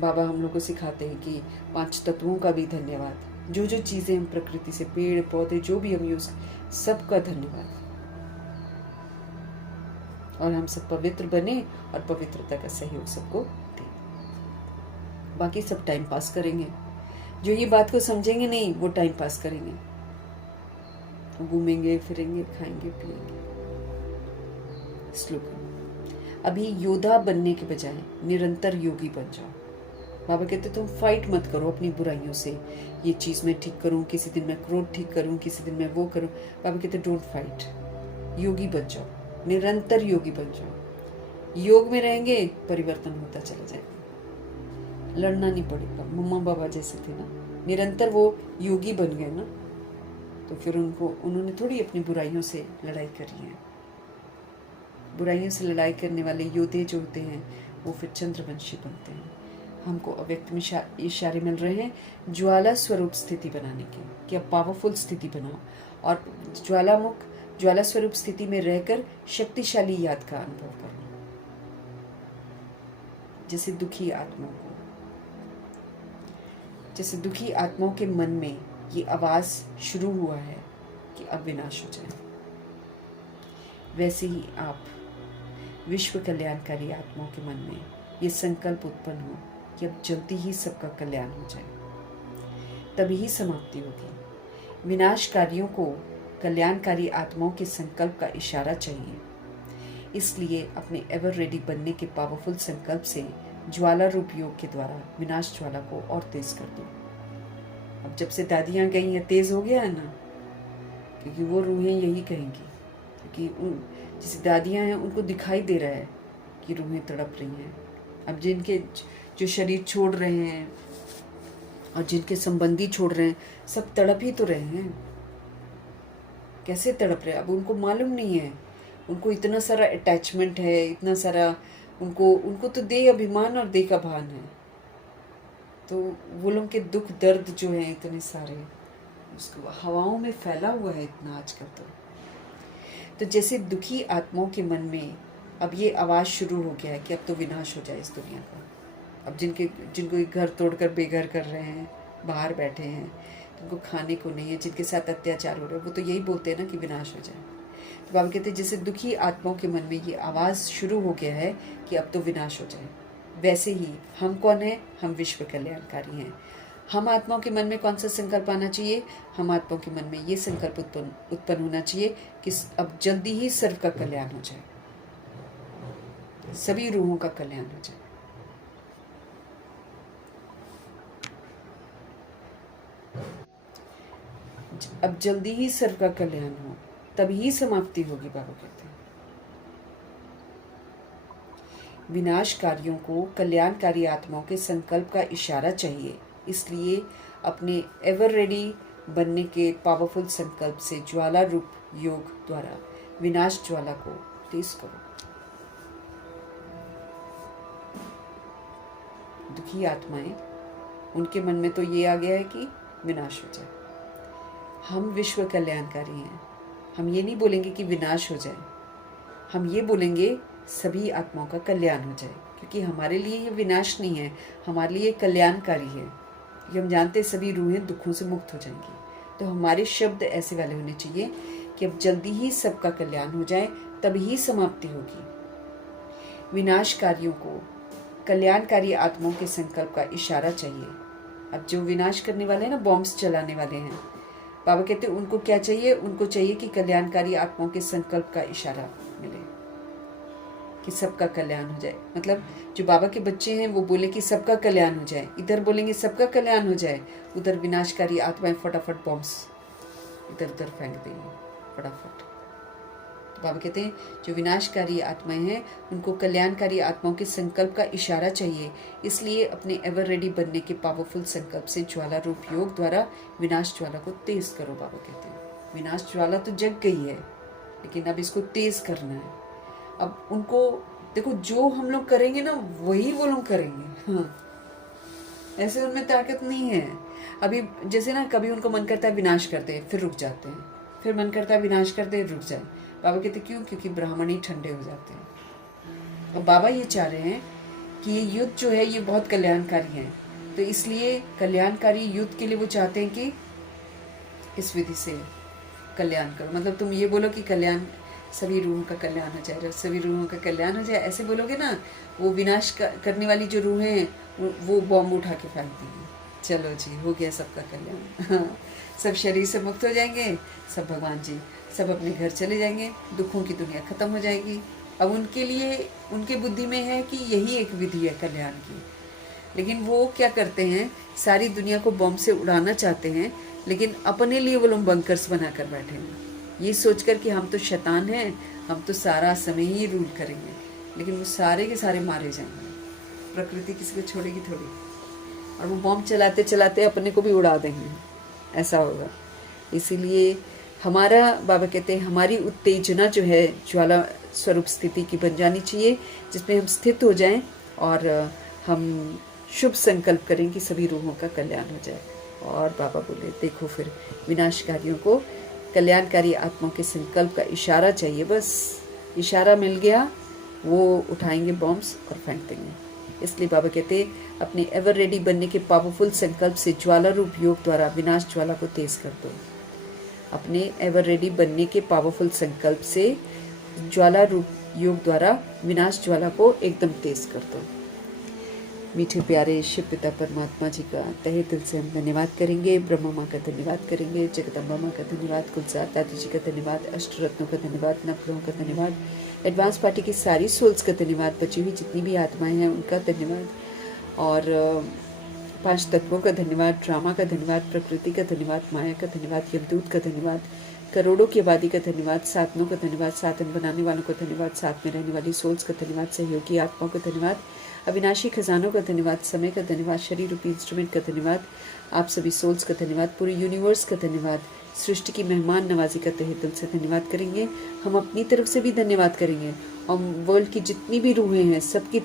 बाबा हम लोग को सिखाते हैं कि 5 तत्वों का भी धन्यवाद। जो चीज़ें हम प्रकृति से, पेड़ पौधे जो भी हम यूज, सबका धन्यवाद। और हम सब पवित्र बने और पवित्रता का सहयोग सबको दें। बाकी सब टाइम पास करेंगे। जो ये बात को समझेंगे नहीं वो टाइम पास करेंगे, घूमेंगे फिरेंगे, खाएंगे पिएंगे। श्लोक, अभी योद्धा बनने के बजाय निरंतर योगी बन जाओ। बाबा कहते तुम फाइट मत करो अपनी बुराइयों से, ये चीज़ मैं ठीक करूं, किसी दिन मैं क्रोध ठीक करूं, किसी दिन मैं वो करूं। बाबा कहते डोंट फाइट, योगी बन जाओ, निरंतर योगी बन जाओ। योग में रहेंगे परिवर्तन होता चला जाएगा, लड़ना नहीं पड़ेगा। मम्मा बाबा जैसे थे ना, निरंतर वो योगी बन गए ना, तो फिर उन्होंने थोड़ी अपनी बुराइयों से लड़ाई करी है। बुराइयों से लड़ाई करने वाले योद्धे जो होते हैं वो फिर चंद्रवंशी बनते हैं। हमको अव्यक्त में इशारे मिल रहे हैं ज्वाला स्वरूप स्थिति बनाने के, कि अब पावरफुल स्थिति बनाओ और ज्वाला स्वरूप स्थिति में रहकर शक्तिशाली याद का अनुभव करो। जैसे दुखी आत्माओं के मन में ये आवाज शुरू हुआ है कि अब विनाश हो जाए, वैसे ही आप विश्व कल्याणकारी आत्माओं के मन में ये संकल्प उत्पन्न हो कि अब जल्दी ही सबका कल्याण हो जाए, तभी ही समाप्ति होगी। विनाशकारियों को कल्याणकारी आत्माओं के संकल्प का इशारा चाहिए। इसलिए अपने एवर रेडी बनने के पावरफुल संकल्प से ज्वाला रूप योग के द्वारा विनाश ज्वाला को और तेज कर दो। अब जब से दादियां गई हैं तेज हो गया है ना, क्योंकि वो रूहें यही कहेंगी, क्योंकि जैसे दादियां हैं उनको दिखाई दे रहा है कि रूहें तड़प रही हैं। अब जिनके जो शरीर छोड़ रहे हैं और जिनके संबंधी छोड़ रहे हैं, सब तड़प ही तो रहे हैं। कैसे तड़प रहे हैं अब उनको मालूम नहीं है। उनको इतना सारा अटैचमेंट है, इतना सारा उनको तो देह अभिमान और देह का भान है। तो वो लोग के दुख दर्द जो है इतने सारे, उसको हवाओं में फैला हुआ है इतना आजकल। तो जैसे दुखी आत्माओं के मन में अब ये आवाज़ शुरू हो गया है कि अब तो विनाश हो जाए इस दुनिया का। अब जिनको घर तोड़कर बेघर कर रहे हैं, बाहर बैठे हैं, जिनको खाने को नहीं है, जिनके साथ अत्याचार हो रहा है, वो तो यही बोलते हैं ना कि विनाश हो जाए। तो बाबा कहते हैं जैसे दुखी आत्माओं के मन में ये आवाज़ शुरू हो गया है कि अब तो विनाश हो जाए, वैसे ही हम कौन है? हम विश्व कल्याणकारी हैं। हम आत्माओं के मन में कौन सा संकल्प आना चाहिए? हम आत्माओं के मन में ये संकल्प उत्पन्न होना चाहिए कि अब जल्दी ही सर्व का कल्याण हो जाए, सभी रूहों का कल्याण हो जाए। अब जल्दी ही सर्व का कल्याण हो, तभी ही समाप्ति होगी। बाबा कहते हैं विनाशकारियों को कल्याणकारी आत्माओं के संकल्प का इशारा चाहिए, इसलिए अपने एवर रेडी बनने के पावरफुल संकल्प से ज्वाला रूप योग द्वारा विनाश ज्वाला को तेज करो। दुखी आत्माएं, उनके मन में तो ये आ गया है कि विनाश हो जाए। हम विश्व कल्याणकारी हैं, हम ये नहीं बोलेंगे कि विनाश हो जाए, हम ये बोलेंगे सभी आत्माओं का कल्याण हो जाए, क्योंकि हमारे लिए ये विनाश नहीं है, हमारे लिए कल्याणकारी है। ये हम जानते हैं सभी रूहें दुखों से मुक्त हो जाएंगी। तो हमारे शब्द ऐसे वाले होने चाहिए कि अब जल्दी ही सबका कल्याण हो जाए, तभी समाप्ति होगी। विनाशकारियों को कल्याणकारी आत्माओं के संकल्प का इशारा चाहिए। अब जो विनाश करने वाले हैं ना, बॉम्ब्स चलाने वाले हैं, बाबा कहते हैं उनको क्या चाहिए? उनको चाहिए कि कल्याणकारी आत्माओं के संकल्प का इशारा मिले कि सबका कल्याण हो जाए। मतलब जो बाबा के बच्चे हैं वो बोले कि सबका कल्याण हो जाए, इधर बोलेंगे सबका कल्याण हो जाए, उधर विनाशकारी आत्माएं फटाफट बॉम्ब्स इधर उधर फेंक देंगे फटाफट। तो बाबा कहते हैं जो विनाशकारी आत्माएं हैं उनको कल्याणकारी आत्माओं के संकल्प का इशारा चाहिए, इसलिए अपने एवर रेडी बनने के पावरफुल संकल्प से ज्वाला रूप योग द्वारा विनाश ज्वाला को तेज करो। बाबा कहते हैं विनाश ज्वाला तो जग गई है, लेकिन अब इसको तेज करना है। अब उनको देखो, जो हम लोग करेंगे ना वही वो लोग करेंगे। हाँ, ऐसे उनमें ताकत नहीं है। अभी जैसे ना कभी उनको मन करता है विनाश करते हैं, फिर रुक जाते हैं, फिर मन करता है विनाश करते हैं, रुक जाए। बाबा कहते क्यों? क्योंकि ब्राह्मण ही ठंडे हो जाते हैं। और बाबा ये चाह रहे हैं कि ये युद्ध जो है ये बहुत कल्याणकारी है, तो इसलिए कल्याणकारी युद्ध के लिए वो चाहते हैं कि इस विधि से कल्याण करो। मतलब तुम ये बोलो कि कल्याण, सभी रूहों का कल्याण हो जाए, सभी रूहों का कल्याण हो जाए, ऐसे बोलोगे ना, वो विनाश करने वाली जो रूहें हैं वो बॉम्ब उठा के फेंक देंगी। चलो जी, हो गया सबका कल्याण। सब शरीर से मुक्त हो जाएंगे, सब भगवान जी सब अपने घर चले जाएंगे, दुखों की दुनिया खत्म हो जाएगी। अब उनके लिए, उनके बुद्धि में है कि यही एक विधि है कल्याण की, लेकिन वो क्या करते हैं, सारी दुनिया को बम से उड़ाना चाहते हैं, लेकिन अपने लिए वो लोग बंकर्स बना कर बैठे हैं, ये सोचकर कि हम तो शैतान हैं, हम तो सारा समय ही रूल करेंगे, लेकिन वो सारे के सारे मारे जाएंगे। प्रकृति किसी को छोड़ेगी थोड़ी, और वो बम चलाते चलाते अपने को भी उड़ा देंगे, ऐसा होगा। इसीलिए हमारा, बाबा कहते हैं हमारी उत्तेजना जो है ज्वाला स्वरूप स्थिति की बन जानी चाहिए, जिसमें हम स्थित हो जाएं और हम शुभ संकल्प करें कि सभी रूहों का कल्याण हो जाए। और बाबा बोले देखो फिर विनाशकारियों को कल्याणकारी आत्माओं के संकल्प का इशारा चाहिए, बस इशारा मिल गया, वो उठाएंगे बॉम्ब्स और फेंक देंगे। इसलिए बाबा कहते हैं अपने एवर रेडी बनने के पावरफुल संकल्प से ज्वाला रूप योग द्वारा विनाश ज्वाला को तेज कर दो। अपने एवर रेडी बनने के पावरफुल संकल्प से ज्वाला रूप योग द्वारा विनाश ज्वाला को एकदम तेज कर दो। मीठे प्यारे शिव पिता परमात्मा जी का तहे दिल से हम धन्यवाद करेंगे। ब्रह्मा माँ का धन्यवाद करेंगे, जगदम्बा माँ का धन्यवाद, कुलसार दादी जी का धन्यवाद, अष्ट रत्नों का धन्यवाद, नवग्रहों का धन्यवाद, एडवांस पार्टी की सारी सोल्स का धन्यवाद, बची हुई जितनी भी आत्माएं हैं उनका धन्यवाद, और 5 तत्वों का धन्यवाद, ड्रामा का धन्यवाद, प्रकृति का धन्यवाद, माया का धन्यवाद, यमदूत का धन्यवाद, करोड़ों की आबादी का धन्यवाद, साधनों का धन्यवाद, साधन बनाने वालों का धन्यवाद, साथ में रहने वाली सोल्स का धन्यवाद, सहयोगी आत्माओं का धन्यवाद, अविनाशी खजानों का धन्यवाद, समय का धन्यवाद, शरीर रूपी इंस्ट्रूमेंट का धन्यवाद, आप सभी सोल्स का धन्यवाद, पूरे यूनिवर्स का धन्यवाद, सृष्टि की मेहमान नवाजी का तहे दिल से धन्यवाद करेंगे। हम अपनी तरफ से भी धन्यवाद करेंगे, और वर्ल्ड की जितनी भी रूहें हैं सबकी